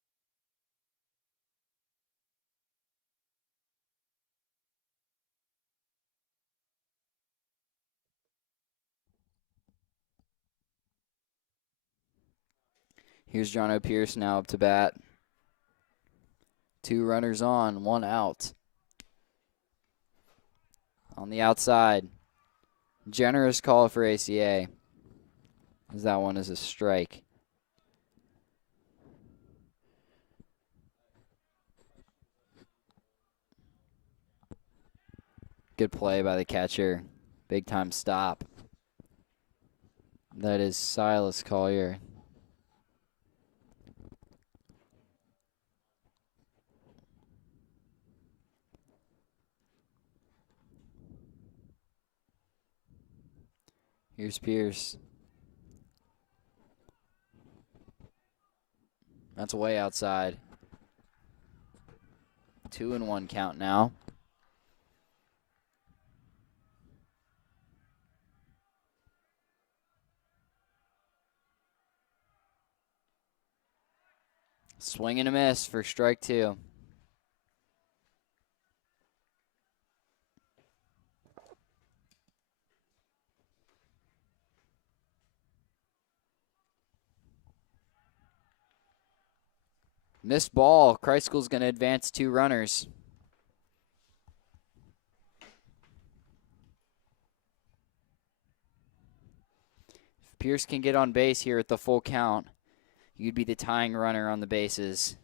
been waiting since 8. He's been waiting for 45 minutes. Here's John O. Pierce now up to bat. 2 runners on, 1 out. On the outside. Generous call for ACA. As that one is a strike. Good play by the catcher. Big time stop. That is Silas Collier. Here's Pierce. That's way outside. 2-1 count now. Swing and a miss for strike 2. Missed ball. Kreiskel's going to advance 2 runners. If Pierce can get on base here at the full count, you'd be the tying runner on the bases.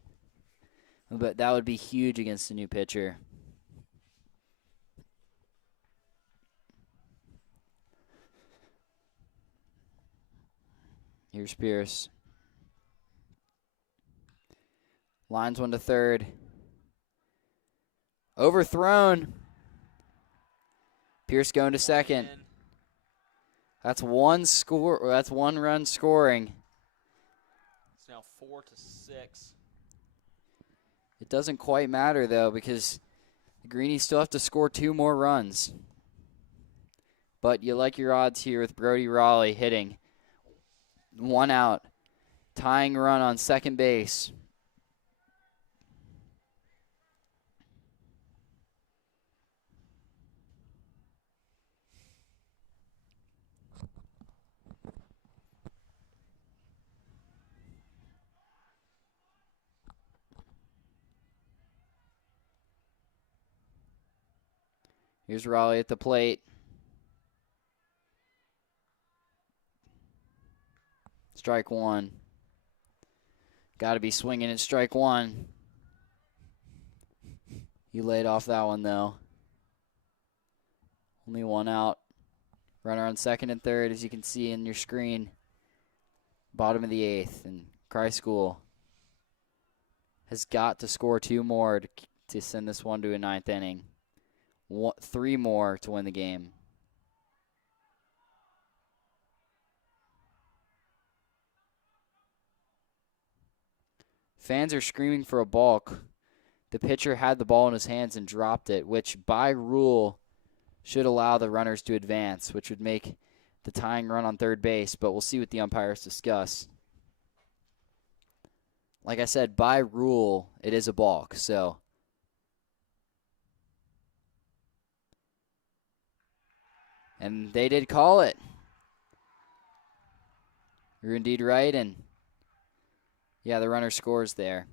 But that would be huge against a new pitcher. Here's Pierce. Lines 1 to third. Overthrown. Pierce going to second. That's 1 score. That's 1 run scoring. It's now 4-6. It doesn't quite matter though because the Greenies still have to score 2 more runs. But you like your odds here with Brody Raleigh hitting. 1 out. Tying run on second base. Here's Raleigh at the plate. Strike one. Got to be swinging at strike one. He laid off that one, though. Only one out. Runner on second and third, as you can see in your screen. Bottom of the eighth. And Cry School has got to score 2 more to send this one to a ninth inning. 3 more to win the game. Fans are screaming for a balk. The pitcher had the ball in his hands and dropped it, which by rule should allow the runners to advance, which would make the tying run on third base, but we'll see what the umpires discuss. Like I said, by rule, it is a balk, so. And they did call it. You're indeed right, and yeah, the runner scores there.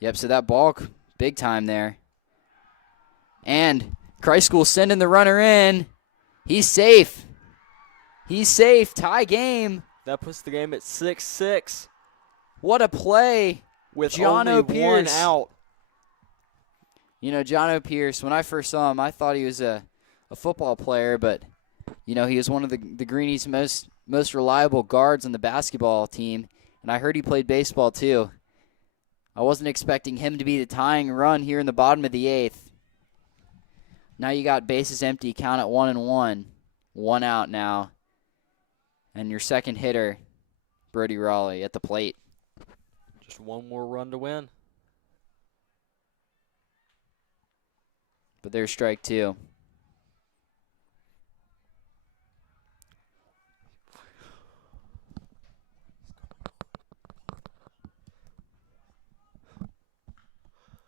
Yep, so that balk, big time there. And Cry School sending the runner in. He's safe. He's safe. Tie game. That puts the game at 6-6. What a play. With John only Pierce. one out. You know, John Pierce, when I first saw him, I thought he was a football player, but, you know, he was one of the Greenies' most reliable guards on the basketball team, and I heard he played baseball too. I wasn't expecting him to be the tying run here in the bottom of the eighth. Now you got bases empty, count at 1-1. 1 out now. And your second hitter, Brody Raleigh, at the plate. Just one more run to win. But there's strike 2.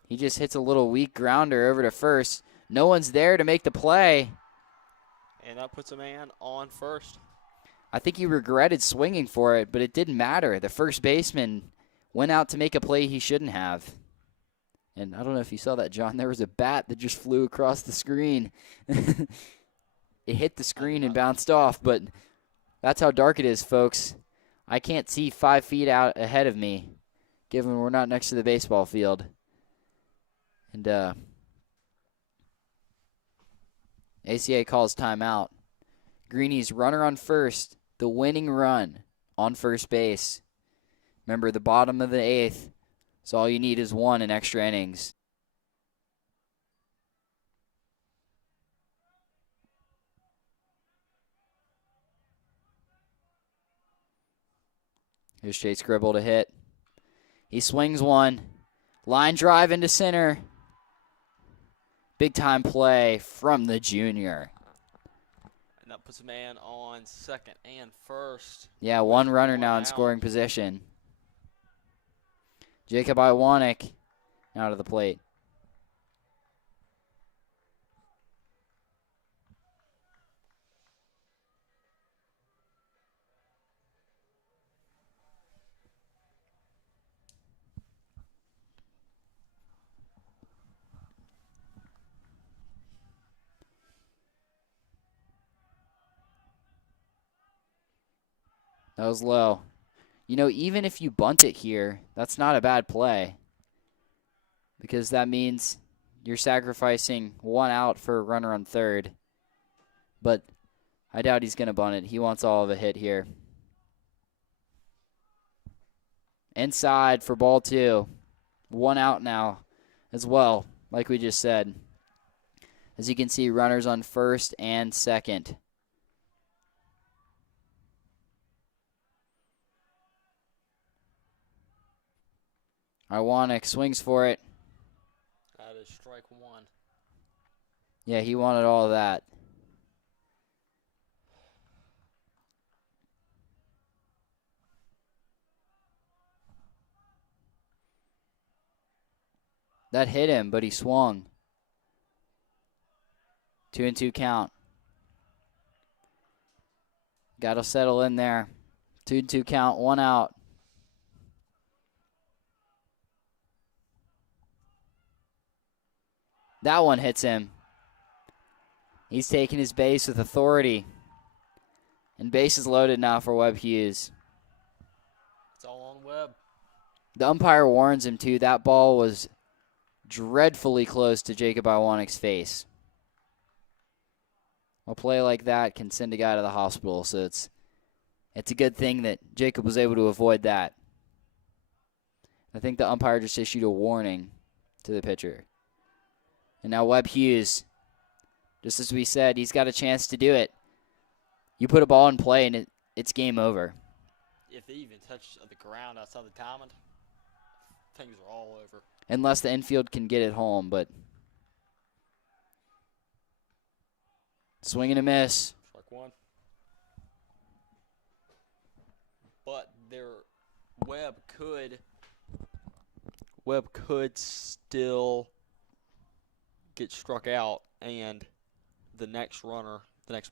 He just hits a little weak grounder over to first. No one's there to make the play. And that puts a man on first. I think he regretted swinging for it, but it didn't matter. The first baseman went out to make a play he shouldn't have. And I don't know if you saw that, John. There was a bat that just flew across the screen. It hit the screen and bounced off, but that's how dark it is, folks. I can't see 5 feet out ahead of me, given we're not next to the baseball field. And ACA calls timeout. Greenies runner on first, the winning run on first base. Remember, the bottom of the eighth, so all you need is 1 in extra innings. Here's Chase Gribble to hit. He swings one. Line drive into center. Big time play from the junior. And that puts a man on second and first. Yeah, 1 runner now in scoring position. Jacob Iwanek now to the plate. That was low. You know, even if you bunt it here, that's not a bad play. Because that means you're sacrificing 1 out for a runner on third. But I doubt he's going to bunt it. He wants all of a hit here. Inside for ball 2. 1 out now as well, like we just said. As you can see, runners on first and second. Iwanek swings for it. That is strike 1. Yeah, he wanted all of that. That hit him, but he swung. 2-2 count. Got to settle in there. 2-2 count, 1 out. That one hits him. He's taking his base with authority. And base is loaded now for Webb Hughes. It's all on Webb. The umpire warns him, too. That ball was dreadfully close to Jacob Iwanik's face. A play like that can send a guy to the hospital, so it's a good thing that Jacob was able to avoid that. I think the umpire just issued a warning to the pitcher. And now Webb Hughes, just as we said, he's got a chance to do it. You put a ball in play, and it's game over. If they even touch the ground outside the diamond, things are all over. Unless the infield can get it home, but swing and a miss. Strike one. But Webb could still get struck out, and the next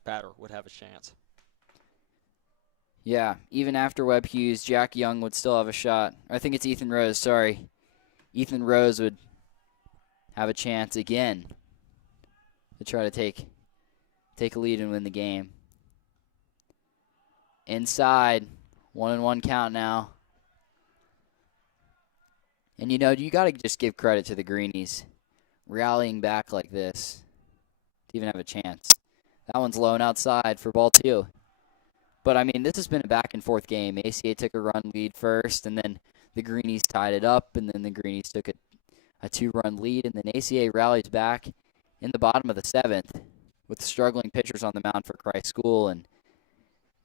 batter would have a chance. Yeah, even after Webb Hughes, Jack Young would still have a shot. I think it's Ethan Rose, sorry. Ethan Rose would have a chance again to try to take a lead and win the game. Inside, 1-1 count now. And you got to just give credit to the Greenies rallying back like this to even have a chance. That one's low and outside for ball 2. But, I mean, this has been a back-and-forth game. ACA took a run lead first, and then the Greenies tied it up, and then the Greenies took a 2-run lead, and then ACA rallies back in the bottom of the 7th with struggling pitchers on the mound for Christ School, and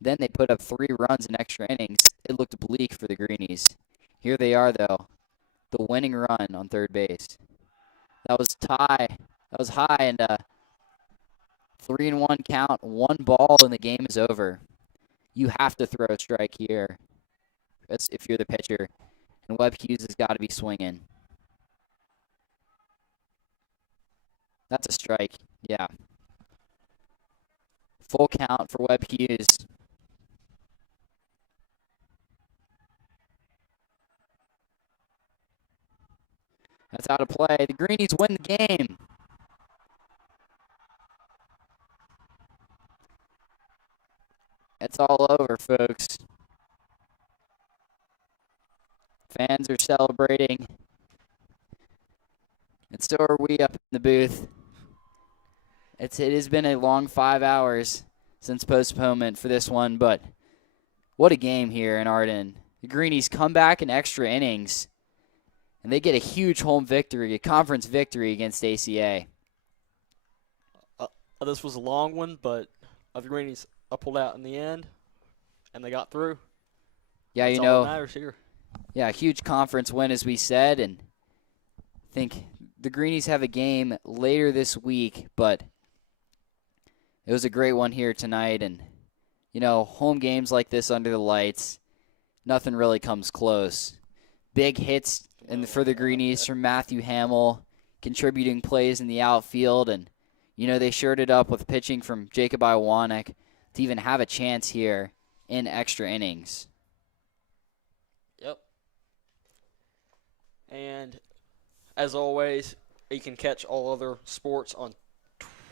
then they put up 3 runs in extra innings. It looked bleak for the Greenies. Here they are, though, the winning run on third base. That was high, and 3-1 count, 1 ball, and the game is over. You have to throw a strike here if you're the pitcher, and Webb Hughes has got to be swinging. That's a strike, yeah. Full count for Webb Hughes. That's out of play. The Greenies win the game. It's all over, folks. Fans are celebrating. And so are we up in the booth. It has been a long 5 hours since postponement for this one, but what a game here in Arden. The Greenies come back in extra innings, and they get a huge home victory, a conference victory against ACA. This was a long one, but the Greenies pulled out in the end, and they got through. Yeah, That's all that matters here. Yeah, a huge conference win, as we said, and I think the Greenies have a game later this week, but it was a great one here tonight, and, home games like this under the lights, nothing really comes close. Big hits for the Greenies from Matthew Hamill, contributing plays in the outfield, and, they shored it up with pitching from Jacob Iwanek to even have a chance here in extra innings. Yep. And as always, you can catch all other sports on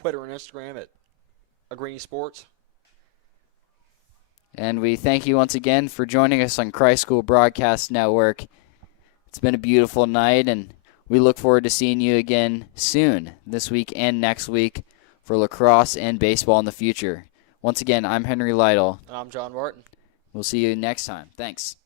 Twitter and Instagram at Greenies Sports. And we thank you once again for joining us on Christ School Broadcast Network. It's been a beautiful night, and we look forward to seeing you again soon, this week and next week, for lacrosse and baseball in the future. Once again, I'm Henry Lytle. And I'm John Martin. We'll see you next time. Thanks.